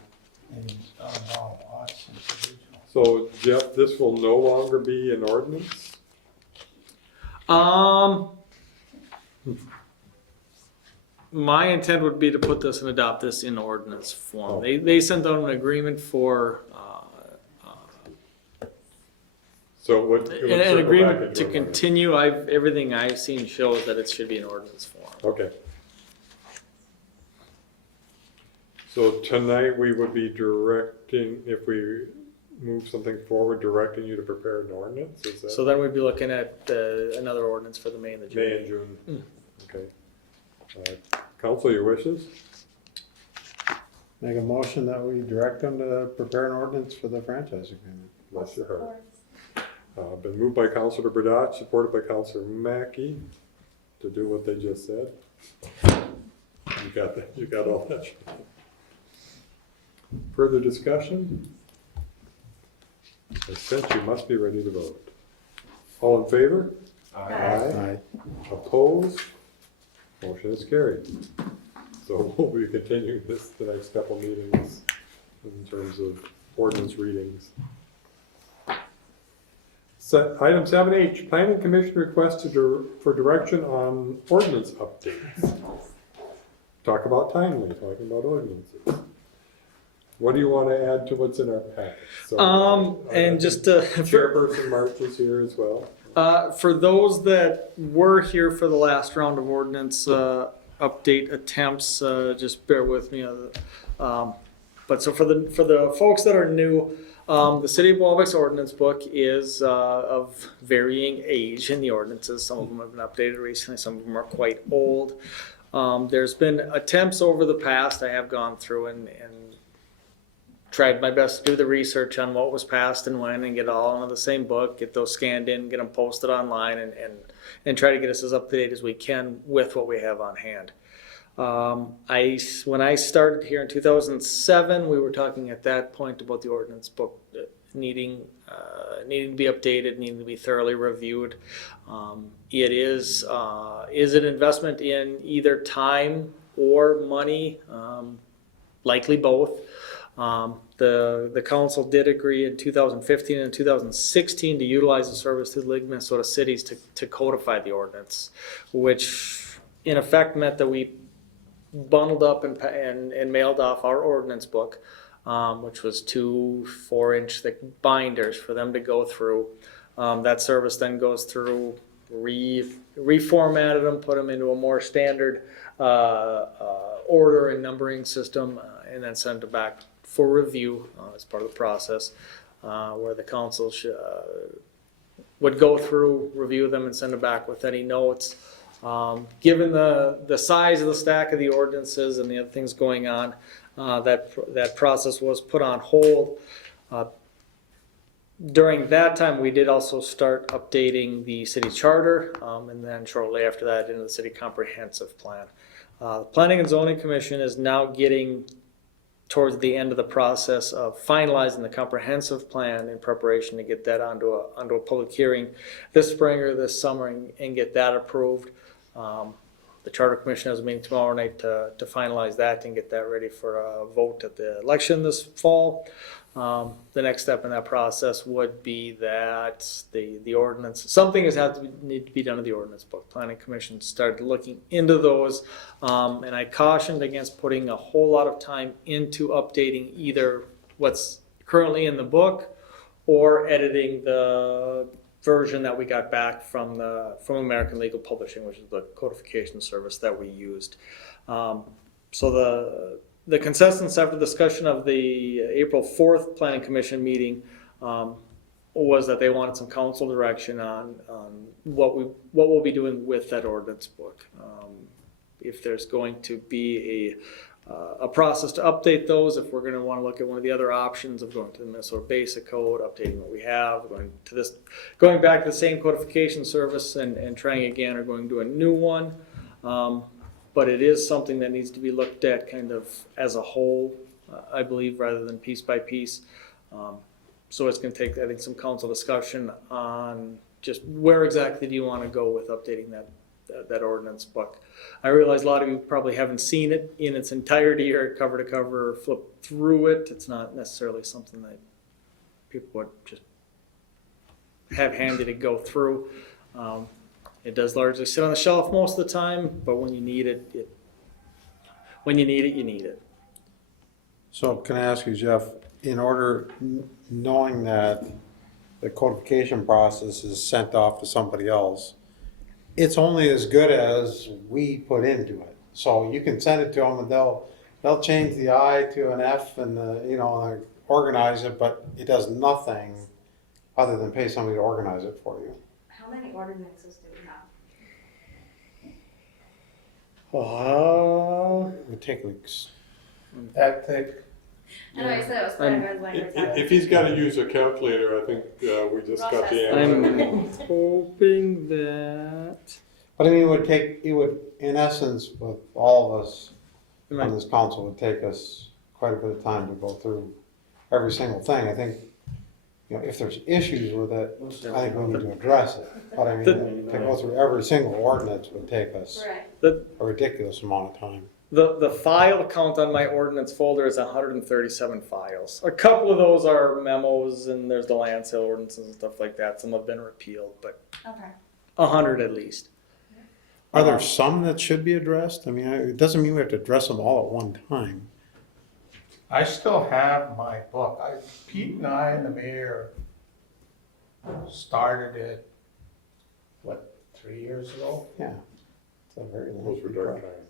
And it's done a lot since the original. So Jeff, this will no longer be an ordinance? My intent would be to put this and adopt this in ordinance form. Oh. They sent out an agreement for, So it would an circle back agreement into to an ordinance. continue. Everything I've seen shows that it should be in ordinance form. Okay. So tonight, we would be directing, if we move something forward, directing you to prepare an ordinance, is that? So then we'd be looking at another ordinance for the May and the June. May and June, okay. Council, your wishes? Make a motion that we direct them to prepare an ordinance for the franchise agreement. Bless your heart. Been moved by Councilor Burdette, supported by Councilor Mackey, to do what they just said. You got that, you got all that. Further discussion? I sense you must be ready to vote. All in favor? Aye. Opposed? Motion is carried. So we'll be continuing this the next couple meetings in terms of ordinance readings. Item 7H, Planning Commission request for direction on ordinance updates. Talk about timely, talking about ordinances. What do you want to add to what's in our packet? So, And just Chairperson March is here as well. for those that were here for the last round of ordinance update attempts, just bear with me. But so for the folks that are new, the City of Biwabik's ordinance book is of varying age in the ordinances. Some of them have been updated recently, some of them are quite old. There's been attempts over the past. I have gone through and tried my best to do the research on what was passed and when, and get it all into the same book, get those scanned in, get them posted online, and try to get us as up to date as we can with what we have on hand. When I started here in 2007, we were talking at that point about the ordinance book needing to be updated, needing to be thoroughly reviewed. It is an investment in either time or money, likely both. The council did agree in 2015 and 2016 to utilize the service through the League of Minnesota Cities to codify the ordinance, which in effect meant that we bundled up and mailed off our ordinance book, which was 2 4-inch thick binders for them to go through. That service then goes through, reformatted them, put them into a more standard order and numbering system, and then send it back for review as part of the process, where the council would go through, review them, and send it back with any notes. Given the size of the stack of the ordinances and the other things going on, that process was put on hold. During that time, we did also start updating the city charter, and then shortly after that into the city comprehensive plan. The Planning and Zoning Commission is now getting towards the end of the process of finalizing the comprehensive plan in preparation to get that onto a public hearing this spring or this summer and get that approved. The Charter Commission has a meeting tomorrow night to finalize that and get that ready for a vote at the election this fall. The next step in that process would be that the ordinance, something has had to need to be done to the ordinance book. Planning Commission started looking into those, and I cautioned against putting a whole lot of time into updating either what's currently in the book or editing the version that we got back from American Legal Publishing, which is the codification service that we used. So the consensus after discussion of the April 4th Planning Commission meeting was that they wanted some council direction on what we'll be doing with that ordinance book. If there's going to be a process to update those, if we're going to want to look at one of the other options of going to the Minnesota Basic Code, updating what we have, going back to the same codification service and trying again, or going to a new one. But it is something that needs to be looked at kind of as a whole, I believe, rather than piece by piece. So it's going to take, I think, some council discussion on just where exactly do you want to go with updating that ordinance book. I realize a lot of you probably haven't seen it in its entirety or cover to cover or flip through it. It's not necessarily something that people would just have handy to go through. It does largely sit on the shelf most of the time, but when you need it, you need it. So can I ask you, Jeff, in order, knowing that the codification process is sent off to somebody else, it's only as good as we put into it. So you can send it to them and they'll change the I to an F and and organize it, but it does nothing other than pay somebody to organize it for you. How many ordinances do we have? It would take like That thick. I know you said it was 5 red language. If he's got to use a calculator, I think we just got the answer. I'm hoping that. But I mean, it would, in essence, with all of us on this council, would take us quite a bit of time to go through every single thing. I think, if there's issues with it, I think we need to address it. But I mean, to go through every single ordinance would take us a ridiculous amount of time. The file count on my ordinance folder is 137 files. A couple of those are memos, and there's the land sale ordinances and stuff like that. Some have been repealed, but 100 at least. Are there some that should be addressed? I mean, it doesn't mean we have to address them all at one time. I still have my book. Pete and I and the mayor started it, 3 years ago? Yeah. It's a very Those lengthy were dark process. times.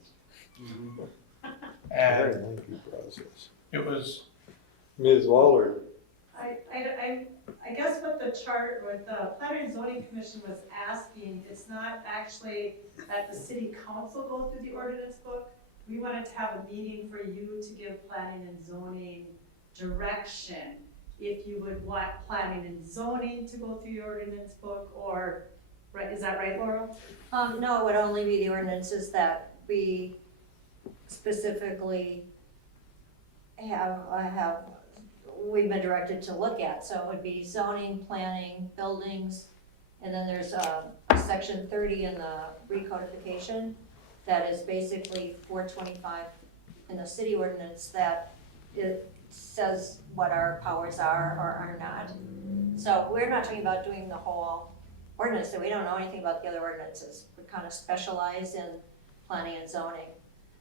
Very And lengthy process. it was, Ms. Waller, I guess what the Planning and Zoning Commission was asking, it's not actually that the city council go through the ordinance book. We wanted to have a meeting for you to give planning and zoning direction. If you would want planning and zoning to go through your ordinance book, or, right, is that right, Laurel? No, it would only be the ordinances that we specifically we've been directed to look at. So it would be zoning, planning, buildings, and then there's section 30 in the recodification that is basically 425 in the city ordinance that it says what our powers are or are not. So we're not talking about doing the whole ordinance, so we don't know anything about the other ordinances. We kind of specialize in planning and zoning.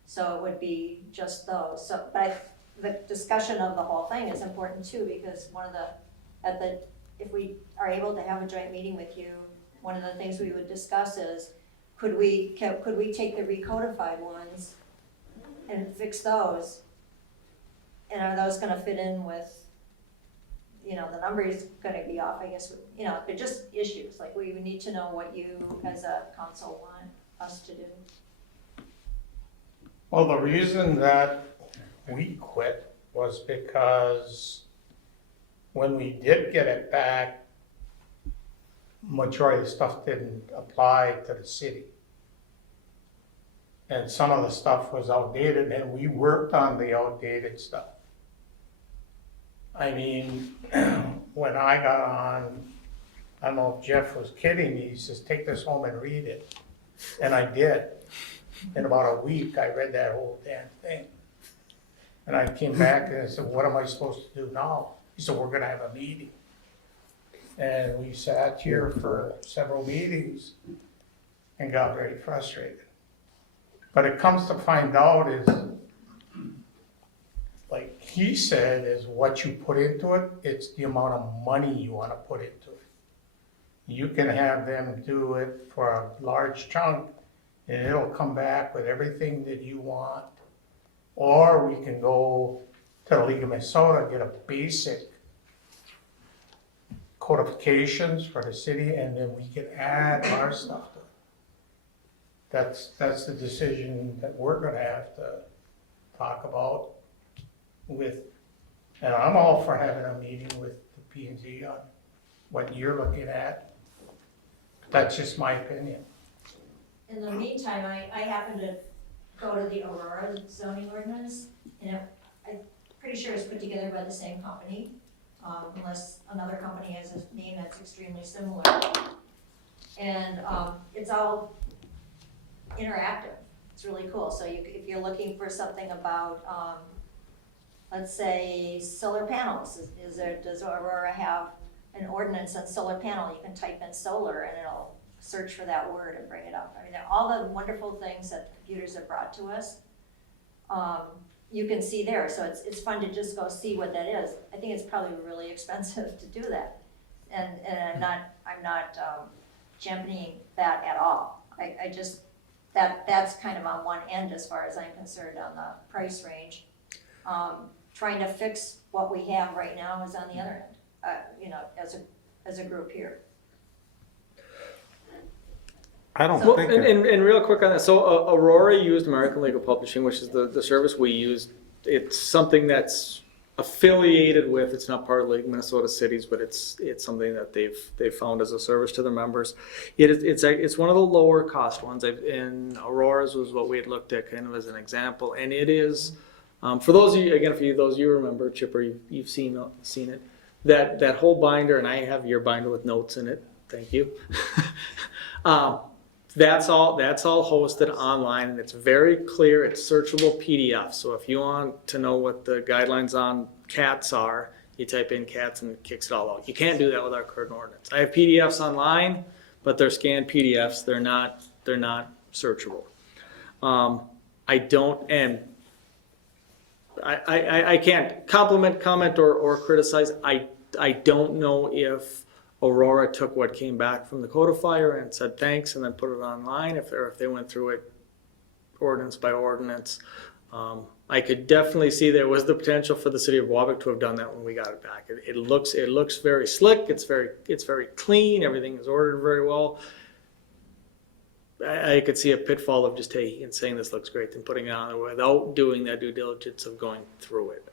So it would be just those. So, but the discussion of the whole thing is important too, because if we are able to have a joint meeting with you, one of the things we would discuss is, could we take the recodified ones and fix those? And are those gonna fit in with, the number is gonna be off, I guess, they're just issues. Like, we need to know what you as a council want us to do. well, the reason that we quit was because when we did get it back, majority of the stuff didn't apply to the city. And some of the stuff was outdated, and we worked on the outdated stuff. I mean, when I got on, I don't know if Jeff was kidding me, he says, take this home and read it. And I did. In about a week, I read that whole damn thing. And I came back and I said, what am I supposed to do now? He said, we're gonna have a meeting. And we sat here for several meetings and got very frustrated. But it comes to find out is, like he said, is what you put into it, it's the amount of money you wanna put into it. You can have them do it for a large chunk, and it'll come back with everything that you want. Or we can go to the League of Minnesota, get a basic codifications for the city, and then we can add our stuff to it. That's the decision that we're gonna have to talk about with, and I'm all for having a meeting with the P&Z on what you're looking at. That's just my opinion. In the meantime, I happen to go to the Aurora zoning ordinance, and I'm pretty sure it's put together by the same company, unless another company has a name that's extremely similar. And it's all interactive. It's really cool. So if you're looking for something about, let's say, solar panels, does Aurora have an ordinance on solar panel? You can type in solar and it'll search for that word and bring it up. I mean, all the wonderful things that computers have brought to us, you can see there. So it's fun to just go see what that is. I think it's probably really expensive to do that, and I'm not championing that at all. I just that's kind of on one end as far as I'm concerned on the price range. Trying to fix what we have right now is on the other end. As a group here. I don't Well, think. and real quick on that, so Aurora used American Legal Publishing, which is the service we use. It's something that's affiliated with, it's not part of League of Minnesota Cities, but it's something that they've found as a service to their members. It's one of the lower cost ones, and Aurora's was what we had looked at kind of as an example, and it is, for those of you, again, for those of you remember, Chipper, you've seen it, that whole binder, and I have your binder with notes in it, thank you. That's all hosted online, and it's very clear. It's searchable PDF. So if you want to know what the guidelines on cats are, you type in cats and it kicks it all out. You can't do that with our current ordinance. I have PDFs online, but they're scanned PDFs. They're not searchable. I can't compliment, comment, or criticize. I don't know if Aurora took what came back from the codifier and said thanks and then put it online, if they went through it ordinance by ordinance. I could definitely see there was the potential for the city of Biwabik to have done that when we got it back. It looks very slick, it's very clean, everything is ordered very well. I could see a pitfall of just and saying this looks great and putting it on there without doing that due diligence of going through it.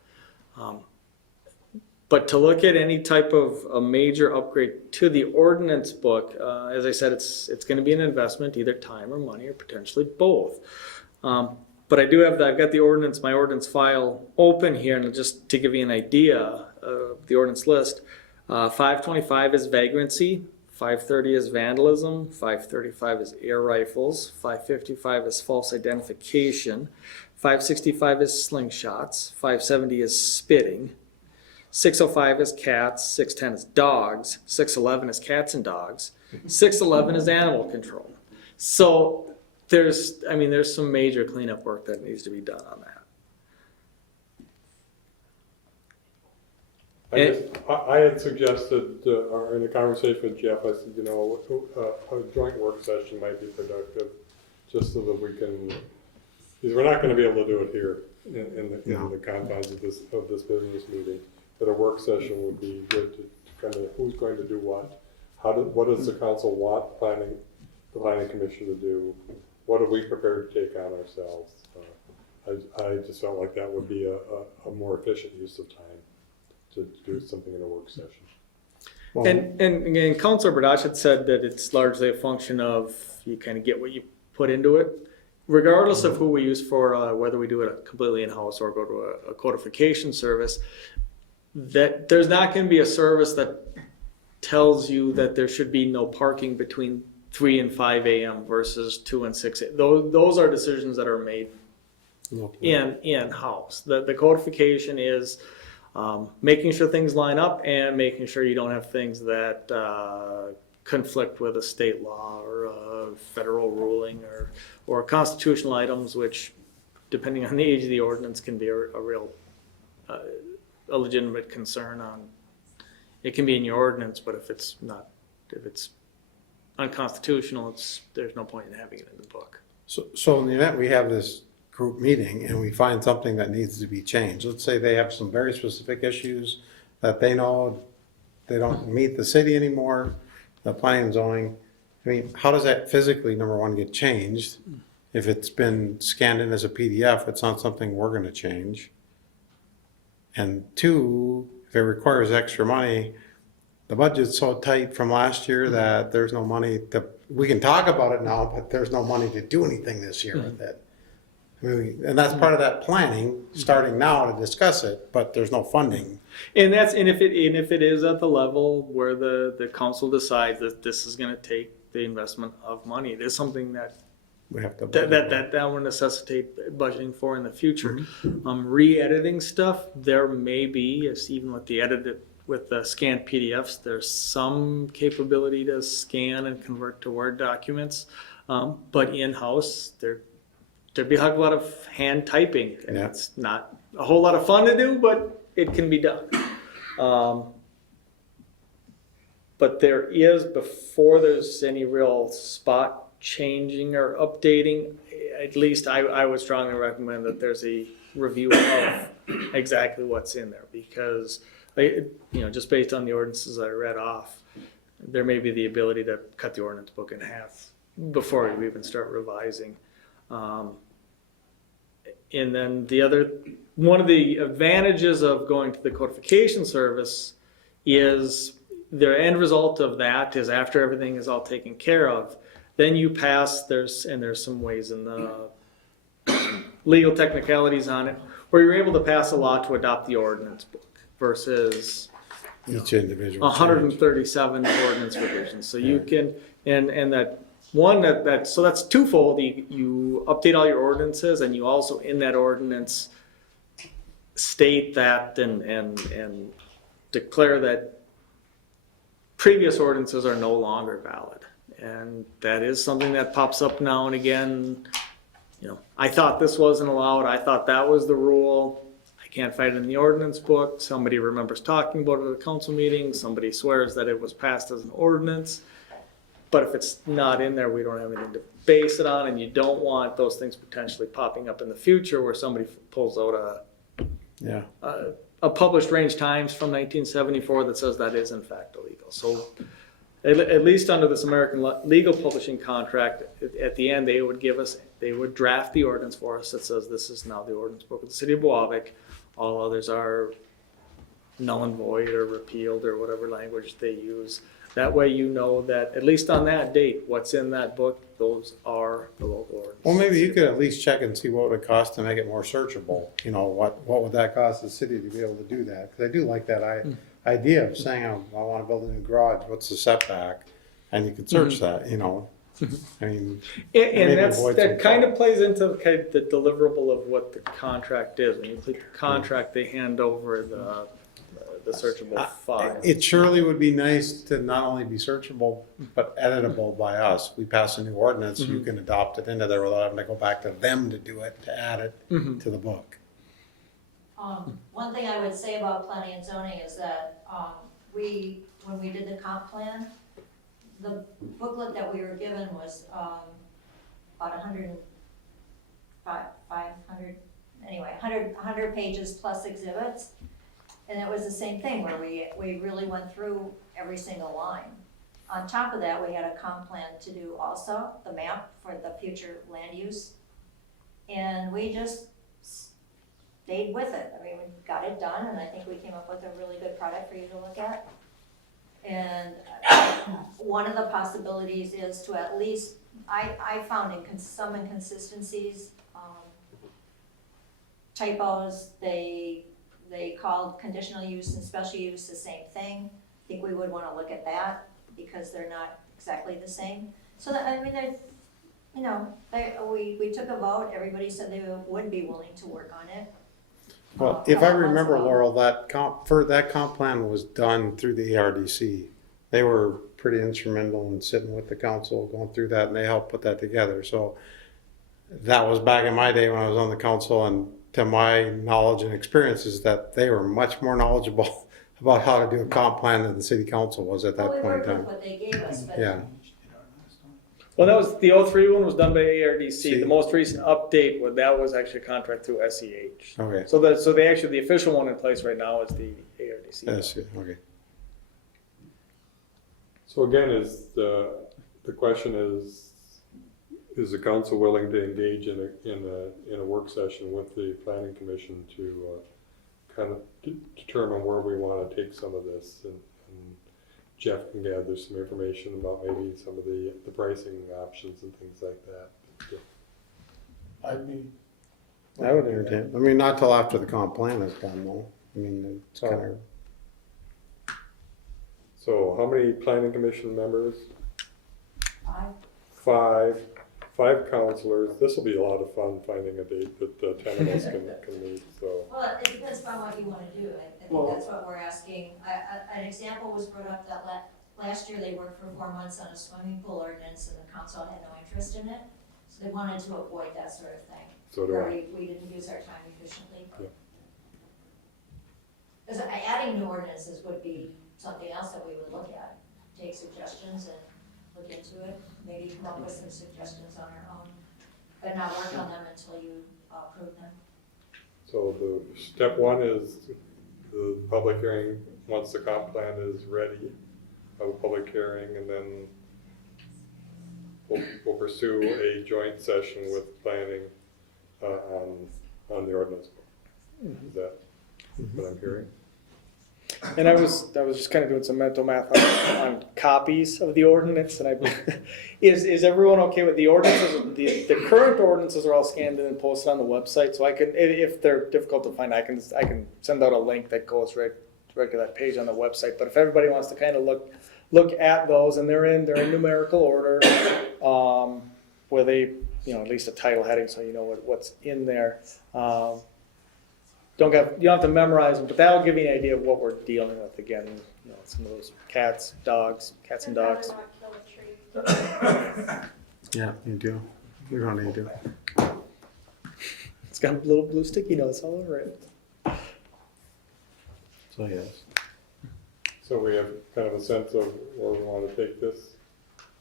But to look at any type of a major upgrade to the ordinance book, as I said, it's going to be an investment, either time or money, or potentially both. But I've got my ordinance file open here, and just to give you an idea of the ordinance list, 525 is vagrancy, 530 is vandalism, 535 is air rifles, 555 is false identification, 565 is slingshots, 570 is spitting, 605 is cats, 610 is dogs, 611 is cats and dogs, 611 is animal control. So there's some major cleanup work that needs to be done on that. I had suggested, or in a conversation with Jeff, I said, a joint work session might be productive, just so that we can, because we're not going to be able to do it here in the confines of this business meeting. But a work session would be good to kind of, who's going to do what? What does the council want the planning commission to do? What are we prepared to take on ourselves? I just felt like that would be a more efficient use of time to do something in a work session. Well, And again, Councilor Berdach had said that it's largely a function of you kind of get what you put into it, regardless of who we use for whether we do it completely in-house or go to a codification service. That there's not going to be a service that tells you that there should be no parking between 3 and 5 a.m. versus 2 and 6 a.m. Those are decisions that are made in-house. The codification is making sure things line up and making sure you don't have things that conflict with a state law or a federal ruling or constitutional items, which, depending on the age of the ordinance, can be a real a legitimate concern on. It can be in your ordinance, but if it's unconstitutional, there's no point in having it in the book. So in the event we have this group meeting and we find something that needs to be changed, let's say they have some very specific issues that they know they don't meet the city anymore, the planning and zoning, I mean, how does that physically, number one, get changed? If it's been scanned in as a PDF, it's not something we're gonna change. And two, if it requires extra money, the budget's so tight from last year that there's no money we can talk about it now, but there's no money to do anything this year with it. I mean, and that's part of that planning, starting now to discuss it, but there's no funding. And if it is at the level where the council decides that this is going to take the investment of money, it is something that We have to. that will necessitate budgeting for in the future. Re-editing stuff, there may be, as even with the scanned PDFs, there's some capability to scan and convert to Word documents, but in-house there'd be a lot of hand typing, and it's not a whole lot of fun to do, but it can be done. But there is, before there's any real spot changing or updating, at least I would strongly recommend that there's a review of exactly what's in there, because just based on the ordinances I read off, there may be the ability to cut the ordinance book in half before we even start revising. And then one of the advantages of going to the codification service is the end result of that is after everything is all taken care of, then you pass, there's some ways in the legal technicalities on it, where you're able to pass a law to adopt the ordinance book versus Each individual. 137 ordinance revisions. So you can, and that one, so that's twofold. You update all your ordinances, and you also in that ordinance state that and declare that previous ordinances are no longer valid. And that is something that pops up now and again. I thought this wasn't allowed. I thought that was the rule. I can't find it in the ordinance book. Somebody remembers talking about it at a council meeting. Somebody swears that it was passed as an ordinance. But if it's not in there, we don't have anything to base it on, and you don't want those things potentially popping up in the future where somebody pulls out a published range times from 1974 that says that is in fact illegal. So at least under this American legal publishing contract, at the end they would draft the ordinance for us that says this is now the ordinance book of the city of Biwabik. All others are null and void or repealed or whatever language they use. That way you know that, at least on that date, what's in that book, those are the local ordinances. Well, maybe you could at least check and see what it would cost to make it more searchable. What would that cost the city to be able to do that? Because I do like that idea of saying, I want to build a new garage, what's the setback? And you can search that, I mean. And that kind of plays into the deliverable of what the contract is. When you complete the contract, they hand over the searchable file. It surely would be nice to not only be searchable, but editable by us. We pass a new ordinance, you can adopt it into there without having to go back to them to do it, to add it to the book. One thing I would say about planning and zoning is that when we did the comp plan, the booklet that we were given was about 100 pages plus exhibits. And it was the same thing where we really went through every single line. On top of that, we had a comp plan to do also, the map for the future land use. And we just stayed with it. I mean, we got it done, and I think we came up with a really good product for you to look at. And one of the possibilities is to at least, I found some inconsistencies, typos. They called conditional use and special use the same thing. I think we would want to look at that because they're not exactly the same. So that, I mean, you know, we took a vote, everybody said they would be willing to work on it. Well, if I Couple months remember, ago. Laurel, that comp plan was done through the ARDC. They were pretty instrumental in sitting with the council, going through that, and they helped put that together. So that was back in my day when I was on the council, and to my knowledge and experience is that they were much more knowledgeable about how to do a comp plan than the city council was at that Well, we point in worked with time. what they gave us, but. Yeah, Well, that was, the 03 one was done by ARDC. See. The most recent update, that was actually a contract through SEH. okay, So the official one in place right now is the ARDC. yes, okay. So again, the question is the council willing to engage in a work session with the planning commission to kind of determine where we want to take some of this, and Jeff can gather some information about maybe some of the pricing options and things like that. I'd be. I would entertain, I mean, not till after the comp plan is done though. I mean, it's kind of, So how many planning commission members? 5. Five counselors. This will be a lot of fun finding a date that 10 of us can meet, so. Well, it depends upon what you want to do. I think that's what we're asking. An example was brought up that last year they worked for 4 months on a swimming pool ordinance and the council had no interest in it. So they wanted to avoid that sort of thing. So do Where I. we didn't use our time efficiently. Yeah. Because adding new ordinances would be something else that we would look at. Take suggestions and look into it, maybe come up with some suggestions on our own, but not work on them until you approve them. So the step one is the public hearing, once the comp plan is ready, have a public hearing, and then we'll pursue a joint session with planning on the ordinance book. Is that what I'm hearing? And I was just kind of doing some mental math on copies of the ordinance, and is everyone okay with the ordinances? The current ordinances are all scanned in and posted on the website, so I can, if they're difficult to find, I can send out a link that goes right to that page on the website. But if everybody wants to kind of look at those, and they're in numerical order, with a at least a title heading, so you know what's in there. You don't have to memorize them, but that'll give you an idea of what we're dealing with. Again, some of those cats and dogs. I'd rather not kill a tree. yeah, you do. You don't need to. It's got little blue sticky notes all over it. So, yes. So we have kind of a sense of where we want to take this.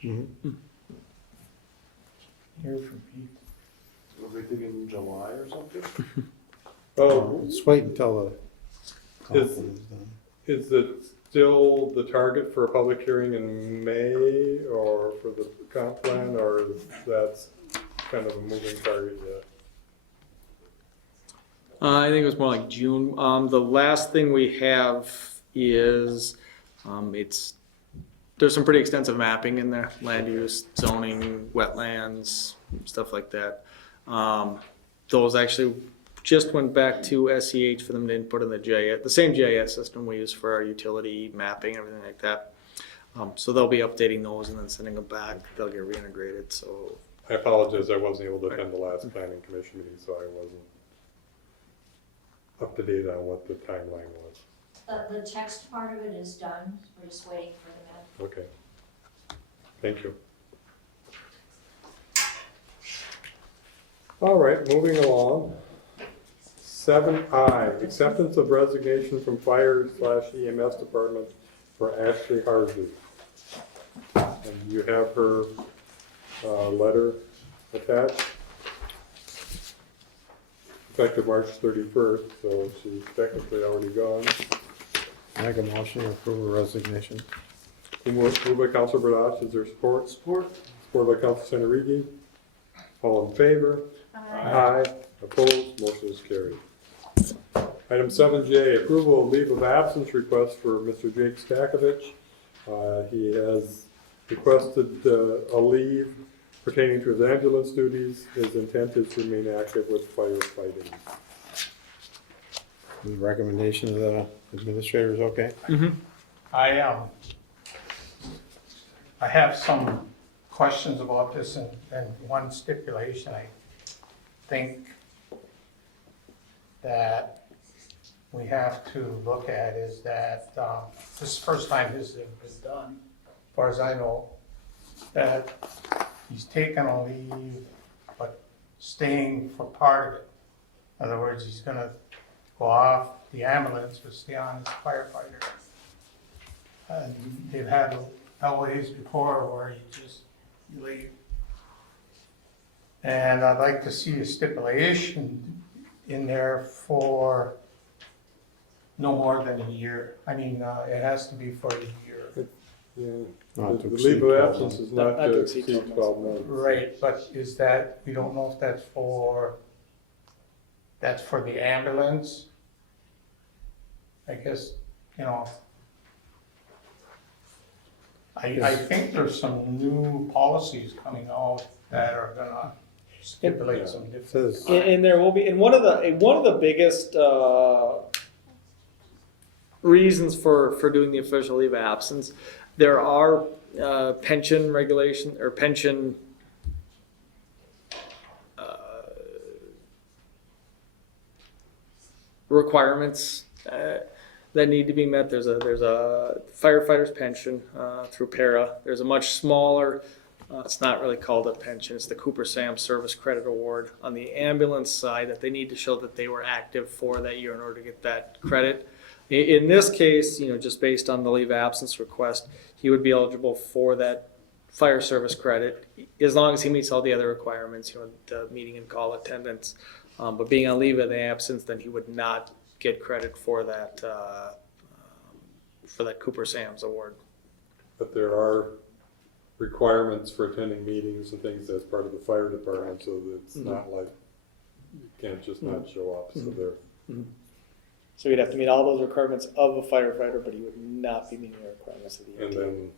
Mm-hmm. Hear from Pete. Were we thinking July or something? Oh, Let's wait until the comp Is- plan is done. is it still the target for a public hearing in May, or for the comp plan, or is that kind of a moving target yet? I think it was more like June. The last thing we have is there's some pretty extensive mapping in there: land use, zoning, wetlands, stuff like that. Those actually just went back to SEH for them to input in the same GIS system we use for our utility mapping, everything like that. So they'll be updating those and then sending them back. They'll get reintegrated. So I apologize, I wasn't able to attend the last planning commission meeting, so I wasn't up to date on what the timeline was. The text part of it is done. We're just waiting for the map. Okay. Thank you. All right, moving along. 7I, acceptance of resignation from fire/EMS department for Ashley Harsey. And you have her letter attached. Effective March 31st, so she's technically already gone. Make a motion to approve a resignation. Moved by Councilor Barash, is there support? Support by Councilor Sanarigi. All in favor? Aye. Opposed? Motion is carried. Item 7J, approval of leave of absence request for Mr. Jake Stakovich. He has requested a leave pertaining to his ambulance duties. His intent is to remain active with firefighting. The recommendation of the administrator is okay? I have some questions about this, and one stipulation I think that we have to look at is that, this is the first time this has been done, as far as I know, that he's taken a leave, but staying for part of it. In other words, he's gonna go off the ambulance, but stay on as a firefighter. And they've had LAs before where you leave. And I'd like to see a stipulation in there for no more than a year. I mean, it has to be for a year. Yeah. Not to The exceed leave of 12 absence months. is not Not to to exceed exceed 12 months. Right, but is that, we don't know if that's for the ambulance? I guess, you know, I think there's some new policies coming out that are gonna stipulate some different. And there will be, and one of the biggest reasons for doing the official leave of absence, there are pension regulation or pension requirements that need to be met. There's a firefighter's pension through para. There's a much smaller. It's not really called a pension. It's the Cooper Sam Service Credit Award on the ambulance side that they need to show that they were active for that year in order to get that credit. In this case, just based on the leave of absence request, he would be eligible for that fire service credit as long as he meets all the other requirements, the meeting and call attendance. But being on leave of the absence, then he would not get credit for that Cooper Sam's award. But there are requirements for attending meetings and things as part of the fire department, so that it's not like you can't just not show up. So there. So he'd have to meet all those requirements of a firefighter, but he would not be meeting the requirements of the And EMT. then,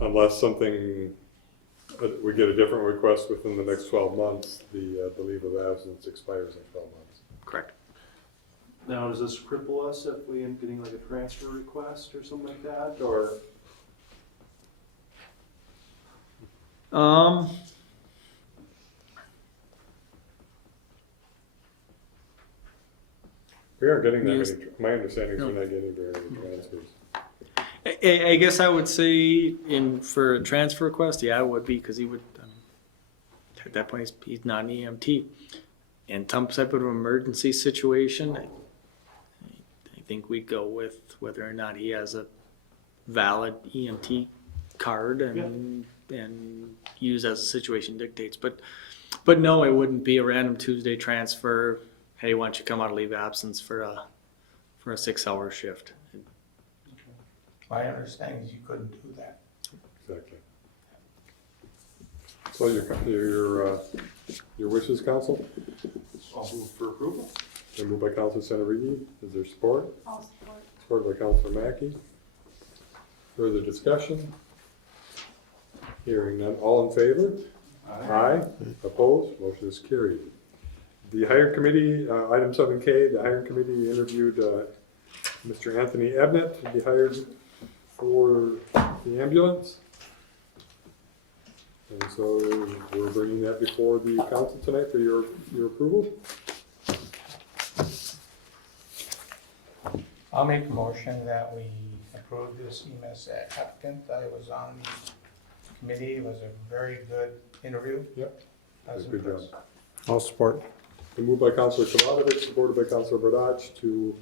unless something, we get a different request within the next 12 months, the leave of absence expires in 12 months. Correct. Now, does this cripple us if we end up getting like a transfer request or something like that, or? We aren't getting that Yes. many, my understanding is we're not getting very many transfers. I guess I would say for a transfer request, yeah, it would be because he would, at that point, he's not an EMT. In some type of emergency situation, I think we'd go with whether or not he has a valid EMT card and use as the situation dictates. But no, it wouldn't be a random Tuesday transfer. Hey, why don't you come out of leave of absence for a 6-hour shift? My understanding is you couldn't do that. Exactly. So your wishes, council? I'll move for approval. Been moved by Councilor Centerigi. Is there support? I'll support. Supported by Councilor Mackey. Further discussion? Hearing none. All in favor? Aye. Opposed? Motion is carried. The hiring committee, item 7K, the hiring committee interviewed Mr. Anthony Ebnett to be hired for the ambulance. And so we're bringing that before the council tonight for your approval. I'll make a motion that we approve this EMS applicant. I was on the committee. It was a very good interview. Yep. I was Good job. impressed. I'll support. Been moved by Councilor Kavanovich, supported by Councilor Bradach to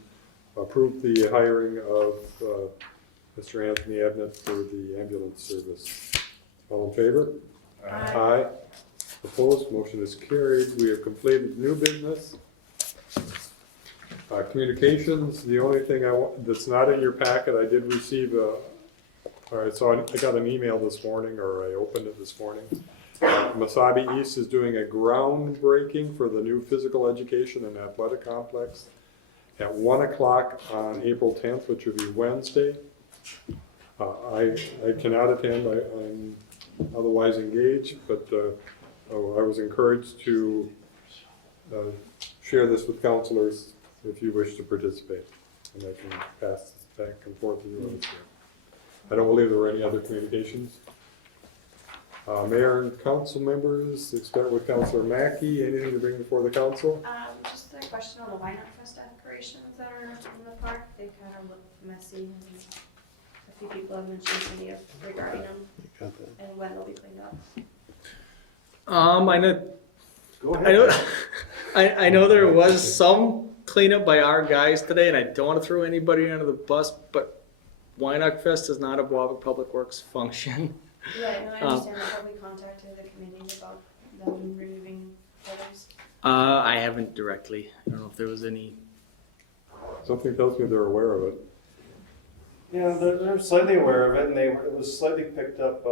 approve the hiring of Mr. Anthony Ebnett for the ambulance service. All in favor? Aye. Opposed? Motion is carried. We have completed new business. Communications, the only thing that's not in your packet, I did receive I got an email this morning, or I opened it this morning. Masabi East is doing a groundbreaking for the new physical education and athletic complex at 1 o'clock on April 10th, which would be Wednesday. I cannot attend, I'm otherwise engaged, but I was encouraged to share this with councilors if you wish to participate. And I can pass this back and forth to you. I don't believe there were any other communications. Mayor and council members, let's start with Councilor Mackey. Anything to bring before the council? Just a question on the Wine Fest decorations that are in the park. They kind of look messy, and a few people have mentioned to me regarding them and when they'll be cleaned up. I know, Go I know, I know there was some cleanup by our guys today, and I don't want to throw anybody under the bus, but Wine Fest is not a Biwabik Public Works function. Right, and I understand that. Have we contacted the committee about them removing photos? I haven't directly. I don't know if there was any. Something tells me they're aware of it. Yeah, they're slightly aware of it, and it was slightly picked up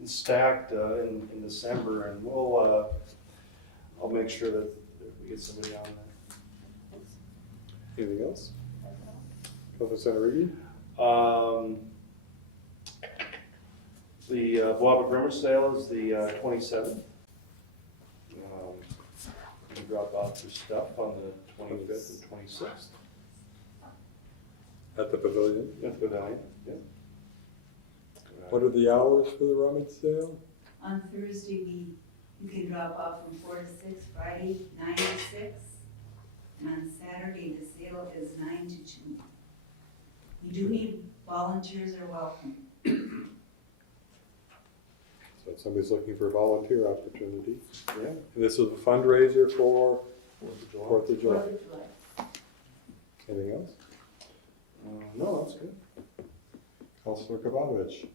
and stacked in December, and I'll make sure that we get somebody on that. Anything else? Councilor Centerigi? The Biwabik Rummage Sale is the 27th. You can drop off your stuff on the 25th and 26th. At the pavilion. At the pavilion, yeah. What are the hours for the rummage sale? On Thursday, you can drop off from 4 to 6, Friday 9 to 6, and on Saturday the sale is 9 to 2. You do need volunteers are welcome. So if somebody's looking for a volunteer opportunity. Yeah. And this is a fundraiser for 4th of July. 4th of July. Anything else? No, that's good. Councilor Kavanovich?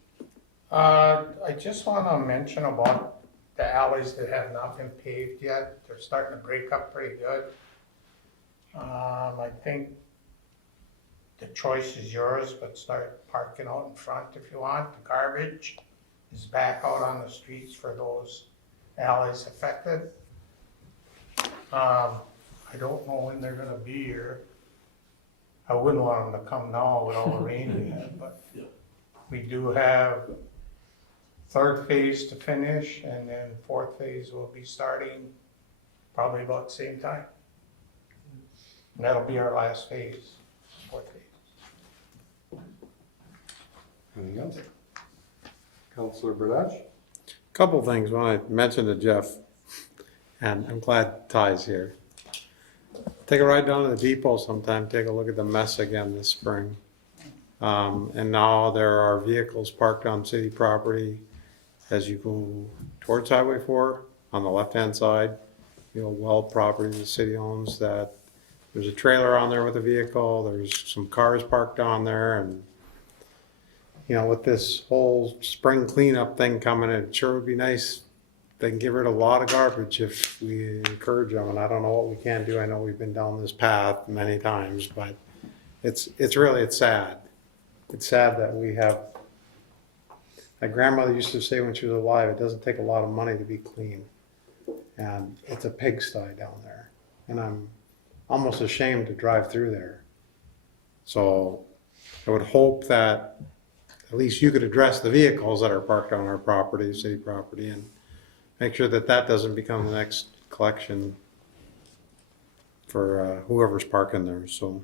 I just want to mention about the alleys that have not been paved yet. They're starting to break up pretty good. I think the choice is yours, but start parking out in front if you want. The garbage is back out on the streets for those alleys affected. I don't know when they're gonna be here. I wouldn't want them to come now with all the rain we had, but we do have 3rd phase to finish, and then 4th phase will be starting probably about the same time. And that'll be our last phase, 4th phase. Anything else? Councilor Burdach? Couple things, when I mentioned to Jeff, and I'm glad Ty's here. Take a ride down to the depot sometime, take a look at the mess again this spring. And now there are vehicles parked on city property as you go towards Highway 4 on the left-hand side. You know, well property the city owns that. There's a trailer on there with a vehicle, there's some cars parked on there, and you know, with this whole spring cleanup thing coming, it sure would be nice. They can get rid of a lot of garbage if we encourage them, and I don't know what we can do. I know we've been down this path many times, but it's sad. It's sad that we have, my grandmother used to say when she was alive, it doesn't take a lot of money to be clean. And it's a pigsty down there. And I'm almost ashamed to drive through there. So I would hope that at least you could address the vehicles that are parked on our property, city property, and make sure that that doesn't become the next collection for whoever's parking there. So,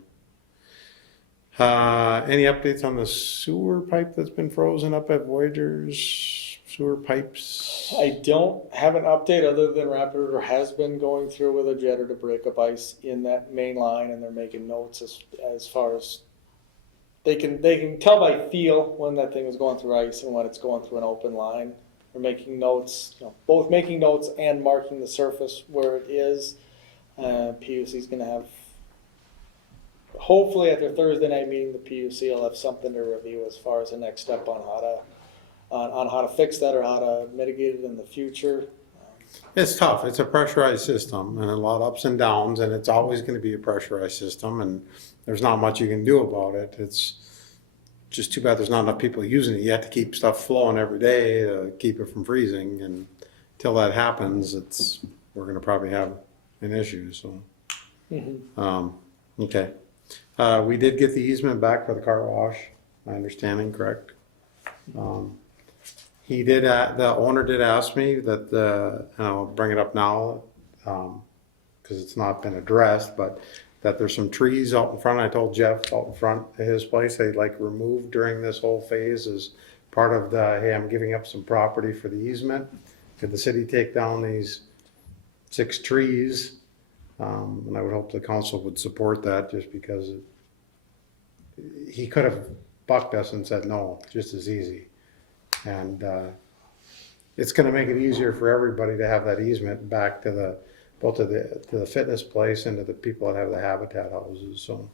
any updates on the sewer pipe that's been frozen up at Voyagers? Sewer pipes? I don't have an update other than Rapid River has been going through with a jetter to break up ice in that main line, and they're making notes as far as they can tell by feel when that thing is going through ice and when it's going through an open line. They're making notes, both making notes and marking the surface where it is. PUC is going to have, hopefully at their Thursday night meeting, the PUC will have something to review as far as the next step on how to fix that or how to mitigate it in the future. It's tough. It's a pressurized system and a lot of ups and downs, and it's always going to be a pressurized system, and there's not much you can do about it. It's just too bad there's not enough people using it yet to keep stuff flowing every day to keep it from freezing. And until that happens, we're going to probably have an issue. So, okay. We did get the easement back for the car wash. My understanding, correct? He did. The owner did ask me that. And I'll bring it up now because it's not been addressed, but that there's some trees out in front. I told Jeff out in front of his place they'd like removed during this whole phase as part of the, hey, I'm giving up some property for the easement. Could the city take down these 6 trees? And I would hope the council would support that, just because he could have bucked us and said no, just as easy. And it's gonna make it easier for everybody to have that easement back to the, both to the fitness place and to the people that have the habitat houses, so.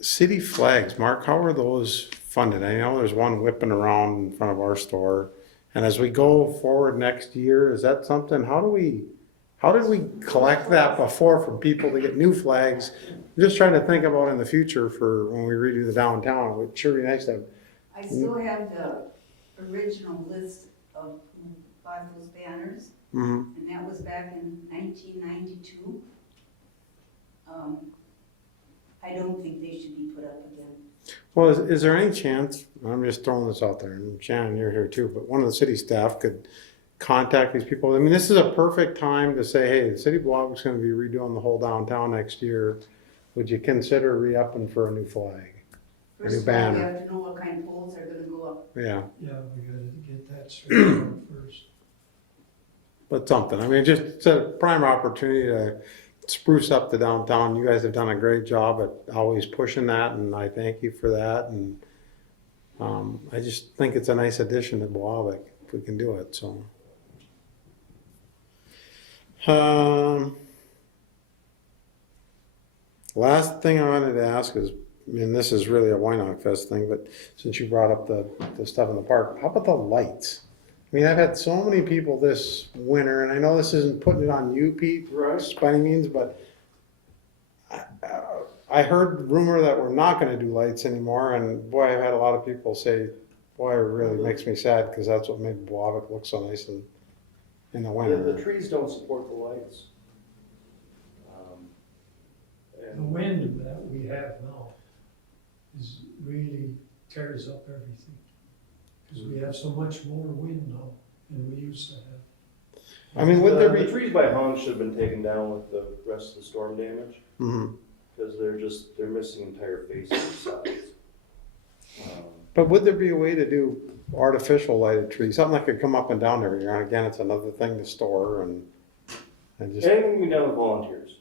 City flags, Mark, how are those funded? I know there's one whipping around in front of our store. And as we go forward next year, is that something, how did we collect that before from people to get new flags? I'm just trying to think about in the future for when we redo the downtown. It would sure be nice to have. I still have the original list of who bought those banners, Mhm. and that was back in 1992. I don't think they should be put up again. Well, is there any chance, I'm just throwing this out there, and Shannon, you're here too, but one of the city staff could contact these people? I mean, this is a perfect time to say, hey, the city of Biwabik's gonna be redoing the whole downtown next year. Would you consider re-upping for a new flag? A new First of all, we banner? have to know what kind of poles are gonna go up. Yeah, Yeah, we gotta get that straightened out first. but something, I mean, just it's a prime opportunity to spruce up the downtown. You guys have done a great job at always pushing that, and I thank you for that. And I just think it's a nice addition to Biwabik if we can do it, so. Last thing I wanted to ask is, I mean, this is really a Winock Fest thing, but since you brought up the stuff in the park, how about the lights? I mean, I've had so many people this winter, and I know this isn't putting it on you, Pete, by any means, but I heard rumor that we're not gonna do lights anymore, and boy, I've had a lot of people say, boy, it really makes me sad, because that's what made Biwabik look so nice in the The winter. trees don't support the lights. The wind that we have now is really tears up everything. Because we have so much more wind now than we used to have. I mean, would there The be? trees by Hans should have been taken down with the rest of the storm damage, Mhm. because they're missing entire faces and sides. But would there be a way to do artificial lighted trees, something that could come up and down every year? And again, it's another thing to store and just. Anything can be done with volunteers.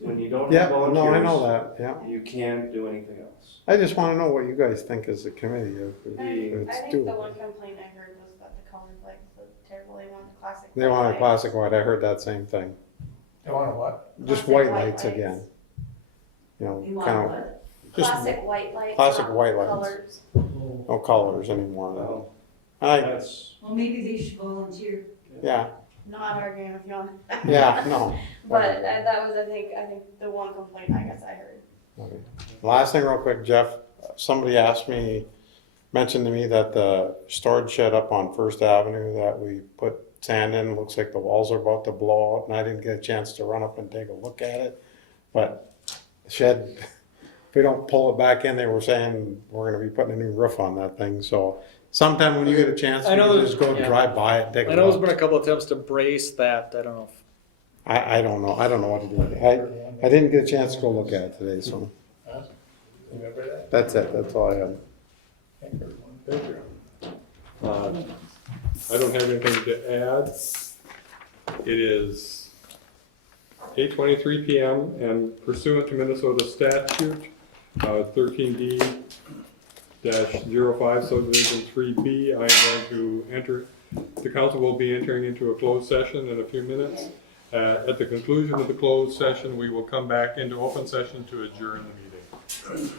When you don't Yeah, have volunteers. no, I know that, yeah. You can't do anything else. I just wanna know what you guys think as a committee, if I it's think the doable. one complaint I heard was that the colored lights look terrible, they want the classic. They want a white classic white, I heard that same thing. They want a what? Just Classic white white lights lights. again. You know, You want kind of, what? just Classic white lights. classic not white lights. colors. Oh, no colors anymore. Well, I, Well, maybe they should volunteer. yeah, Not arguing with you on that. yeah, no. But that was, I think the one complaint I guess I heard. Okay. Last thing real quick, Jeff, somebody mentioned to me that the storage shed up on First Avenue that we put sand in, looks like the walls are about to blow out, and I didn't get a chance to run up and take a look at it. But the shed, if we don't pull it back in, they were saying we're gonna be putting a new roof on that thing, so sometime when you get a chance, I you know can just go yeah. drive by it, take a I know there's look. been a couple attempts to brace that. I don't know. I don't know what to do with it. I didn't get a chance to go look at it today, so Remember that? that's it, that's all I had. Thank you. I don't have anything to add. It is 8:23 PM, and pursuant to Minnesota statute 13D-05 subdivision 3B, I am going to enter, the council will be entering into a closed session in a few minutes. At the conclusion of the closed session, we will come back into open session to adjourn the meeting.